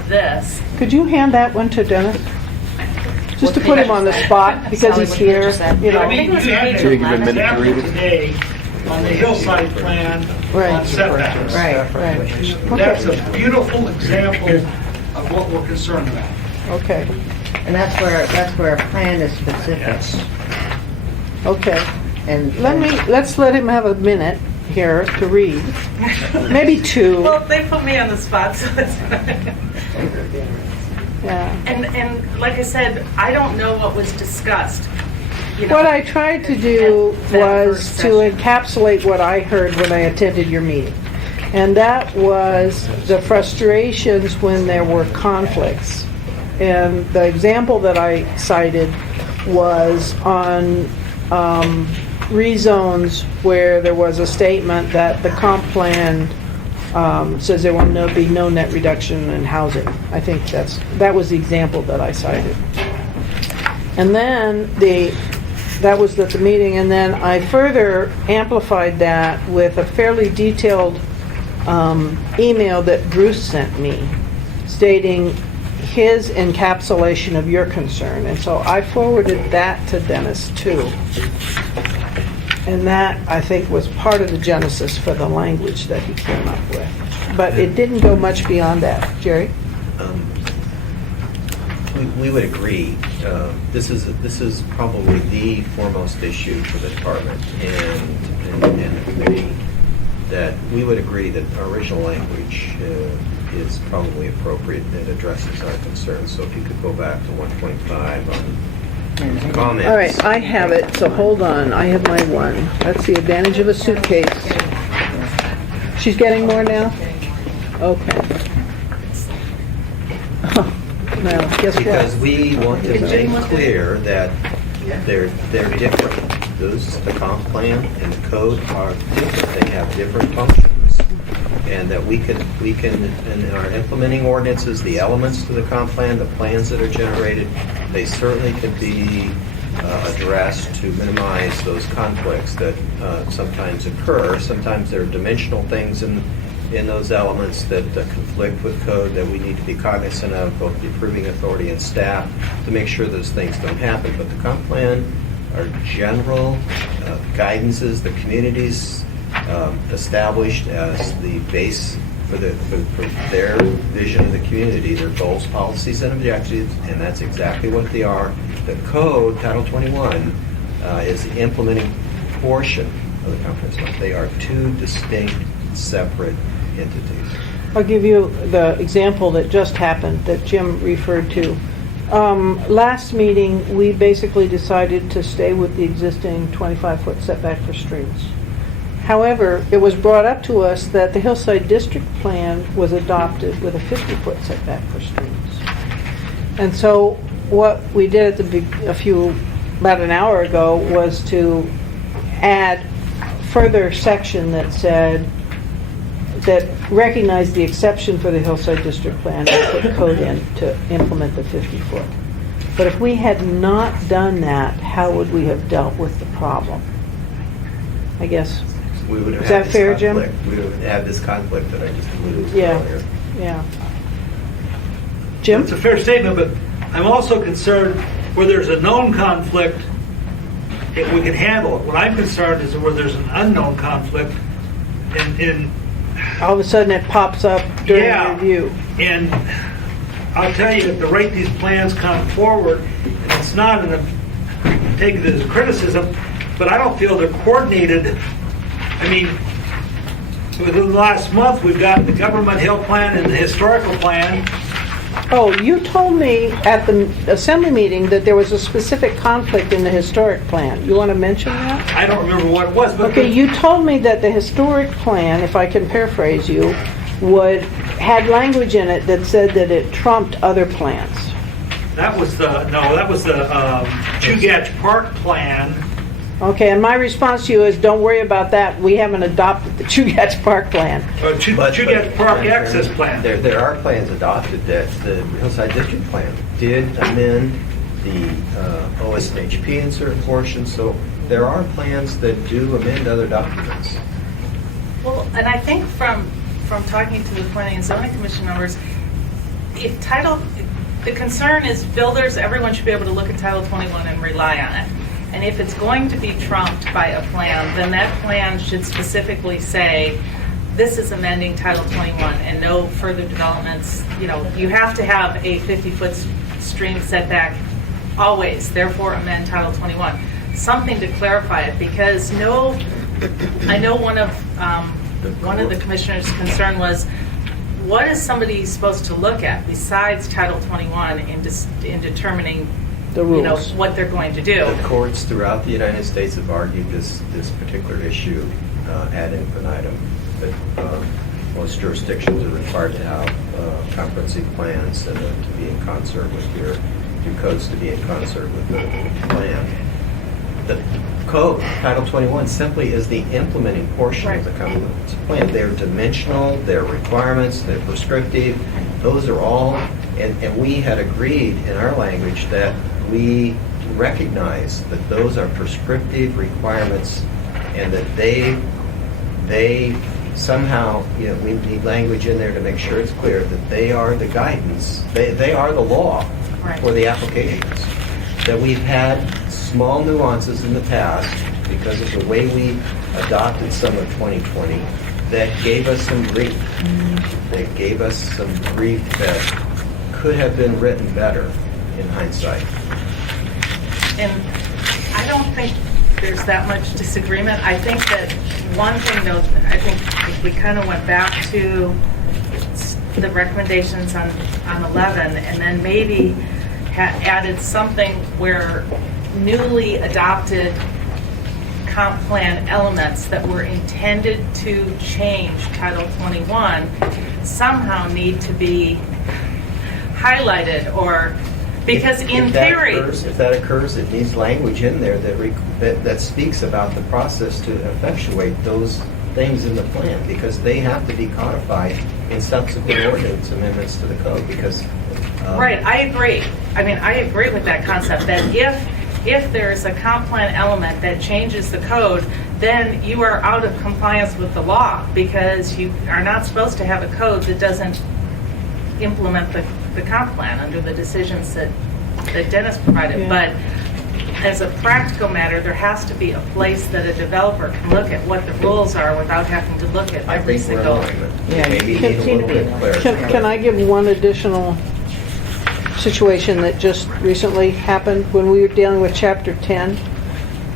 this. Could you hand that one to Dennis? Just to put him on the spot, because he's here, you know. I mean, you had So you give him a an minute to read example it? today on the hillside plan on setbacks. Right. That's a beautiful example of what we're concerned about. Okay, And that's where a plan is specific. okay. And Let's let him have a minute here to read. Maybe two. Well, they put me on the spot, so it's Yeah. and like I said, I don't know what was discussed. You know, What I tried to do at that was first to session. encapsulate what I heard when I attended your meeting. And that was the frustrations when there were conflicts. And the example that I cited was on rezones where there was a statement that the comp plan says there will be no net reduction in housing. I think that was the example that I cited. And then that was at the meeting, and then I further amplified that with a fairly detailed email that Bruce sent me stating his encapsulation of your concern. And so I forwarded that to Dennis too. And that, I think, was part of the genesis for the language that he came up with. But it didn't go much beyond that. Jerry? We would agree. This is probably the foremost issue for the department and the committee, that we would agree that our original language is probably appropriate and addresses our concerns. So if you could go back to 1.5 on comments. All right, I have it, so hold on. I have my one. That's the advantage of a suitcase. She's getting more now? Okay. Well, guess Because what? we want to make clear that they're different. The comp plan and the code are different. They have different functions. And that we can, in our implementing ordinances, the elements to the comp plan, the plans that are generated, they certainly can be addressed to minimize those conflicts that sometimes occur. Sometimes there are dimensional things in those elements that conflict with code that we need to be cognizant of, both the approving authority and staff, to make sure those things don't happen. But the comp plan are general guidances the communities established as the base for their vision of the community, their goals, policies, and objectives, and that's exactly what they are. The code, Title 21, is the implementing portion of the comprehensive plan. They are two distinct, separate entities. I'll give you the example that just happened that Jim referred to. Last meeting, we basically decided to stay with the existing 25-foot setback for streets. However, it was brought up to us that the Hillside District Plan was adopted with a 50-foot setback for streams. And so what we did at about an hour ago was to add further section that said, that recognized the exception for the Hillside District Plan and put code in to implement the 50-foot. But if we had not done that, how would we have dealt with the problem? I guess. We would have Is had that this fair, Jim? conflict. We would have had this conflict that I just alluded to Yeah. earlier. Yeah. Jim? It's a fair statement, but I'm also concerned where there's a known conflict, if we can handle it. What I'm concerned is where there's an unknown conflict in All of a sudden it pops up during Yeah. review. And I'll tell you, at the rate these plans come forward, and it's not take it as a criticism, but I don't feel they're coordinated. I mean, within the last month, we've got the Government Hill Plan and the Historical Plan. Oh, you told me at the assembly meeting that there was a specific conflict in the historic plan. You want to mention that? I don't remember what it was, but... Okay, you told me that the historic plan, if I can paraphrase you, had language in it that said that it trumped other plans. That was the Chugach Park Plan. Okay, and my response to you is, don't worry about that. We haven't adopted the Chugach Park plan. Chugach Park Access Plan. There are plans adopted that the Hillside District Plan did amend the OSHP in certain portions, so there are plans that do amend other documents. Well, and I think from talking to the Planning and Zoning Commission members, the concern is builders, everyone should be able to look at Title 21 and rely on it. And if it's going to be trumped by a plan, then that plan should specifically say, this is amending Title 21 and no further developments. You know, you have to have a 50-foot stream setback always, therefore amend Title 21. Something to clarify it, because I know one of the commissioners' concern was, what is somebody supposed to look at besides Title 21 in determining the rules, what they're going to do? The courts throughout the United States have argued this particular issue ad infinitum, that most jurisdictions are required to have comprehensive plans and to be in concert with your codes, to be in concert with the plan. The code, Title 21, simply is the implementing portion of the comprehensive plan. They're dimensional, they're requirements, they're prescriptive. Those are all, and we had agreed in our language that we recognize that those are prescriptive requirements and that they somehow, we need language in there to make sure it's clear that they are the guidance, they are the law for the applications. That we've had small nuances in the past because of the way we adopted some of 2020 that gave us some grief. That gave us some grief that could have been written better in hindsight. And I don't think there's that much disagreement. I think that one thing, though, I think if we kind of went back to the recommendations on 11 and then maybe added something where newly adopted comp plan elements that were intended to change Title 21 somehow need to be highlighted, or because in theory, if that occurs, it needs language in there that speaks about the process to effectuate those things in the plan, because they have to be codified in subsequent ordinance amendments to the code. Because right, I agree. I mean, I agree with that concept that if there's a comp plan element that changes the code, then you are out of compliance with the law, because you are not supposed to have a code that doesn't implement the comp plan under the decisions that Dennis provided. Yeah. But as a practical matter, there has to be a place that a developer can look at what the rules are without having to look at every single. Maybe need a little bit of clarity. Can I give one additional situation that just recently happened when we were dealing with Chapter 10?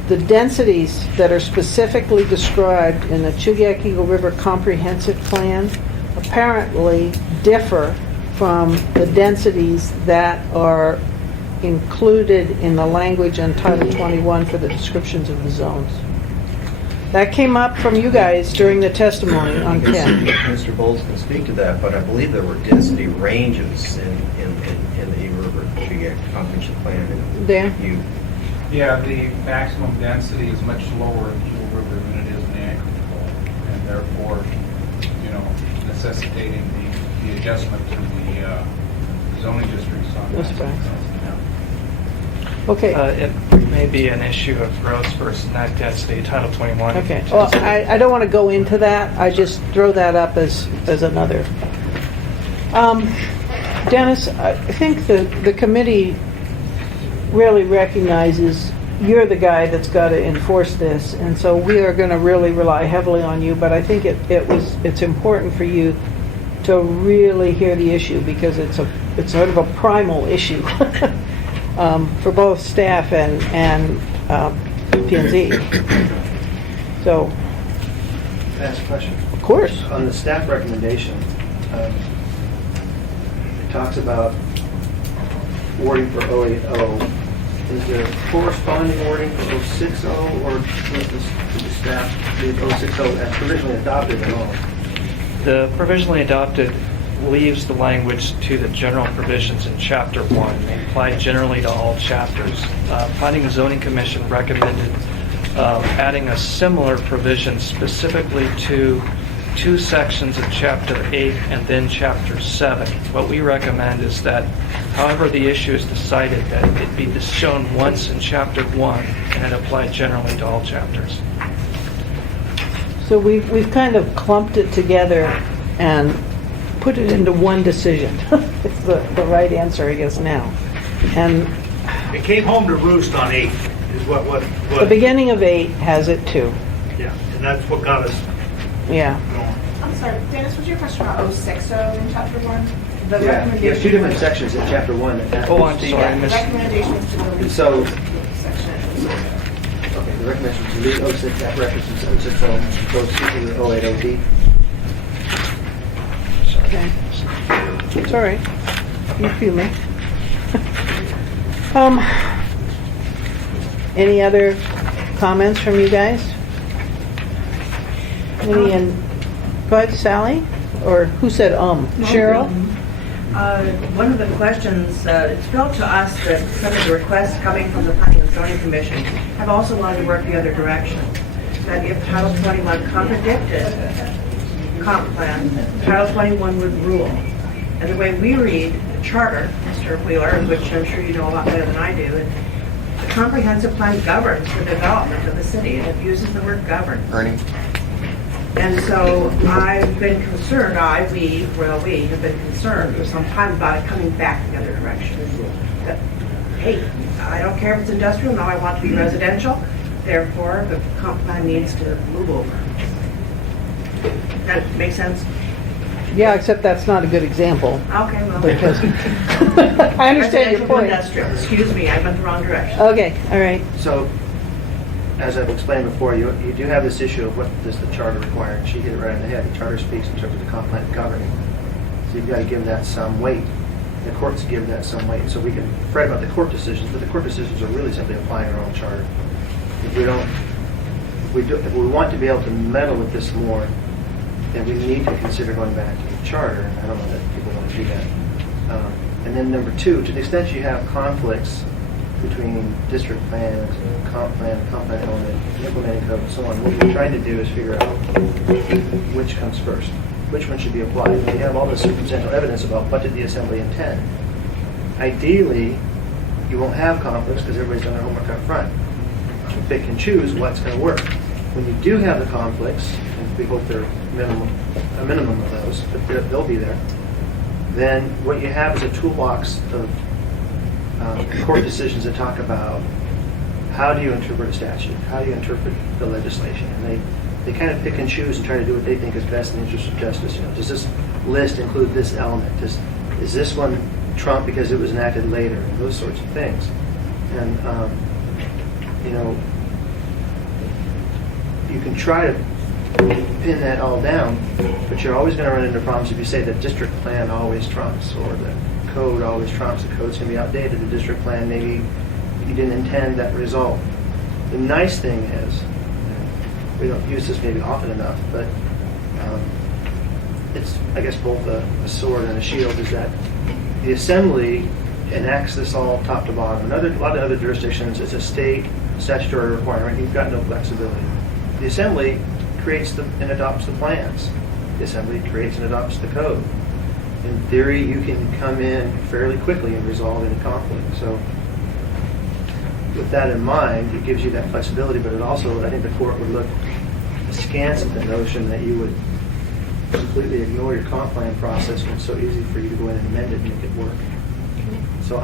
The densities that are specifically described in the Chugach Eagle River Comprehensive Plan apparently differ from the densities that are included in the language in Title 21 for the descriptions of the zones. That came up from you guys during the testimony on 10. Mr. Bowles can speak to that, but I believe there were density ranges in the Eagle River comprehensive plan. And Dan? Yeah, the maximum density is much lower in Eagle River than it is in the anchor control, and therefore, necessitating the adjustment to the zoning districts on That's that. fine. Yeah. Okay. It may be an issue of gross versus net density, Title 21. Okay, well, I don't want to go into that, I just throw that up as another. Dennis, I think the committee really recognizes you're the guy that's got to enforce this, and so we are going to really rely heavily on you, but I think it's important for you to really hear the issue, because it's sort of a primal issue for both staff and P&Z. So, Can I ask a question? of course. On the staff recommendation, it talks about wording for 080. Is there corresponding wording for 060, or does the staff leave 060 as provisionally adopted at all? The provisionally adopted leaves the language to the general provisions in Chapter 1. They apply generally to all chapters. Planning and Zoning Commission recommended adding a similar provision specifically to two sections of Chapter 8 and then Chapter 7. What we recommend is that, however the issue is decided, that it be shown once in Chapter 1 and it apply generally to all chapters. So we've kind of clumped it together and put it into one decision. It's the right answer, I guess, now. And It came home to roost on 8, is what. the beginning of 8 has it too. Yeah, and that's what got us Yeah. going. I'm sorry, Dennis, was your question about 060 in chapter 1? The Yeah, recommendation. there's two different sections in chapter 1. Oh, I'm sorry, Yeah, the Miss. recommendation is to delete So- the section. Okay, the recommendation to delete 06, that references 060, goes to the 080D. Okay. It's all right. You feel me. Any other comments from you guys? Go ahead, Sally? Or who said Cheryl? One of the questions, it's felt to us that some of the requests coming from the Planning and Zoning Commission have also wanted to work the other direction. That if Title 21 contradicted comp plan, Title 21 would rule. And the way we read the charter, Mr. Wheeler, which I'm sure you know a lot better than I do, the comprehensive plan governs the development of the city, and it uses the word govern. Ernie? And so I've been concerned, we have been concerned for some time about it coming back the other direction. That, hey, I don't care if it's industrial, now I want to be residential, therefore the comp plan needs to move over. That makes sense? Yeah, except that's not a good example. Okay, well. Because I understand your Residential to point. industrial, excuse me, I went the wrong direction. Okay, all right. So, as I've explained before, you do have this issue of what does the charter require, and she hit it right on the head. The charter speaks in terms of the comp plan governing. So you've got to give that some weight. The courts give that some weight. So we can fret about the court decisions, but the court decisions are really simply applying our own charter. If we want to be able to meddle with this more, then we need to consider going back to the charter, and I don't know that people want to do that. And then number two, to the extent you have conflicts between district plans and comp plan element, implementing code, and so on, what we're trying to do is figure out which comes first, which one should be applied. We have all this circumstantial evidence about what did the assembly intend. Ideally, you won't have conflicts because everybody's done their homework up front. You pick and choose what's going to work. When you do have the conflicts, and we hope they're a minimum of those, but they'll be there, then what you have is a toolbox of court decisions that talk about how do you interpret a statute, how do you interpret the legislation, and they kind of pick and choose and try to do what they think is best in the interest of justice. You know, does this list include this element? Is this one trump because it was enacted later? And those sorts of things. And you can try to pin that all down, but you're always going to run into problems if you say the district plan always trumps or the code always trumps. The code's going to be outdated. The district plan, maybe you didn't intend that result. The nice thing is, we don't use this maybe often enough, but it's, I guess, both a sword and a shield, is that the Assembly enacts this all top to bottom. A lot of other jurisdictions, it's a state statutory requirement. You've got no flexibility. The Assembly creates and adopts the plans. The Assembly creates and adopts the code. In theory, you can come in fairly quickly and resolve any conflict. So with that in mind, it gives you that flexibility, but it also, I think the court would look askance at the notion that you would completely ignore your comp plan process when it's so easy for you to go in and amend it and make it work. So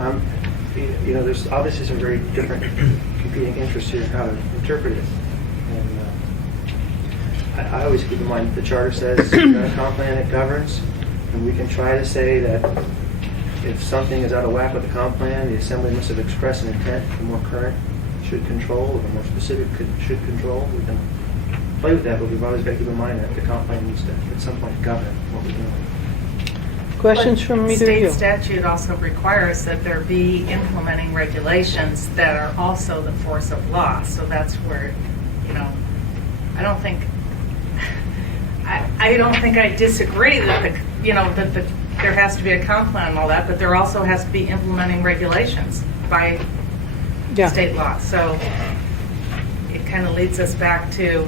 there's obviously some very different competing interests here in how to interpret it. And I always keep in mind that the charter says you've got a comp plan that governs, and we can try to say that if something is out of whack with the comp plan, the Assembly must have expressed an intent the more current should control, or the more specific should control. We can play with that, but we've always got to keep in mind that the comp plan needs to, at some point, govern what we're doing. Questions from either of you? State statute also requires that there be implementing regulations that are also the force of law. So that's where, I don't think I disagree that that there has to be a comp plan and all that, but there also has to be implementing regulations by state law. So it kind of leads us back to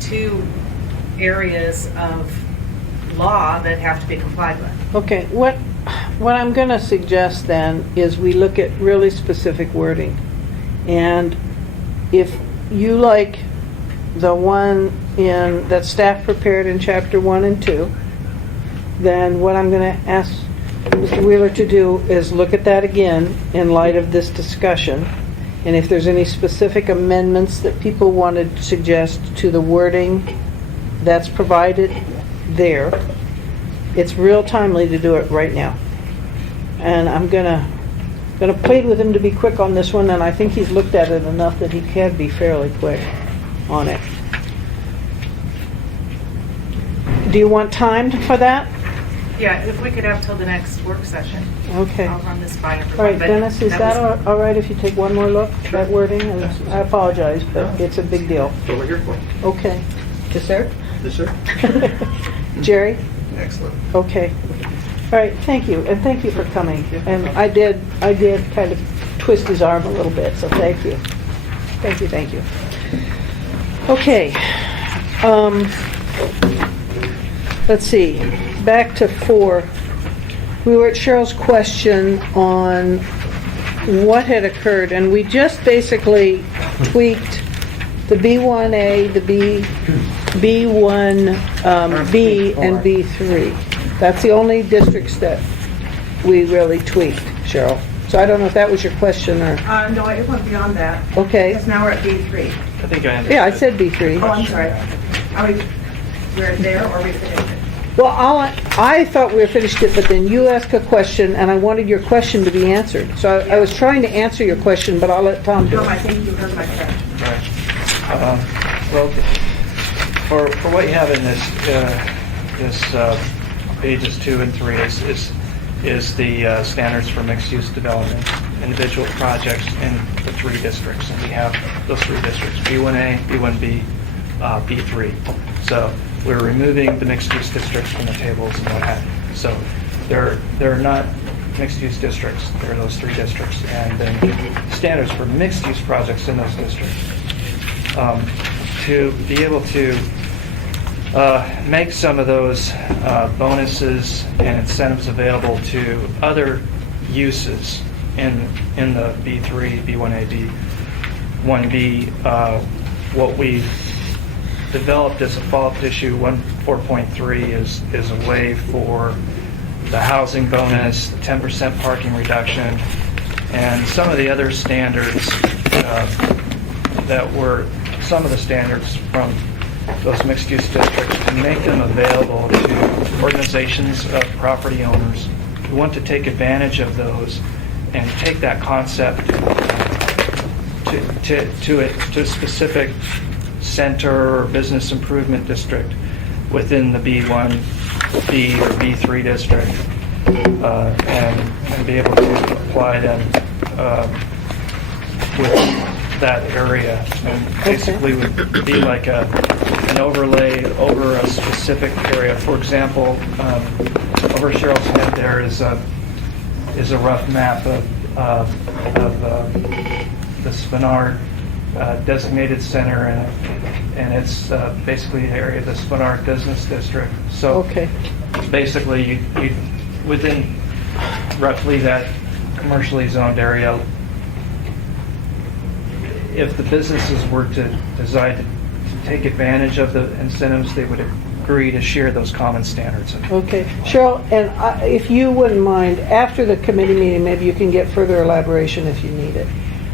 two areas of law that have to be complied with. Okay, what I'm going to suggest then is we look at really specific wording. And if you like the one that staff prepared in chapter 1 and 2, then what I'm going to ask Mr. Wheeler to do is look at that again in light of this discussion. And if there's any specific amendments that people want to suggest to the wording that's provided there, it's real timely to do it right now. And I'm gonna plead with him to be quick on this one, and I think he's looked at it enough that he can be fairly quick on it. Do you want time for that? Yeah, if we could have till the next work session. Okay. I'll run this by everyone. All right, but Dennis, is that was- all right if you take one more look at wording? I apologize, but it's a big deal. That's what we're here for. Okay. Yes, sir? Yes, sir. Jerry? Excellent. Okay. All right, thank you, and thank you for coming. And I did kind of twist his arm a little bit, so thank you. Thank you. Okay. Let's see, back to 4. We were at Cheryl's question on what had occurred, and we just basically tweaked the B1A, the B1B, and B3. That's the only districts that we really tweaked, Cheryl. So I don't know if that was your question or... No, it went beyond that. Okay. Because now we're at B3. I think I understand. Yeah, I said B3. Oh, I'm sorry. We're there or we finished it? Well, I thought we finished it, but then you asked a question, and I wanted your question to be answered. So I was trying to answer your question, but I'll let Tom do Tom, I it. think you heard my question. Right. Well, for what you have in this pages 2 and 3 is the standards for mixed-use development, individual projects in the 3 districts. And we have those 3 districts, B1A, B1B, B3. So we're removing the mixed-use districts from the tables and what have you. So they're not mixed-use districts. They're those 3 districts. And then standards for mixed-use projects in those districts. To be able to make some of those bonuses and incentives available to other uses in the B3, B1A, B1B, what we developed as a follow-up issue 4.3 is a way for the housing bonus, the 10% parking reduction, and some of the other standards that were some of the standards from those mixed-use districts to make them available to organizations of property owners who want to take advantage of those and take that concept to a specific center or business improvement district within the B1, B, or B3 district, and be able to apply them with that area. And basically would be like an overlay over a specific area. For example, over Cheryl's head there is a rough map of the Spenard designated center, and it's basically the area of the Spenard Business District. So basically, you within roughly that commercially zoned area, if the businesses were to decide to take advantage of the incentives, they would agree to share those common standards. Okay, Cheryl, and if you wouldn't mind, after the committee meeting, maybe you can get further elaboration if you need it.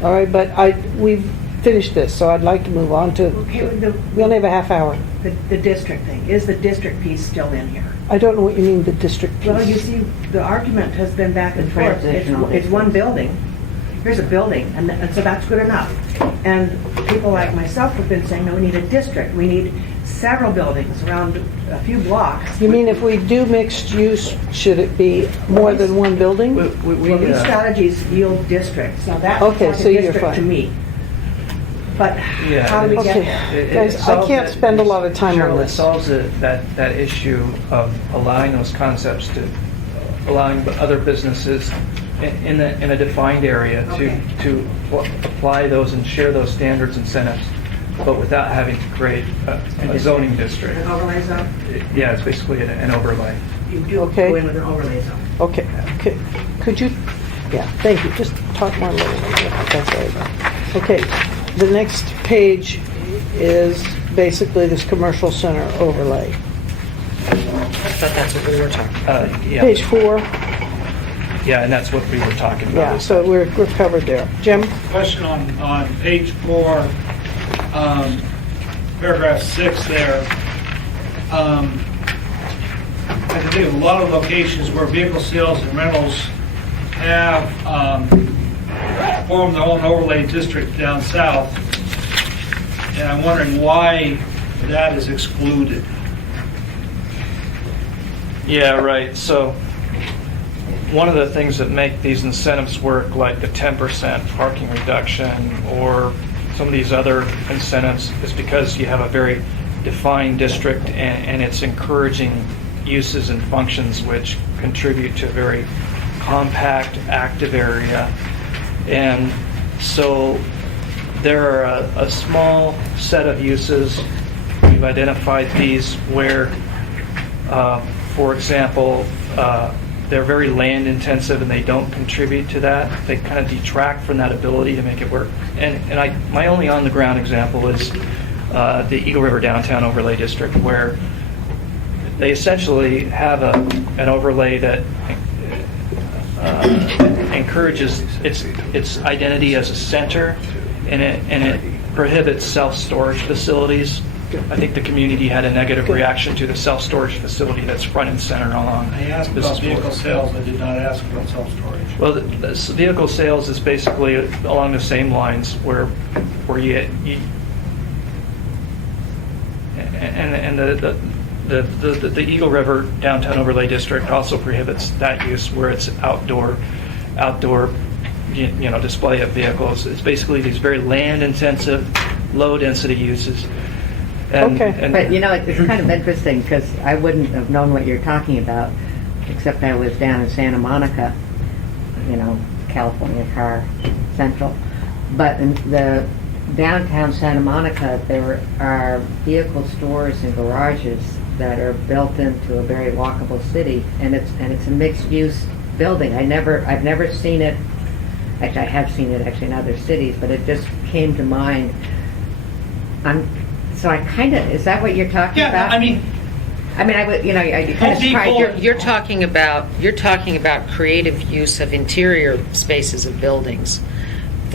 All right, but we've finished this, so I'd like to move on to, we only have a half hour. The district thing, is the district piece still in here? I don't know what you mean, the district piece. Well, you see, the argument has been back and The forth. transitional It's one building. Here's a building, and so that's good enough. And people like myself have been saying, no, we need a district. We need several buildings around a few blocks. You mean if we do mixed use, should it be more than one building? Well, these strategies yield districts, so that's Okay, like so a you're district to fine. me. But how do we get there? Guys, I can't spend a lot of time on Cheryl, it this. solves that issue of allowing those concepts to, allowing other businesses in a defined area to apply those and share those standards incentives, but without having to create a zoning district. An overlay zone? Yeah, it's basically an overlay. You do Okay. go in with an overlay zone. Okay, could you, yeah, thank you, just talk more a little bit, that's all right. Okay, the next page is basically this commercial center overlay. I thought that's what we were talking about. Yeah. Page 4, Yeah, and that's what we were talking about. yeah, so we're covered there. Jim? Question on page 4, paragraph 6 there. I can think of a lot of locations where vehicle sales and rentals have formed their own overlay district down south, and I'm wondering why that is excluded. Yeah, right. So one of the things that make these incentives work, like the 10% parking reduction or some of these other incentives, is because you have a very defined district and it's encouraging uses and functions which contribute to a very compact, active area. And so there are a small set of uses. We've identified these where, for example, they're very land intensive and they don't contribute to that. They kind of detract from that ability to make it work. And my only on the ground example is the Eagle River Downtown Overlay District, where they essentially have an overlay that encourages its identity as a center, and it prohibits self-storage facilities. I think the community had a negative reaction to the self-storage facility that's front and center along. I asked about vehicle sales, I did not ask about self-storage. Well, the vehicle sales is basically along the same lines where you and the Eagle River Downtown Overlay District also prohibits that use where it's outdoor display of vehicles. It's basically these very land intensive, low density uses. And, But it's kind of interesting because I wouldn't have known what you're talking about, except I was down in Santa Monica, California Car Central. But in the downtown Santa Monica, there are vehicle stores and garages that are built into a very walkable city, and it's a mixed use building. I've never seen it. Actually, I have seen it in other cities, but it just came to mind. So I kind of, is that what you're talking about? I mean, I would, you kind of tried. You're talking about creative use of interior spaces of buildings,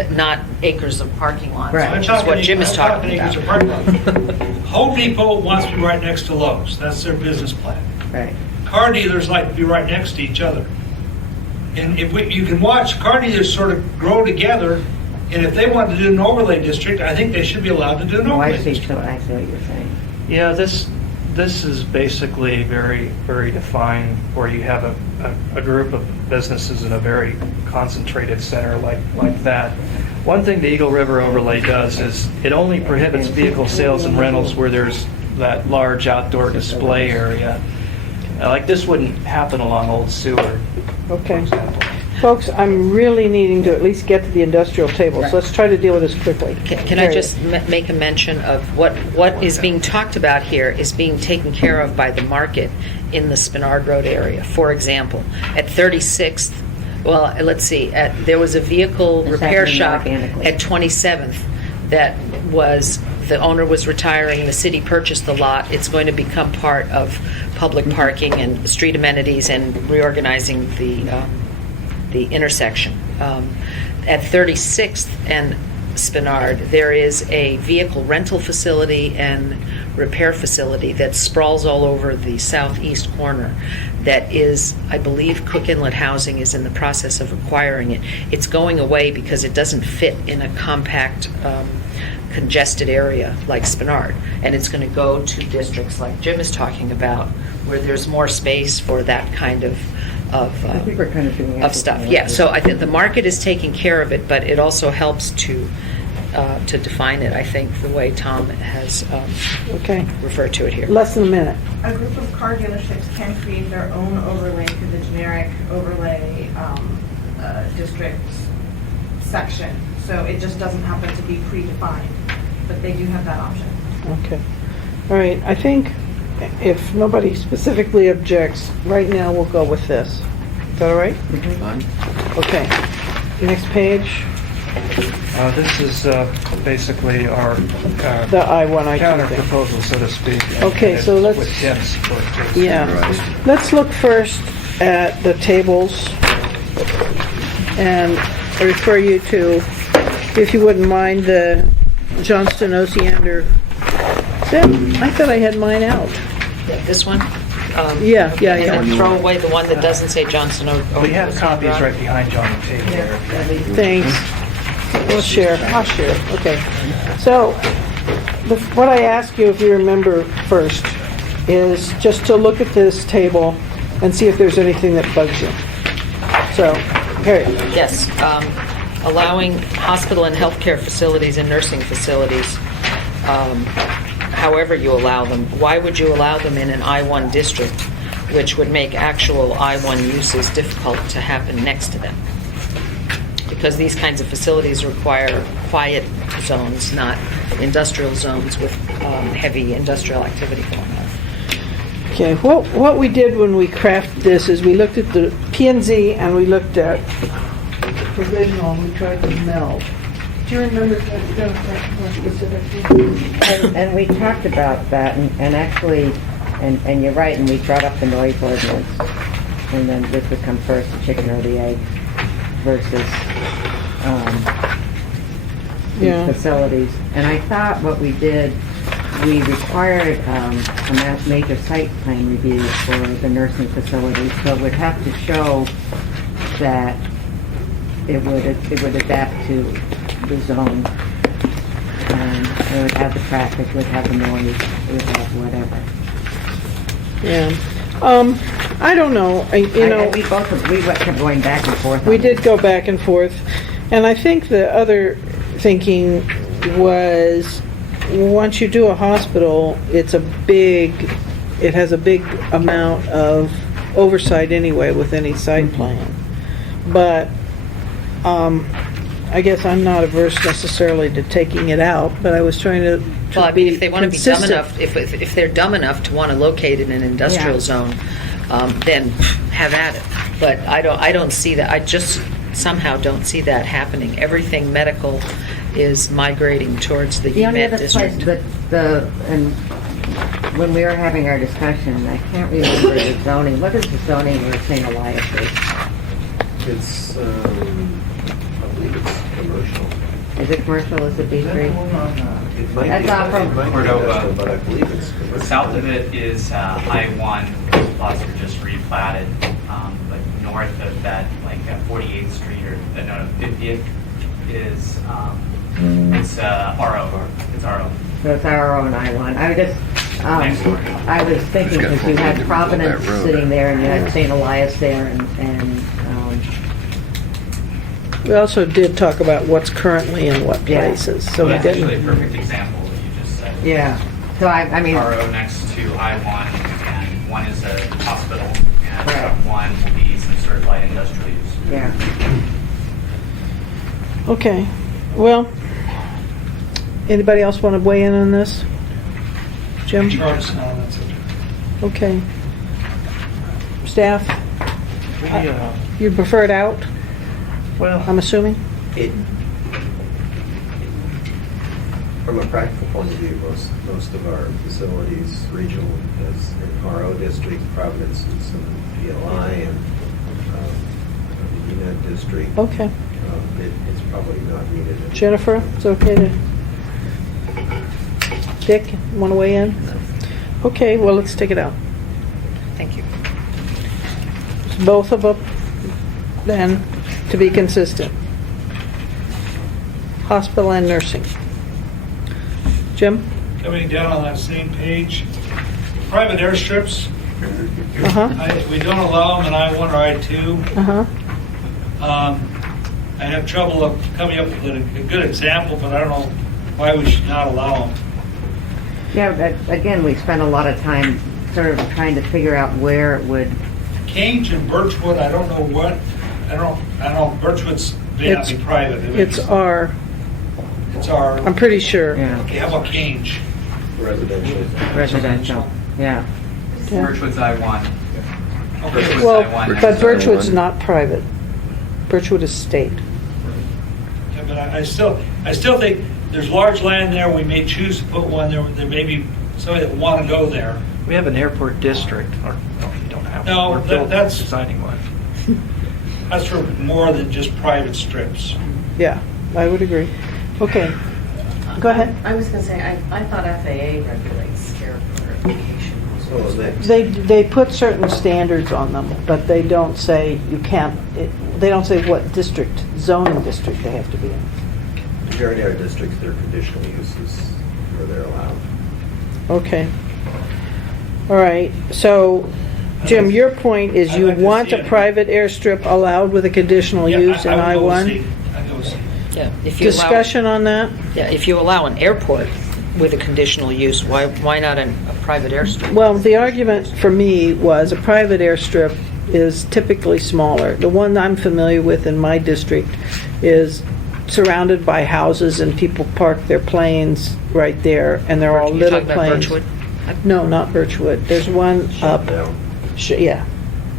not acres of parking lots. Right. Which is what Jim is talking about. Home Depot wants to be right next to Lowe's. That's their business plan. Right. Car dealers like to be right next to each other. And you can watch car dealers sort of grow together. And if they want to do an overlay district, I think they should be allowed to do an overlay district. I see what you're saying. Yeah, this is basically very, very defined, where you have a group of businesses in a very concentrated center like that. One thing the Eagle River overlay does is it only prohibits vehicle sales and rentals where there's that large outdoor display area. Like this wouldn't happen along Old Seward, for Okay. example. Folks, I'm really needing to at least get to the industrial table, so let's try to deal with this quickly. Can I just make a mention of what is being talked about here is being taken care of by the market in the Spinard Road area. For example, at 36th, well, let's see, there was a vehicle It's repair happening shop organically. at 27th that the owner was retiring, the city purchased the lot. It's going to become part of public parking and street amenities and reorganizing the intersection. At 36th and Spinard, there is a vehicle rental facility and repair facility that sprawls all over the southeast corner that is, I believe Cook Inlet Housing is in the process of acquiring it. It's going away because it doesn't fit in a compact, congested area like Spinard. And it's going to go to districts like Jim is talking about, where there's more space for that kind of I think we're kind of doing of stuff. Yeah, so I think the market is taking care of it, but it also helps to define it, I think, the way Tom has Okay. referred to it here. Less than a minute. A group of car dealerships can create their own overlay to the generic overlay district section. So it just doesn't happen to be predefined, but they do have that option. Okay. All right, I think if nobody specifically objects, right now we'll go with this. Is that all right? Fine. Okay. Next page, This is basically our the I-1, counter I-2 thing. proposal, so to speak. Okay, so let's- With Jim's support, too. Yeah. Let's look first at the tables and I refer you to, if you wouldn't mind, the Johnston Oceander. I thought I had mine out. This one? Yeah. And throw away the one that doesn't say Johnson O. We have copies right behind you on the table there. Thanks. We'll share. I'll share. Okay. So, what I ask you, if you remember first, is just to look at this table and see if there's anything that bugs you. So, Harriet. Yes, allowing hospital and healthcare facilities and nursing facilities, however you allow them. Why would you allow them in an I-1 district, which would make actual I-1 uses difficult to happen next to them? Because these kinds of facilities require quiet zones, not industrial zones with heavy industrial activity going on. Okay, what we did when we crafted this is we looked at the P&Z and we looked at provisional and we tried to meld. Do you remember that more specifically? And we talked about that, and actually, and you're right, and we brought up the noise ordinance, and then which would come first, the chicken or the egg, versus Yeah. these facilities. And I thought what we did, we required a major site plan review for the nursing facilities, so it would have to show that it would adapt to the zone. And it would have the traffic, it would have the noise, it would have whatever. Yeah. I don't know. We kept going back and forth. We did go back and forth. And I think the other thinking was, once you do a hospital, it has a big amount of oversight anyway with any site plan. But, I guess I'm not averse necessarily to taking it out, but I was trying to Well, I mean, if they want to be dumb consistent. enough, if they're dumb enough to want to locate it in an industrial Yeah. zone, then have at it. But I don't see that. I just somehow don't see that happening. Everything medical is migrating towards the The only med other place, district. and when we were having our discussion, I can't remember the zoning. What is the zoning where St. Elias is? It's, I believe it's commercial. Is it commercial? Is it B3? It might That's be, off from it might be Cordova. commercial, but I believe it's commercial. South of it is I-1, those lots were just replatted, but north of that, like 48th Street or, no, 50th is, it's RO, it's RO. So it's our own I-1. I was just, Next door. I was thinking, because you had Providence sitting there, and you had St. Elias there, and We also did talk about what's currently in what Yeah. places, so we That's actually a didn't. perfect example of what you just said. Yeah. So I mean, RO next to I-1, and one is a hospital, and Right. one will be some sort of light industrial use. yeah. Okay, well, anybody else want to weigh in on this? Jim? Charles, no, that's okay. Okay. Staff? You'd prefer it out, Well, I'm assuming? From a practical point of view, most of our facilities, regional, as in RO district, Providence, and some PLI, and the UNED district, Okay. it's probably not needed. Jennifer, it's okay to... Dick, want to weigh in? Okay, well, let's take it out. Thank you. Both of them, then, to be consistent. Hospital and nursing. Jim? Coming down on that same page, private airstrips, Uh-huh, we don't allow them in I-1 or I-2. uh-huh. I have trouble of coming up with a good example, but I don't know why we should not allow them. Yeah, but again, we spent a lot of time sort of trying to figure out where it would, Cage and Birchwood, I don't know what, I don't know, Birchwood's may not be private. It's R, It's our, I'm pretty sure. yeah, okay, how about Cage? Residential. residential, yeah. Yeah. Birchwood's I-1. Okay, Birchwood's Well, I-1. but Birchwood's not private. Birchwood is state. yeah, but I still think there's large land there, we may choose to put one there, there may be somebody that want to go there. we have an airport district, or no, you don't have one. No, We're building- that's- designing one. That's for more than just private strips. Yeah, I would agree. Okay, go ahead. I was going to say, I thought FAA regulates airport location. So They put certain standards on them, but they don't say you can't, they don't say what district, zoning district they have to be in. majority of our districts, their conditional uses where they're allowed. Okay. All right, so, Jim, your point is I'd you like to want see a it. private airstrip allowed with a conditional Yeah, use in I would go I-1? see. I'd go see. Yeah, if you allow, Discussion on that? yeah, if you allow an airport with a conditional use, why not a private airstrip? Well, the argument for me was a private airstrip is typically smaller. The one I'm familiar with in my district is surrounded by houses and people park their planes right there, and they're all You're little talking about planes. Birchwood? No, not Birchwood. There's one up, Down. yeah.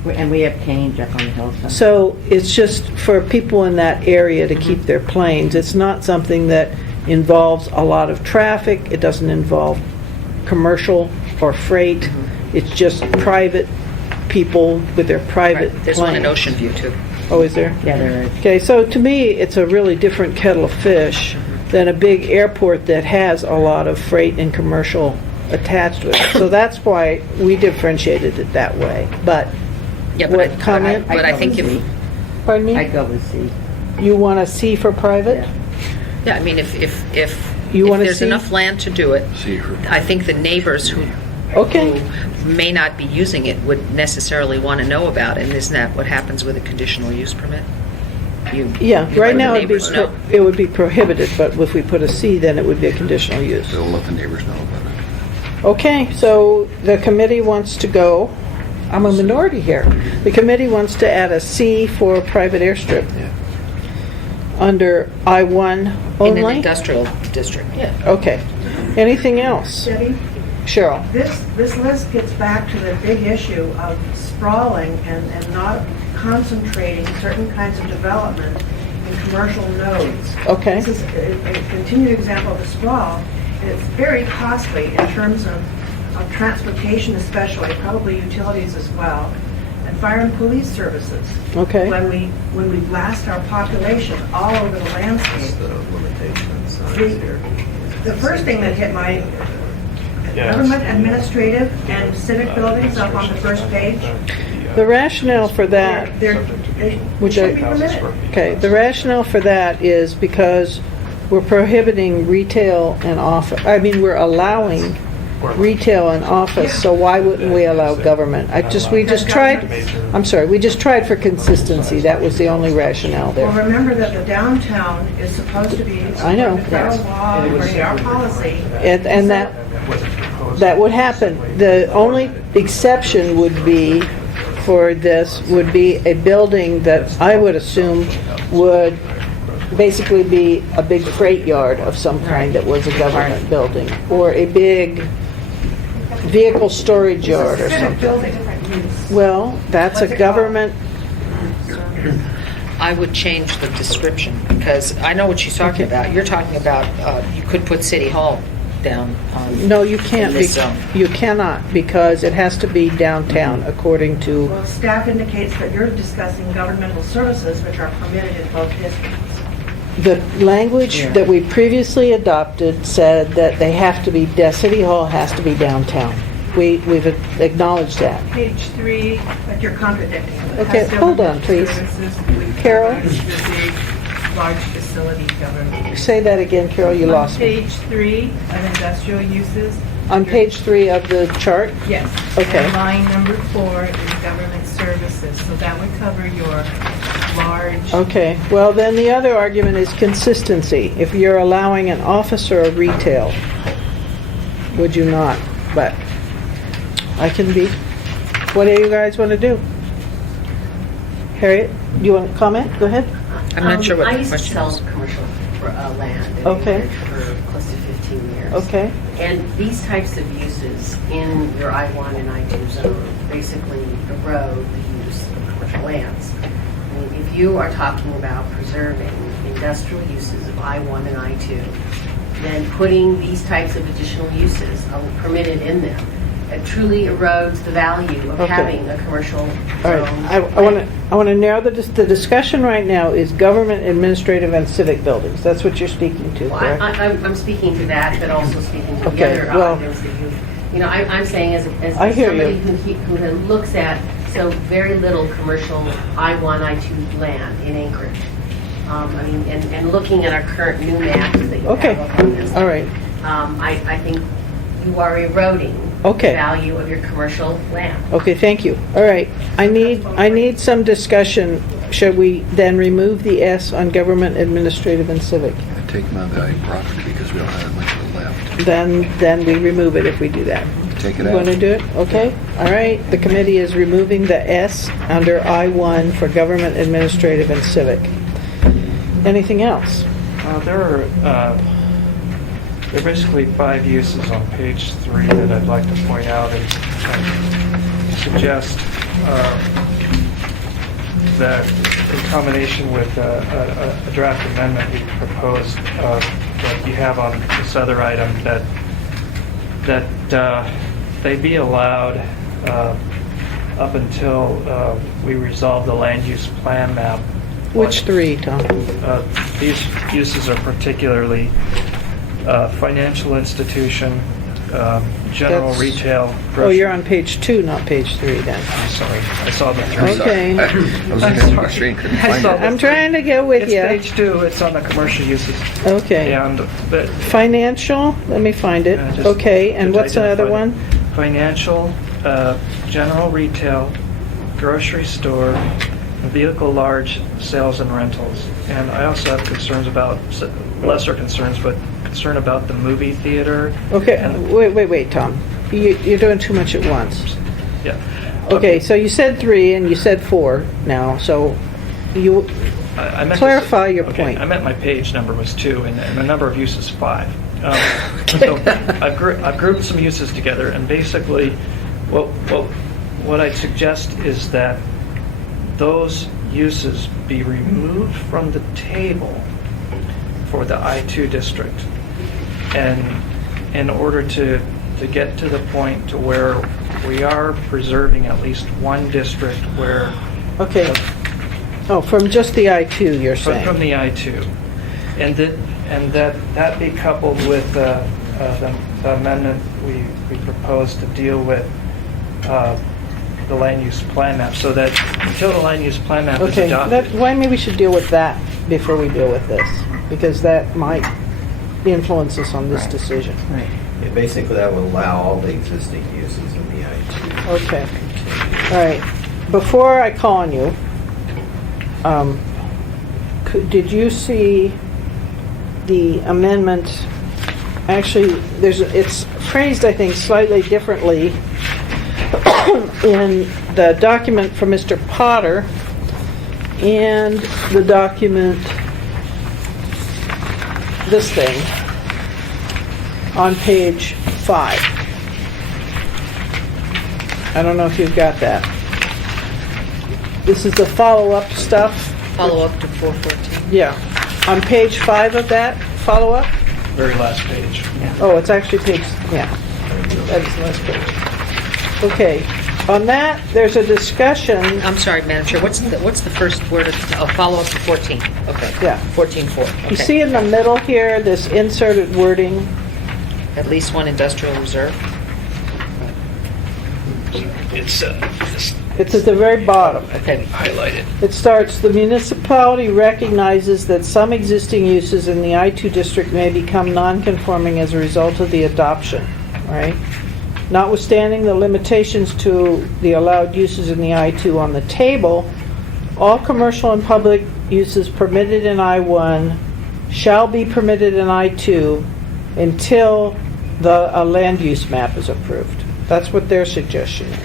And we have Cage up on the hillside. So it's just for people in that area to keep their planes. It's not something that involves a lot of traffic. It doesn't involve commercial or freight. It's just private people with their private Right, there's one in planes. Ocean View, too. Oh, is there? Yeah, there is. Okay, so to me, it's a really different kettle of fish than a big airport that has a lot of freight and commercial attached with it. So that's why we differentiated it that way. But, Yeah, what, but comment? But I think if, Pardon me? I'd go with C. You want a C for private? Yeah. yeah, I mean, if You wanna there's see? enough land to do it, See, for- I think the neighbors who Okay. may not be using it would necessarily want to know about it, and isn't that what happens with a conditional use permit? You Yeah, you right let the now neighbors know. it would be prohibited, but if we put a C, then it would be a conditional use. They'll let the neighbors know about it. Okay, so the committee wants to go, I'm a minority here. The committee wants to add a C for private airstrip Yeah. under I-1 In an only? industrial district, yeah. Okay. Anything else? Debbie, Cheryl? this list gets back to the big issue of sprawling and not concentrating certain kinds of development in commercial nodes. Okay. This is a continued example of the sprawl, and it's very costly in terms of transportation especially, probably utilities as well, and fire and police services. Okay. When we blast our population all over the landscape. The limitation on size The- here. The first thing that hit my government, administrative, and civic buildings up on the first page, The rationale for that, they which should be I, permitted. okay, the rationale for that is because we're prohibiting retail and office, I mean, we're allowing retail and office, so why wouldn't we allow government? We just tried, I'm sorry, we just tried for consistency. That was the only rationale Well, there. remember that the downtown is supposed to be, I know. according to our law, according to our policy. And that would happen. The only exception would be for this would be a building that I would assume would basically be a big freight yard of some kind that was a government building, or a big vehicle storage yard or something. Well, that's a government, I would change the description, because I know what she's talking about. You're talking about, you could put City Hall down. no, you can't, in this zone. you cannot, because it has to be downtown according to, Well, staff indicates that you're discussing governmental services which are permitted in both districts. the language that we previously adopted said that they have to be, City Hall has to be downtown. We've acknowledged that. Page 3, but you're contradicting. It Okay, has hold on, governmental please. services, which Carol? covers the big, large facility government. Say that again, Carol, you lost me. On page 3 of industrial uses. On page 3 of the chart? Yes. Okay. And line number 4 is government services, so that would cover your large. Okay, well, then the other argument is consistency. If you're allowing an office or a retail, would you not? But I can be, what do you guys want to do? Harriet, do you want to comment? Go ahead. I'm not sure what I the used to question sell is. commercial land. and Okay. did for close to 15 years. Okay. And these types of uses in your I-1 and I-2 zone basically erode the use of commercial lands. I mean, if you are talking about preserving industrial uses of I-1 and I-2, then putting these types of additional uses permitted in them, it truly erodes the value of Okay. having a commercial All right, zone. I want to narrow the discussion right now is government, administrative, and civic buildings. That's what you're speaking to, Well, correct? I'm speaking to that, but also speaking to Okay, the other well- items that I'm saying as I hear somebody you. who looks at so very little commercial I-1, I-2 land in Anchorage. I mean, and looking at our current new maps that you Okay, have up on this. all right. I think you are eroding Okay. the value of your commercial land. Okay, thank you. All right, I need some discussion. Should we then remove the S on government, administrative, and civic? I take my value property because we don't have much of it left. Then we remove it if we do that. Take it You out. want to do it? Okay, all right. The committee is removing the S under I-1 for government, administrative, and civic. Anything else? There are basically 5 uses on page 3 that I'd like to point out and suggest that in combination with a draft amendment we proposed that you have on this other item, that they be allowed up until we resolve the land use plan map. Which 3, Tom? These uses are particularly financial institution, general That's- retail. Oh, you're on page 2, not page 3 then. I'm sorry, I saw the 3. Okay. I was looking at the screen, couldn't find it. I'm trying to get with It's you. page 2, it's on the commercial uses. Okay. And, but. Financial, let me find it. just Okay, and to what's the other identify one? them. Financial, general retail, grocery store, vehicle large sales and rentals. And I also have concerns about, lesser concerns, but concern about the movie theater. Okay, and- wait, Tom. You're doing too much at once. Yeah. Okay, so you said 3 and you said 4 now, so you I meant to clarify say- your okay, point. I meant my page number was 2 and the number of uses 5. So I've grouped some uses together, and basically what I'd suggest is that those uses be removed from the table for the I-2 district, and in order to get to the point to where we are preserving at least one district where Okay. Oh, from just the I-2, you're saying? from the I-2, and that be coupled with the amendment we proposed to deal with the land use plan map, so that until the land use plan map is Okay, adopted. why maybe we should deal with that before we deal with this, because that might influence us on this decision. Right. Yeah, basically, that would allow all the existing uses in the I-2. Okay. All right. Before I call on you, did you see the amendment? Actually, it's phrased, I think, slightly differently in the document from Mr. Potter and the document, this thing, on page 5. I don't know if you've got that. This is the follow-up stuff. Follow up to 414. Yeah. On page 5 of that follow-up? Very last page. Oh, it's actually page, yeah. That is the last page. Okay. On that, there's a discussion. I'm sorry, Madam Chair, what's the first word? Follow up to 14. Okay. Yeah. 14.4. Okay. You see in the middle here, this inserted wording? At least one industrial reserve. It's It's at the very bottom. Okay. highlighted. It starts, the municipality recognizes that some existing uses in the I-2 district may become non-conforming as a result of the adoption, right? Notwithstanding the limitations to the allowed uses in the I-2 on the table, all commercial and public uses permitted in I-1 shall be permitted in I-2 until a land use map is approved. That's what their suggestion is.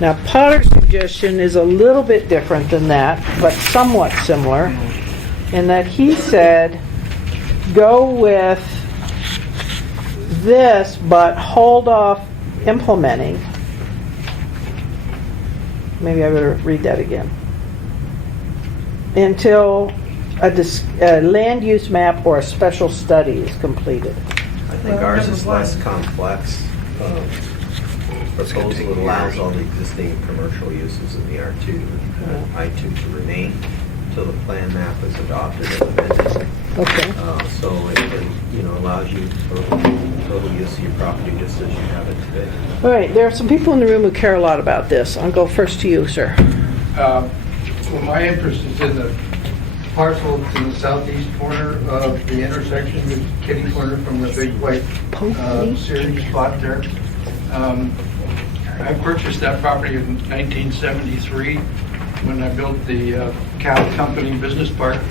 Now, Potter's suggestion is a little bit different than that, but somewhat similar, in that he said, go with this, but hold off implementing. Maybe I better read that again. Until a land use map or a special study is completed. I think ours is less complex. Proposal that allows all the existing commercial uses in the R2, I-2 to remain until the plan map is adopted and amended. Okay. So it allows you for total use of your property just as you have it today. All right, there are some people in the room who care a lot about this. I'll go first to you, sir. Well, my interest is in the parcel to the southeast corner of the intersection with Kitty Corner from the big white Series spot there. I purchased that property in 1973 when I built the Cal Company Business Park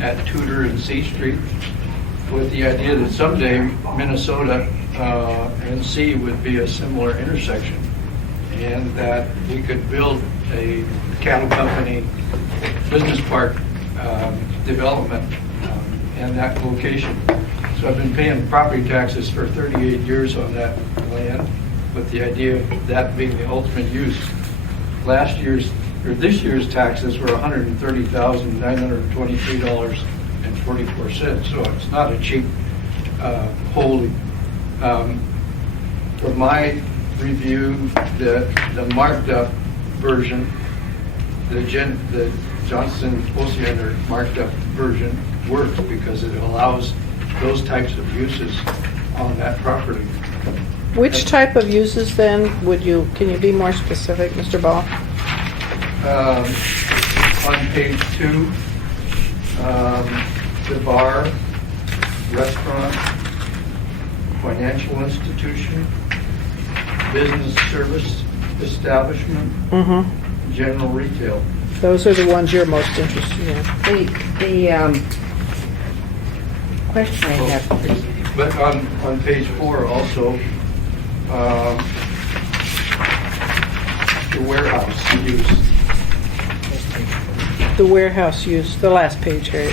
at Tudor and C Street, with the idea that someday Minnesota and C would be a similar intersection, and that we could build a cattle company business park development in that location. So I've been paying property taxes for 38 years on that land, with the idea of that being the ultimate use. This year's taxes were $130,923.44. So it's not a cheap holding. For my review, the marked up version, the Johnson Oceaner marked up version works because it allows those types of uses on that property. Which type of uses then can you be more specific, Mr. Ball? On page 2, the bar, restaurant, financial institution, business service establishment, general retail. Those are the ones you're most interested in. The question I have. But on page 4 also, the warehouse use. The warehouse use, the last page here.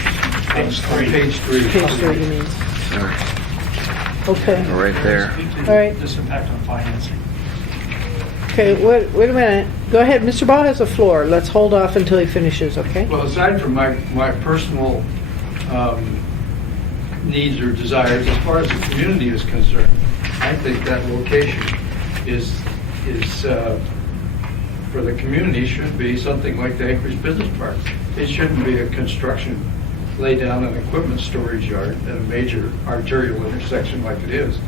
Page 3. Page 3. Page 3, you mean. Okay. Right there. All right. This impact on financing. Okay, wait a minute. Go ahead. Mr. Ball has the floor. Let's hold off until he finishes, okay? Well, aside from my personal needs or desires, as far as the community is concerned, I think that location is for the community should be something like the Anchorage Business Park. It shouldn't be a construction, lay down an equipment storage yard at a major arterial intersection like it is.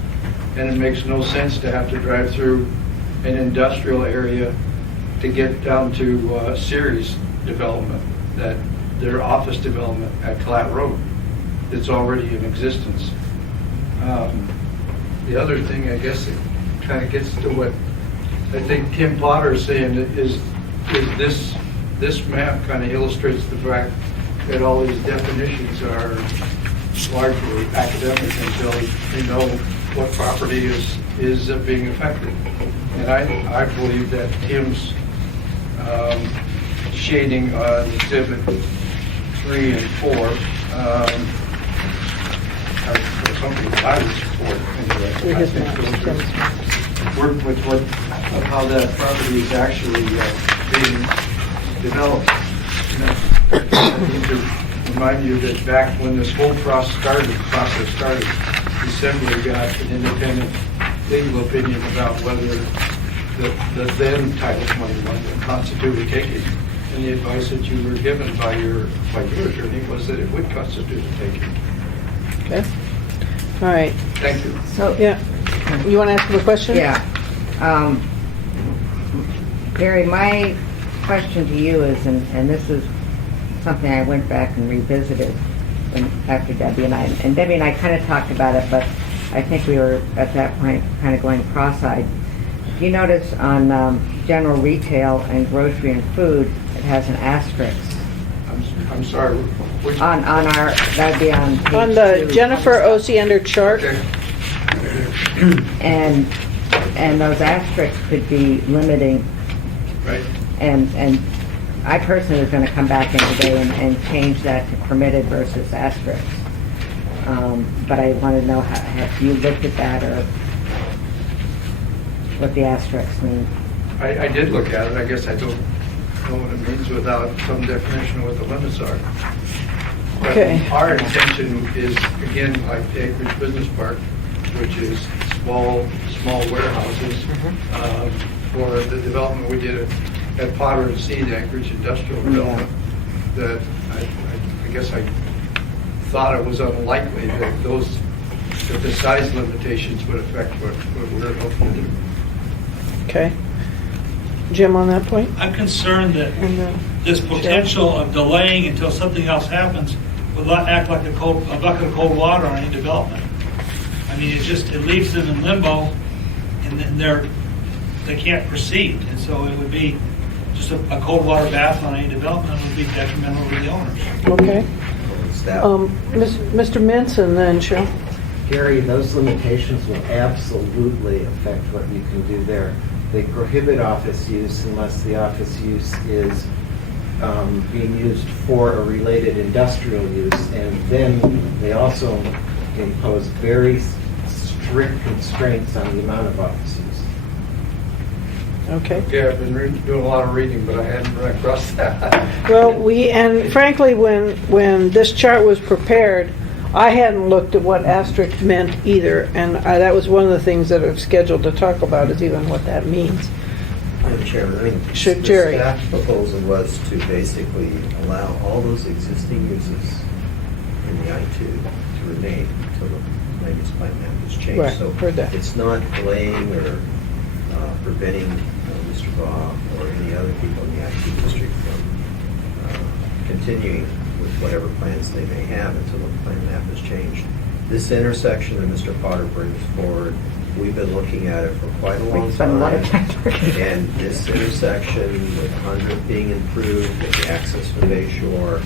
And it makes no sense to have to drive through an industrial area to get down to Series development, that their office development at Clatt Road. It's already in existence. the other thing, I guess, it kind of gets to what I think Tim Potter is saying, is this map kind of illustrates the fact that all these definitions are largely academic until you know what property is being affected. And I believe that Tim's shading on exhibit 3 and 4 are something that I would support. Anyway, I think those work with how that property is actually being developed. I need to remind you that back when this whole process started, Assembly got an independent legal opinion about whether the then Title 21 constituted taking. And the advice that you were given by your attorney was that it would constitute a taking. Okay. All right. Thank you. So, Yeah. You want to ask him a question? yeah. Gary, my question to you is, and this is something I went back and revisited after Debbie and I, kind of talked about it, but I think we were at that point kind of going cross-eyed. You notice on general retail and grocery and food, it has an asterisk. I'm sorry. Which, On our, that'd be on page On the 2. Jennifer Osiander chart, And those asterisks could be limiting. right. And I personally was going to come back in today and change that to permitted versus asterisk. But I want to know, have you looked at that or what the asterisks mean? I did look at it. I guess I don't know what it means without some definition of what the limits are. But Okay. our intention is, again, like the Acreage Business Park, which is small warehouses for the development we did at Potter and C, the Anchorage Industrial Development, that I guess I thought it was unlikely that the size limitations would affect what we're looking to do. okay. Jim, on that point? I'm concerned that And, this potential of delaying until something else happens will not act like a bucket of cold water on any development. I mean, it leaves them in limbo, and then they can't proceed. And so it would be just a cold water bath on any development would be detrimental to the owners. Okay. Staff. Mr. Mintz and then Cheryl. Gary, those limitations will absolutely affect what you can do there. They prohibit office use unless the office use is being used for a related industrial use, and then they also impose very strict constraints on the amount of office use. Okay. Okay, I've been doing a lot of reading, but I hadn't run across that. Well, and frankly, when this chart was prepared, I hadn't looked at what asterisk meant either, and that was one of the things that I've scheduled to talk about, is even what that means. Madam Chairman, I mean, Should the Jerry. staff proposal was to basically allow all those existing uses in the I-2 to remain until the land use plan map is changed. Right, So heard that. it's not delaying or preventing Mr. Baugh or any other people in the I-2 district from continuing with whatever plans they may have until the plan map is changed. This intersection that Mr. Potter brings forward, we've been looking at it for quite a long spent a lot of time. time working. And this intersection with 100 being improved, with the access to Bay Shore,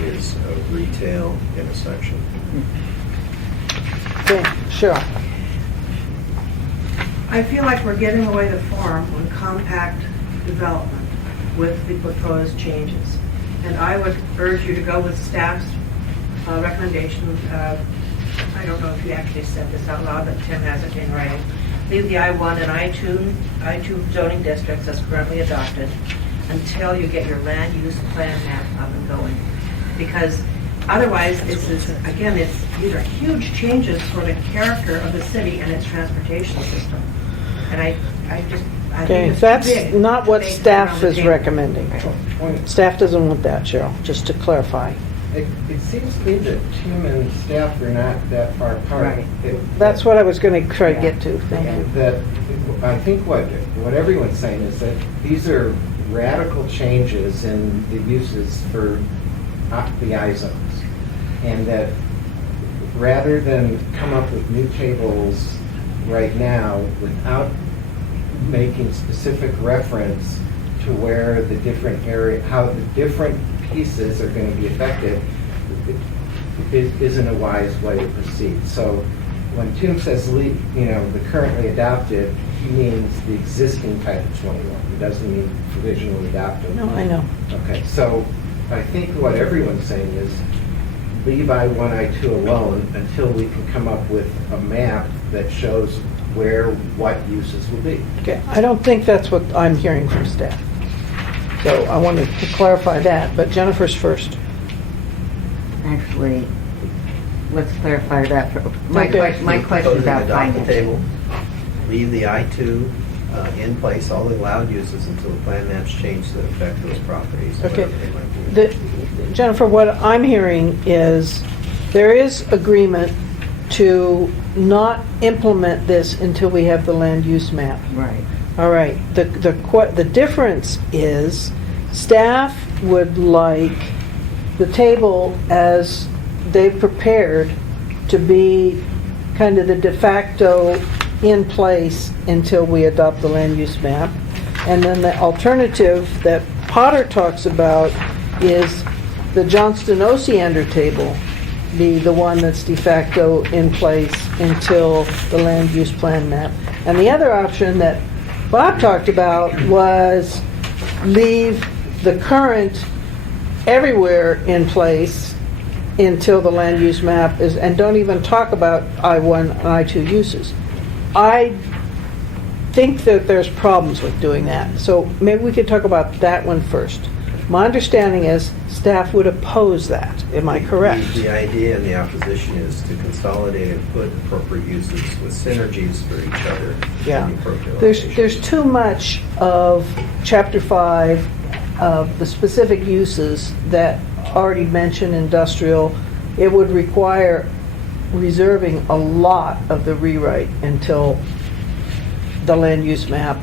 is a retail intersection. Okay, Cheryl. I feel like we're giving away the farm on compact development with the proposed changes. And I would urge you to go with staff's recommendation. I don't know if you actually said this out loud, but Tim has it in writing. Leave the I-1 and I-2 zoning districts as currently adopted until you get your land use plan map up and going. Because otherwise, these are huge changes for the character of the city and its transportation system. And I think Okay, it's too that's big not to what make staff around the is table. recommending. Staff doesn't want that, Cheryl, just to clarify. It seems to me that Tim and staff are not that far apart. Right. That's what I was going to try to get to. Thank you. That, I think what everyone's saying is that these are radical changes in the uses for the I zones. And that rather than come up with new tables right now without making specific reference to where the different area, how the different pieces are going to be affected, it isn't a wise way to proceed. So when Tim says, the currently adopted, he means the existing Title 21. He doesn't mean provisionally adopted. No, I know. Okay, so I think what everyone's saying is leave I1, I2 alone until we can come up with a map that shows where what uses will be. Okay, I don't think that's what I'm hearing from staff. So I wanted to clarify that, but Jennifer's first. Actually, let's clarify that. My Okay. my question Proposing about adopt the finding. table, leave the I-2 in place, all the allowed uses until the plan maps change to affect those properties, Okay. whatever they might be. Jennifer, what I'm hearing is there is agreement to not implement this until we have the land use map. Right. All right. The difference is staff would like the table as they've prepared to be kind of the de facto in place until we adopt the land use map. And then the alternative that Potter talks about is the Johnston-Osiander table be the one that's de facto in place until the land use plan map. And the other option that Bob talked about was leave the current everywhere in place until the land use map is, and don't even talk about I1 and I2 uses. I think that there's problems with doing that. So maybe we could talk about that one first. My understanding is staff would oppose that. Am I correct? The idea in the opposition is to consolidate and put appropriate uses with synergies for each other. Yeah. in the appropriate There's location. too much of Chapter 5 of the specific uses that already mention industrial. It would require reserving a lot of the rewrite until the land use map.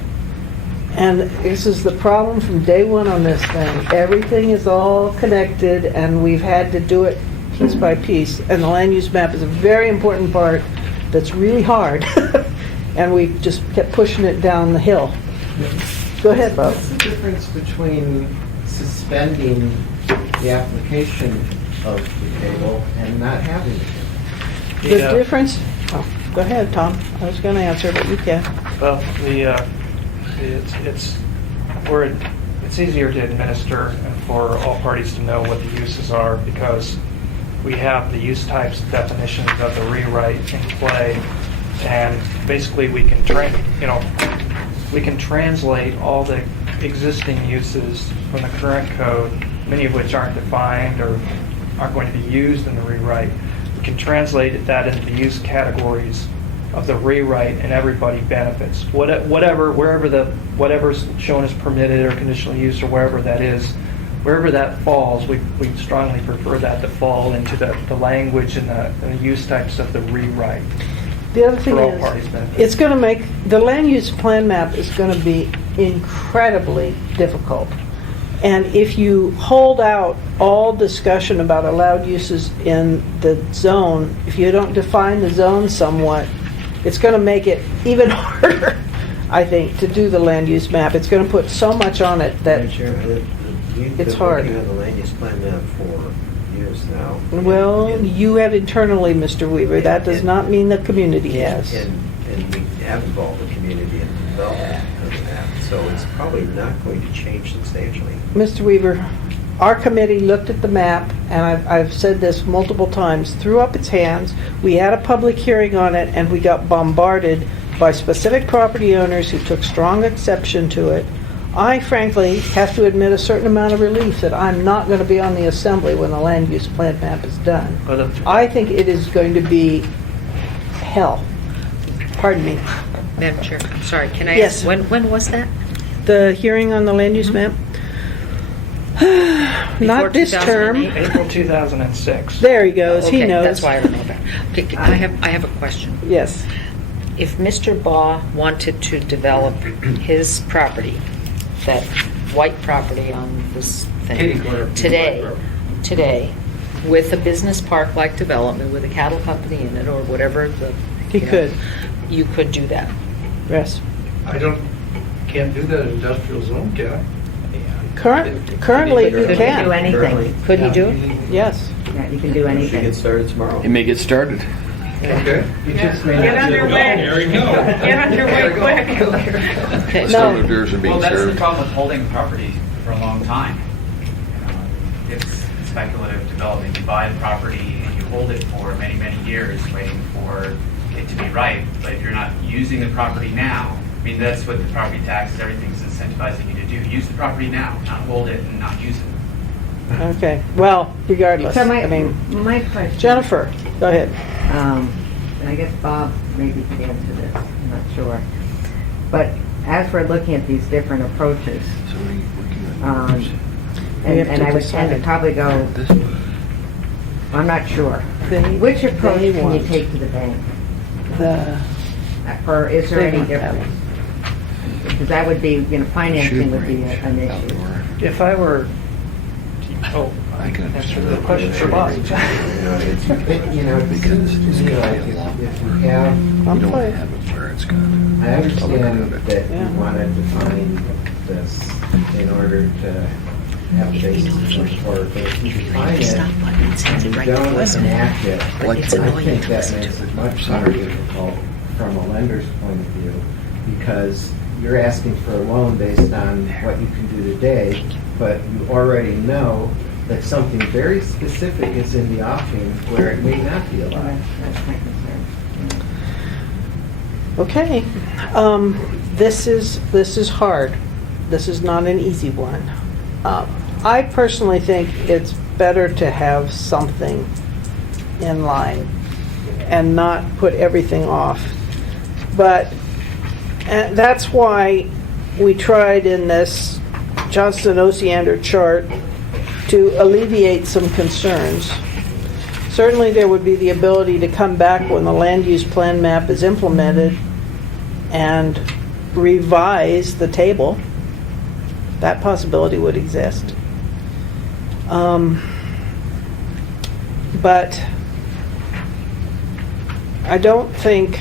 And this is the problem from day one on this thing. Everything is all connected and we've had to do it piece by piece. And the land use map is a very important part that's really hard. And we just kept pushing it down the hill. Go ahead, Bob. What's the difference between suspending the application of the table and not having it? The difference, oh, go ahead, Tom. I was going to answer, but you can. Well, it's easier to administer and for all parties to know what the uses are because we have the use types definitions of the rewrite in play, and basically we can translate all the existing uses from the current code, many of which aren't defined or aren't going to be used in the rewrite. We can translate that into the use categories of the rewrite, and everybody benefits. Whatever's shown as permitted or conditional use or wherever that is, wherever that falls, we strongly prefer that to fall into the language and the use types of the rewrite. The other thing For all parties' is, benefit. it's going to make, the land use plan map is going to be incredibly difficult. And if you hold out all discussion about allowed uses in the zone, if you don't define the zone somewhat, it's going to make it even harder, I think, to do the land use map. It's going to put so much on it that Madam Chair, we've it's been hard. working on the land use plan map for years now. Well, And- you have internally, Mr. Weaver. That does not mean the community has. And we have involved the community in the development of the map, so it's probably not going to change substantially. Mr. Weaver, our committee looked at the map, and I've said this multiple times, threw up its hands. We had a public hearing on it, and we got bombarded by specific property owners who took strong exception to it. I frankly have to admit a certain amount of relief that I'm not going to be on the assembly when the land use plan map is done. I think it is going to be hell. Pardon me. Madam Chair, I'm sorry, can I Yes. ask, when was that? The hearing on the land use map? Not this term. April 2006. There he goes. He Okay, knows. that's why I remember. Okay, I have a question. Yes. If Mr. Baugh wanted to develop his property, that white property on this Kitty thing, corner. today, with a business park-like development with a cattle company in it or whatever the He could. You could do that. Yes. Can't do that in industrial zone, can I? Currently, you Could he do can. anything? Could he do it? Yes. Yeah, you can do Should anything. get started tomorrow. It may get started. Okay. Get underway. Get underway quick. Okay. Let's No. know the doors are being Well, that's the served. problem with holding property for a long time. It's speculative development. You buy the property and you hold it for many, many years, waiting for it to be right. But if you're not using the property now, I mean, that's what the property taxes, everything's incentivizing you to do. Use the property now, not hold it and not use it. Okay. Well, regardless. So I mean, my question. Jennifer, go ahead. And I guess Bob maybe could answer this, I'm not sure. But as we're looking at these different approaches, We have and to I would tend to decide. probably go, I'm not sure. Which approach they can you want take to the bank? The, Or is there They any want that difference? Because that would be, financing would be an issue. If I were, I can understand the question for Bob. You know, it Because seems to me like if you have, I'm You don't fine. have it where it's gone. I understand that Yeah. you want to define this in order to have basis for it, but if you define it and you don't enact it, I think that makes it much more difficult from a lender's point of view, because you're asking for a loan based on what you can do today, but you already know that something very specific is in the offing where it may not be allowed. That's my concern. okay. This is hard. This is not an easy one. I personally think it's better to have something in line and not put everything off. But that's why we tried in this Johnston-Osiander chart to alleviate some concerns. Certainly, there would be the ability to come back when the land use plan map is implemented and revise the table. That possibility would exist. But I don't think,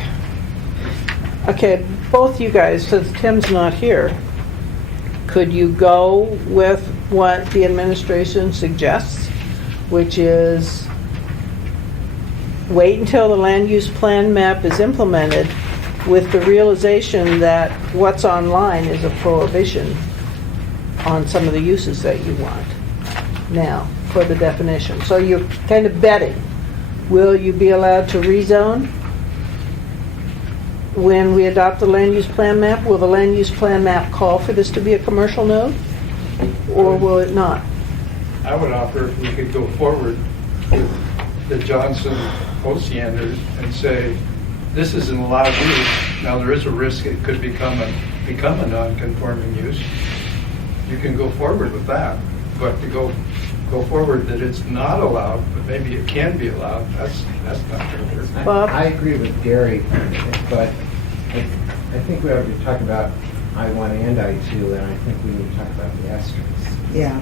okay, both you guys, since Tim's not here, could you go with what the administration suggests, which is wait until the land use plan map is implemented with the realization that what's online is a prohibition on some of the uses that you want now for the definition. So you're kind of betting, will you be allowed to rezone when we adopt the land use plan map? Will the land use plan map call for this to be a commercial node, or will it not? I would offer if we could go forward with the Johnson-Osianders and say, this is an allowed use. Now, there is a risk it could become a non-conforming use. You can go forward with that, but to go forward that it's not allowed, but maybe it can be allowed, that's not true. Bob? I agree with Gary, but I think we ought to talk about I-1 and I-2, and I think we need to talk about the asterisks. Yeah.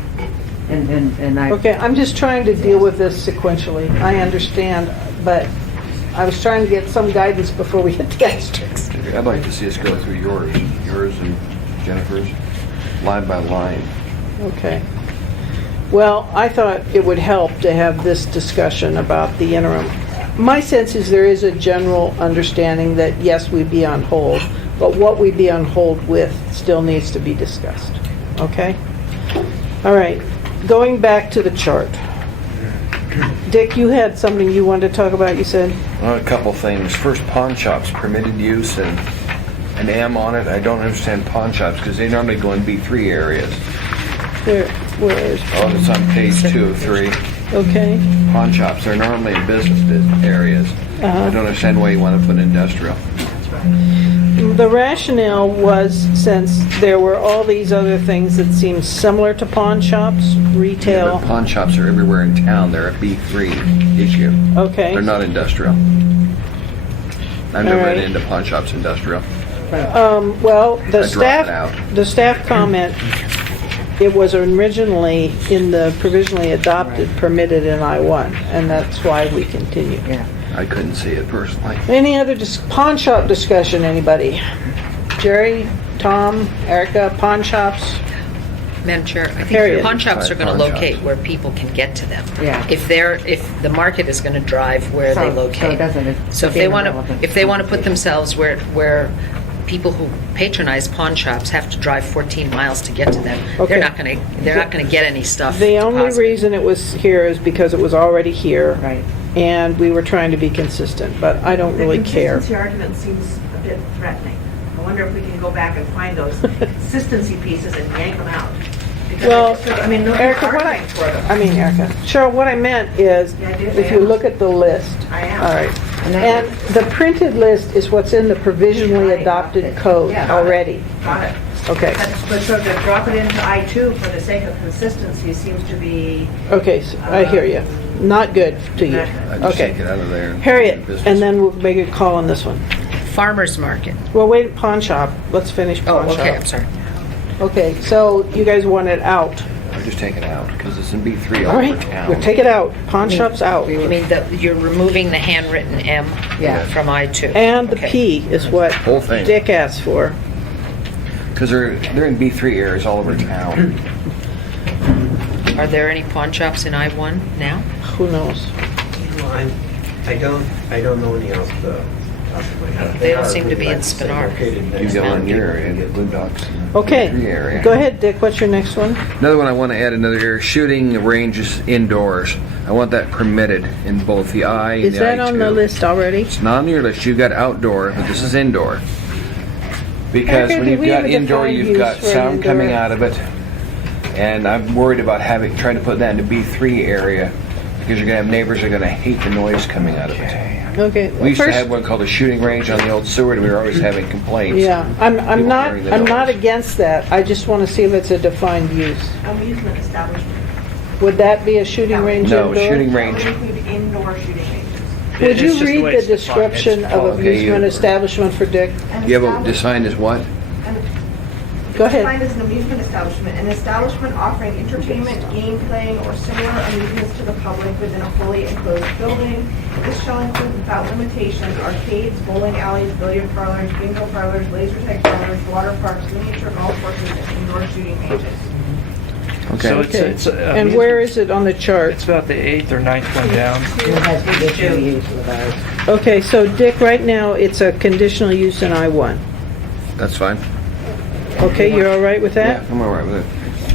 And I. Okay, I'm just trying to deal with this sequentially. I understand, but I was trying to get some guidance before we hit the asterisks. I'd like to see us go through yours and Jennifer's, line by line. Okay. Well, I thought it would help to have this discussion about the interim. My sense is there is a general understanding that, yes, we'd be on hold, but what we'd be on hold with still needs to be discussed. Okay? All right. Going back to the chart. Dick, you had something you wanted to talk about, you said? Well, a couple things. First, pawn shops, permitted use and an M on it. I don't understand pawn shops because they normally go in B3 areas. Where is? Oh, it's on page 2 of 3. Okay. Pawn shops, they're normally in business areas. I don't understand why you want to put industrial. The rationale was, since there were all these other things that seemed similar to pawn shops, retail. But pawn shops are everywhere in town. They're a B3 issue. Okay. They're not industrial. I've never right. run into pawn shops industrial. Well, I drop it out. the staff comment, it was originally in the provisionally adopted permitted in I-1, and that's why we continue. Yeah. I couldn't see it personally. Any other pawn shop discussion, anybody? Jerry, Tom, Erica, pawn shops? Madam Chair, I Harriet. think pawn shops are going to Pawn shops. locate where people can get to them. Yeah. If the market is going to drive where they So locate. it doesn't. So if they want to put themselves where people who patronize pawn shops have to drive 14 miles to get to them, Okay. they're not going to get any stuff. The only deposited. reason it was here is because it was already here. Right. And we were trying to be consistent, but I don't really care. The consistency argument seems a bit threatening. I wonder if we can go back and find those consistency pieces and yank them out. Because Well, I mean, nobody's Erica, arguing for them. Erica, Cheryl, what I meant is, Yeah, I do. if you look at the list. I am. All right. And the printed list is what's in the provisionally adopted code Yeah. already. Got it. Okay. But so to drop it into I-2 for the sake of consistency seems to be, Okay, so I hear you. Not good to you. I just take Okay. it out of there. Harriet, Business. and then we'll make a call on this one. Farmer's market. Well, wait, pawn shop. Let's finish Oh, pawn shop. okay, I'm sorry. Okay, so you guys want it out. I just take it out because it's in B3 All all over right, town. we'll take it out. Pawn shop's out. You mean you're removing the handwritten M Yeah. from I-2? And the Okay. P is what Whole thing. Dick asked for. Because they're in B3 areas all over town. Are there any pawn shops in I-1 now? Who knows? Well, I don't know any off the top of my head. They don't seem to be in Spinard. You go in your area, the Blue Docks. Okay, B3 area. go ahead, Dick. What's your next one? Another one I want to add another area, shooting ranges indoors. I want that permitted in both the I and Is the that I2. on the list already? It's not on your list. You got outdoor, but this is indoor. Because Erica, when did you've we got ever indoor, define you've use got for sound indoor? coming out of it. And I'm worried about trying to put that into B3 area because you're going to have neighbors that are going to hate the noise coming out of it. Okay. We used to first- have one called a shooting range on the old Seward, and we were always having complaints. Yeah, I'm People not, hearing the I'm not noise. against that. I just want to see if it's a defined use. amusement establishment. Would that be a shooting range No, indoor? shooting That range. would include indoor shooting ranges. Would It's you just the read way the it's defined. It's description of called- Okay, amusement you- establishment for Dick? You have it defined as what? Go ahead. Defined as an amusement establishment, an establishment offering entertainment, game playing, or similar amusements to the public within a fully enclosed building. This shall include without limitation arcades, bowling alleys, billiard parlors, bingo parlors, laser tag parlors, water parks, miniature golf courses, and indoor shooting ranges. Okay. So Okay. it's And where is it on the chart? It's about the 8th or 9th one down. It has conditional use with ours. Okay, so Dick, right now, it's a conditional use in I-1. That's fine. Okay, you're all right with Yeah, that? I'm all right with it.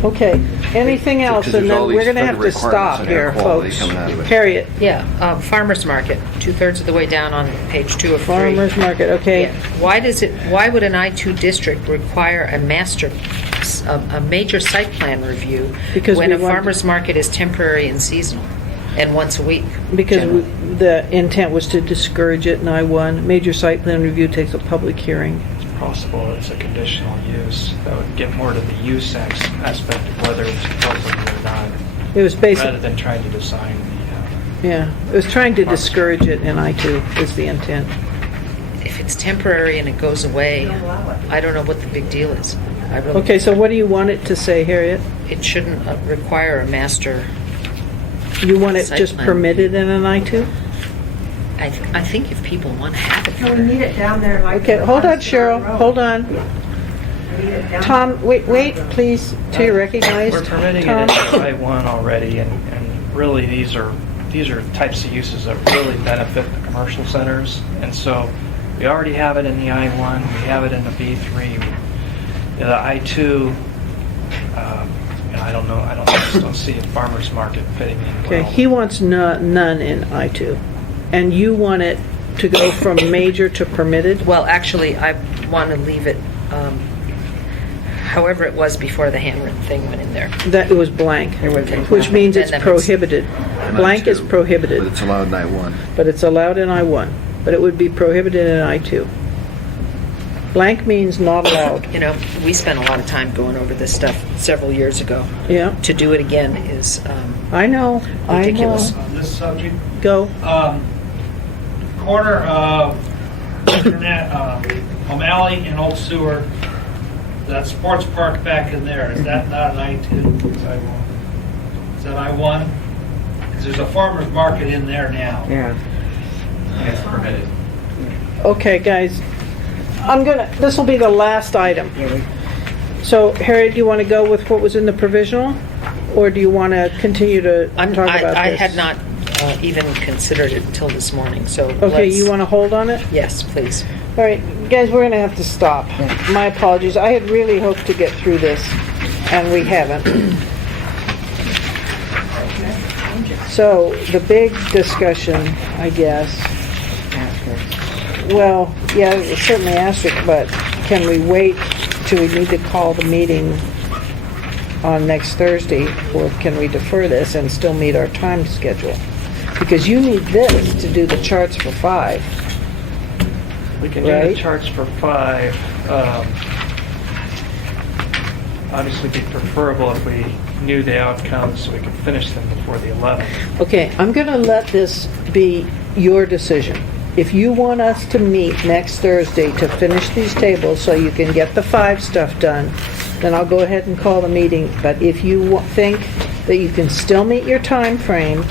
Okay, anything else? Because And there's all then we're these gonna have further to requirements stop on air here, quality folks. coming out of it. Harriet, Yeah, farmer's market, 2/3 of the way down on page 2 of 3. farmer's market, okay. Yeah. Why would an I-2 district require a major site plan review Because when we a want- farmer's market is temporary and seasonal and once a week? Because generally? the intent was to discourage it in I-1. Major site plan review takes a public hearing. It's possible it's a conditional use. That would get more to the use aspect of whether it's appropriate or not, It was rather basic, than trying to design yeah, it was trying to discourage it in I-2 is the intent. If it's temporary and it goes away, Don't allow it. I don't know what the big deal is. I really, Okay, so what do you want it to say, Harriet? it shouldn't require a master. You want it Site just plan. permitted in an I-2? I think if people want to have it, So we need it down there like. Okay, hold on, Cheryl, hold on. We need it down- Tom, wait, please, till you're recognized. We're permitting it Tom? in I-1 already, and really, these are types of uses that really benefit the commercial centers. And so, we already have it in the I-1, we have it in the B3. The I-2, I don't know, I just don't see a farmer's market fitting in Okay, well. he wants none in I-2, and you want it to go from major to permitted? well, actually, I want to leave it however it was before the handwritten thing went in there. That it was blank, Okay. which means it's Then that makes- prohibited. And Blank is I2, prohibited, But it's allowed in I1. but it's allowed in I-1, but it would be prohibited in I-2. Blank means not allowed. You know, we spent a lot of time going over this stuff several years ago. Yeah, To do it again is I know, ridiculous. On this subject, Go. corner of O'Malley and Old Seward, that sports park back in there, is that not an I-2? Is that I-1? Because there's a farmer's market in there now. Yeah. it's permitted. Okay, guys, this will be the last item. So, Harry, do you want to go with what was in the provisional? Or do you want to continue to talk about this? I had not even considered it until this morning, so Okay, you want to hold on it? Yes, please. All right, guys, we're going to have to stop. My apologies. I had really hoped to get through this, and we haven't. So, the big discussion, I guess. Well, yeah, it's certainly asterisk, but can we wait till we need to call the meeting on next Thursday, or can we defer this and still meet our time schedule? Because you need this to do the charts for 5. We can do Right. the charts for 5. Obviously, it'd be preferable if we knew the outcomes so we could finish them before the 11th. Okay, I'm going to let this be your decision. If you want us to meet next Thursday to finish these tables so you can get the 5 stuff done, then I'll go ahead and call the meeting. But if you think that you can still meet your time frame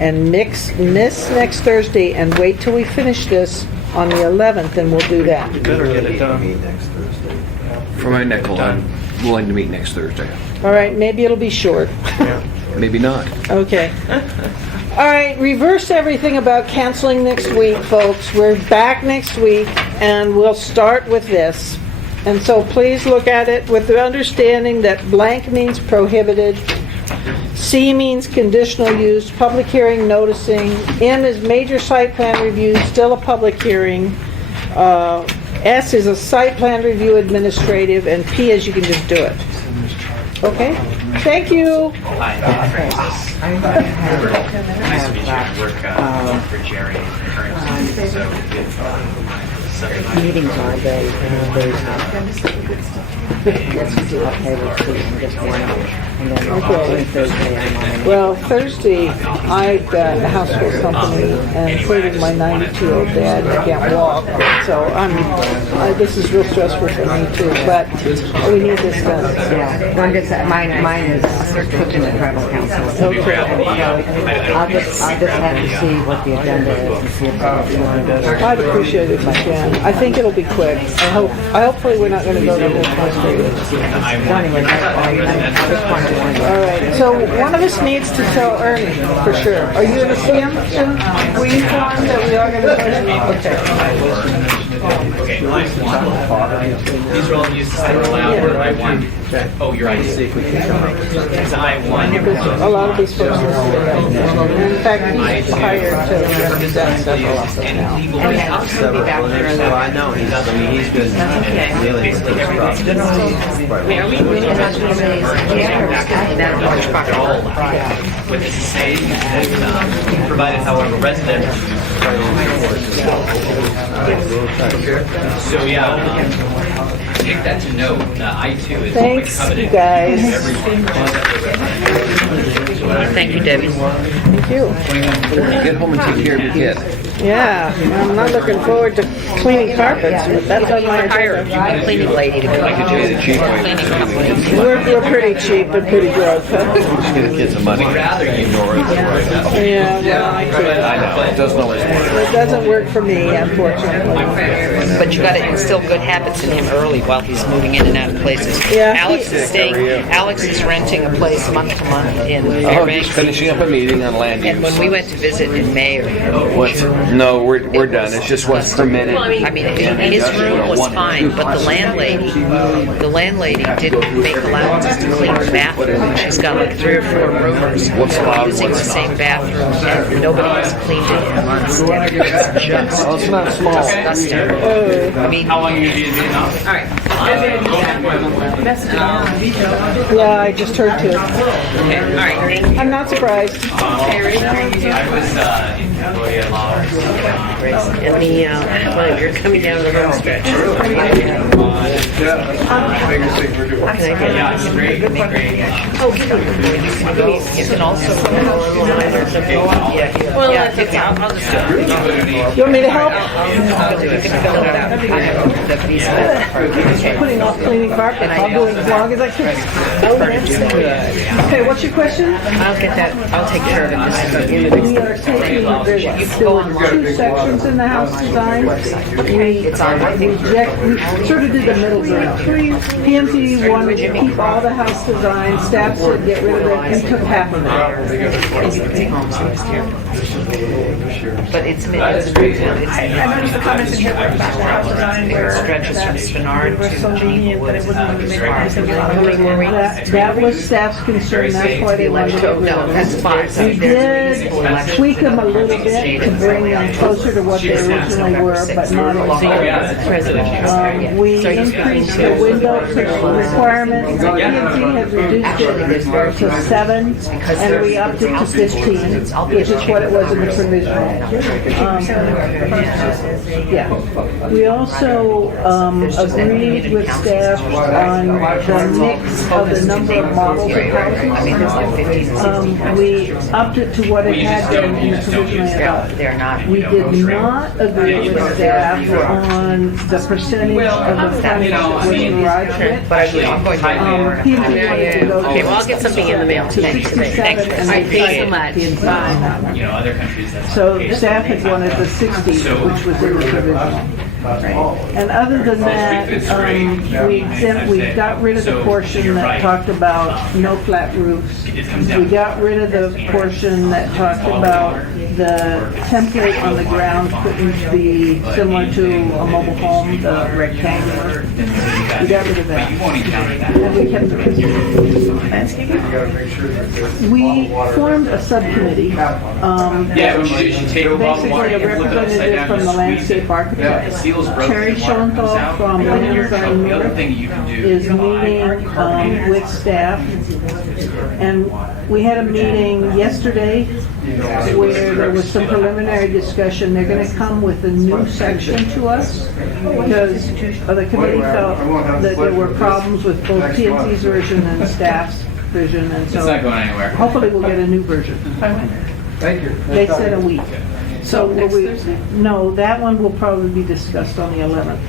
and miss next Thursday and wait till we finish this on the 11th, then we'll do that. You better get it done. Next Thursday. For my nickel, I'm willing to meet next Thursday. All right, maybe it'll be short. Maybe not. Okay. All right, reverse everything about canceling next week, folks. We're back next week, and we'll start with this. And so please look at it with the understanding that blank means prohibited, C means conditional use, public hearing noticing, M is major site plan review, still a public hearing, S is a site plan review administrative, and P is you can just do it. Okay? Thank you. Hi, Francis. Nice to meet you. I work for Jerry currently, so Meetings all day, there's let's do okay with just one, and then Okay. Thursday I'm on. Well, Thursday, I've got a household company, and including my 92-year-old dad, I can't walk, so this is real stressful for me too, but we need this done. Yeah, one gets, mine is cooking the tribal council. Okay. I'll just have to see what the agenda is and see if it's going to go. I'd appreciate it if I can. I think it'll be quick. Hopefully we're not going to go to the frustrated. All right, so one of us needs to tell Ernie, for sure. Are you going to see him? Were you informed that we are going to? Okay. Okay, line 1. These are all used to say aloud, or I 1. Oh, you're right. It's I 1. A lot of these folks are in fact, he's hired to represent several of them now. Well, I know, he's been dealing with this problem. With the same, provided however residential. So yeah, take that to note. I-2 is Thanks, coveted. you guys. Thank you, Debbie. Thank you. Get home and take care of your kid. Yeah, I'm not looking forward to cleaning carpets, but that's on my Hire agenda. a cleaning lady to come. We're pretty cheap and pretty broke. Just get the kids some money. Rather you ignore it. Yeah, well, I could. I know, it doesn't always work. It doesn't work for me, unfortunately. But you got to instill good habits in him early while he's moving in and out of places. Yeah, Alex is renting a place month to month in Oh, Fairbanks. just finishing up a meeting on land And when use. we went to visit in May, No, we're done. It's just what's permitted. I mean, his room was fine, but the landlady didn't make allowances to clean her bathroom. She's got like 3 or 4 roomers using the same bathroom, and nobody has cleaned it in months. It's just Well, it's not small. disgusting. I mean, How long are you going to be in Vietnam? All right. Yeah, I just heard too. Okay, all right. I'm not surprised. I was in Cambodia, Laos. and well, you're coming down the home stretch. Yeah, it's great. It's great. Oh, you can also. Well, that's okay. I'll just do it. You want me to help? I'll do it. Fill it out. I have the piece of it. Putting off cleaning carpet. I'll do it as long as I can. Okay, what's your question? I'll get that. I'll take care of it. This is We are taking a there You can there go were online. two sections in the house design. It's on, I think. We sort of did the middle ground. P&Z wanted to keep all the house design, staff said get rid of it, and took half of it. But it's, I noticed the comments in here about the house design where it stretches from Spinard were so to lenient that it wouldn't even make sense to get a lot of wiggle room. That was staff's concern, that's why they wanted to get rid No, of that's it. fine. So We there's a did municipal election tweak them a that little bit to bring them closer to what they originally were, but not exactly. We increased the window requirement, P&Z has reduced it to 7, and we upped it to 15, which is what it was in the provisional. Yeah. We also agreed with staff on the mix of the number of models of houses. We upped it to what it had been in the provisionally adopted. They're not. We did not agree with staff on the percentage of the frontage that was garage width. But I'm going to. P&Z wanted to go Okay, well, I'll get something in the mail to today. 67, and I we thank you so decided much. the inside on that one. You know, other countries that. So staff had wanted the 60, which was in the provisional. And other than that, we got rid of the portion that talked about no flat roofs. We got rid of the portion that talked about the template on the ground couldn't be similar to a mobile home, the rectangular. We got rid of that. And we kept the rest. We formed a subcommittee. Basically, a representative from the landscape architect. Terry Schoenthal from Land Design North is meeting with staff. And we had a meeting yesterday where there was some preliminary discussion. They're going to come with a new section to us because the committee felt that there were problems with both P&Z's version and staff's version. And so It's not going anywhere. hopefully we'll get a new version. Thank you. They said a week. So no, that one will probably be discussed on the 11th.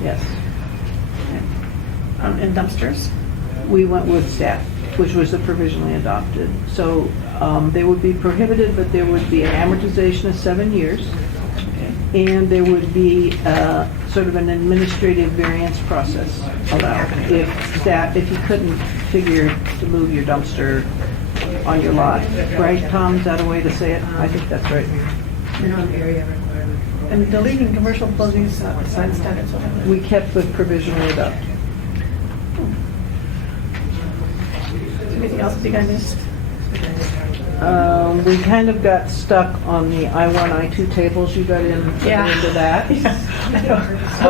Yes. And dumpsters? We went with staff, which was the provisionally adopted. So they would be prohibited, but there would be an amortization of 7 years. And there would be sort of an administrative variance process allowed if you couldn't figure to move your dumpster on your lot. Right, Tom, is that a way to say it? I think that's right. And deleting commercial closing sign standards. We kept with provisionally adopted. Anything else you guys missed? We kind of got stuck on the I-1, I-2 tables. You got into that. I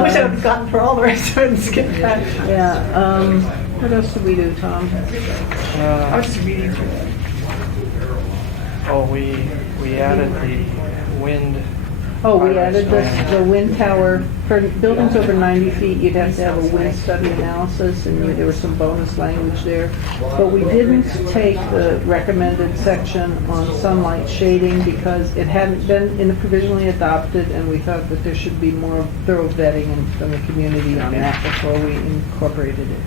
wish I would have gotten for all the rest of it and skipped that. Yeah. What else did we do, Tom? I was just reading through it. Oh, we added the wind. Oh, we added the wind tower. For buildings over 90 feet, you'd have to have a wind study analysis, and there was some bonus language there. But we didn't take the recommended section on sunlight shading because it hadn't been in the provisionally adopted, and we thought that there should be more thorough vetting from the community on that before we incorporated it.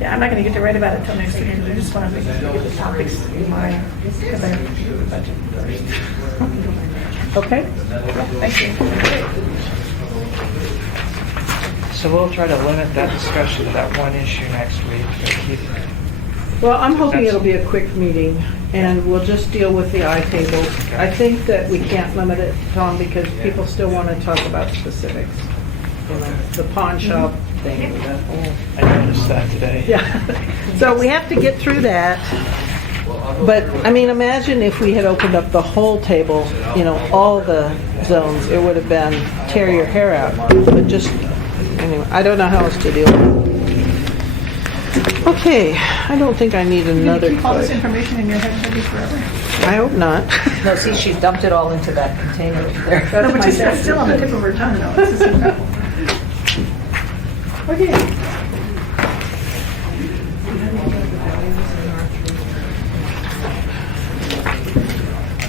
Yeah, I'm not going to get to write about it till next week. I just want to get the topics in mind because I have to do the budget first. Okay. Thank you. So we'll try to limit that discussion to that one issue next week. Well, I'm hoping it'll be a quick meeting, and we'll just deal with the I-tables. I think that we can't limit it, Tom, because people still want to talk about specifics. You know, the pawn shop thing. I noticed that today. Yeah. So we have to get through that. But, I mean, imagine if we had opened up the whole table, you know, all the zones, it would have been tear your hair out. But just, anyway, I don't know how else to deal with it. Okay, I don't think I need another. Can you keep all this information in your head maybe forever? I hope not. No, see, she dumped it all into that container over there. No, but it's still on the tip of her tongue though. This is incredible. Okay.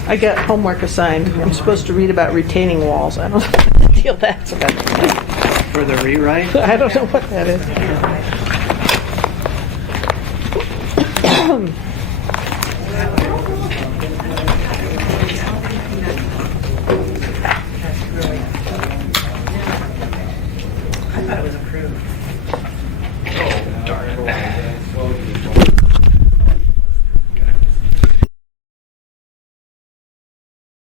I got homework assigned. I'm supposed to read about retaining walls. I don't know what the deal that's about. For the rewrite? I don't know what that is.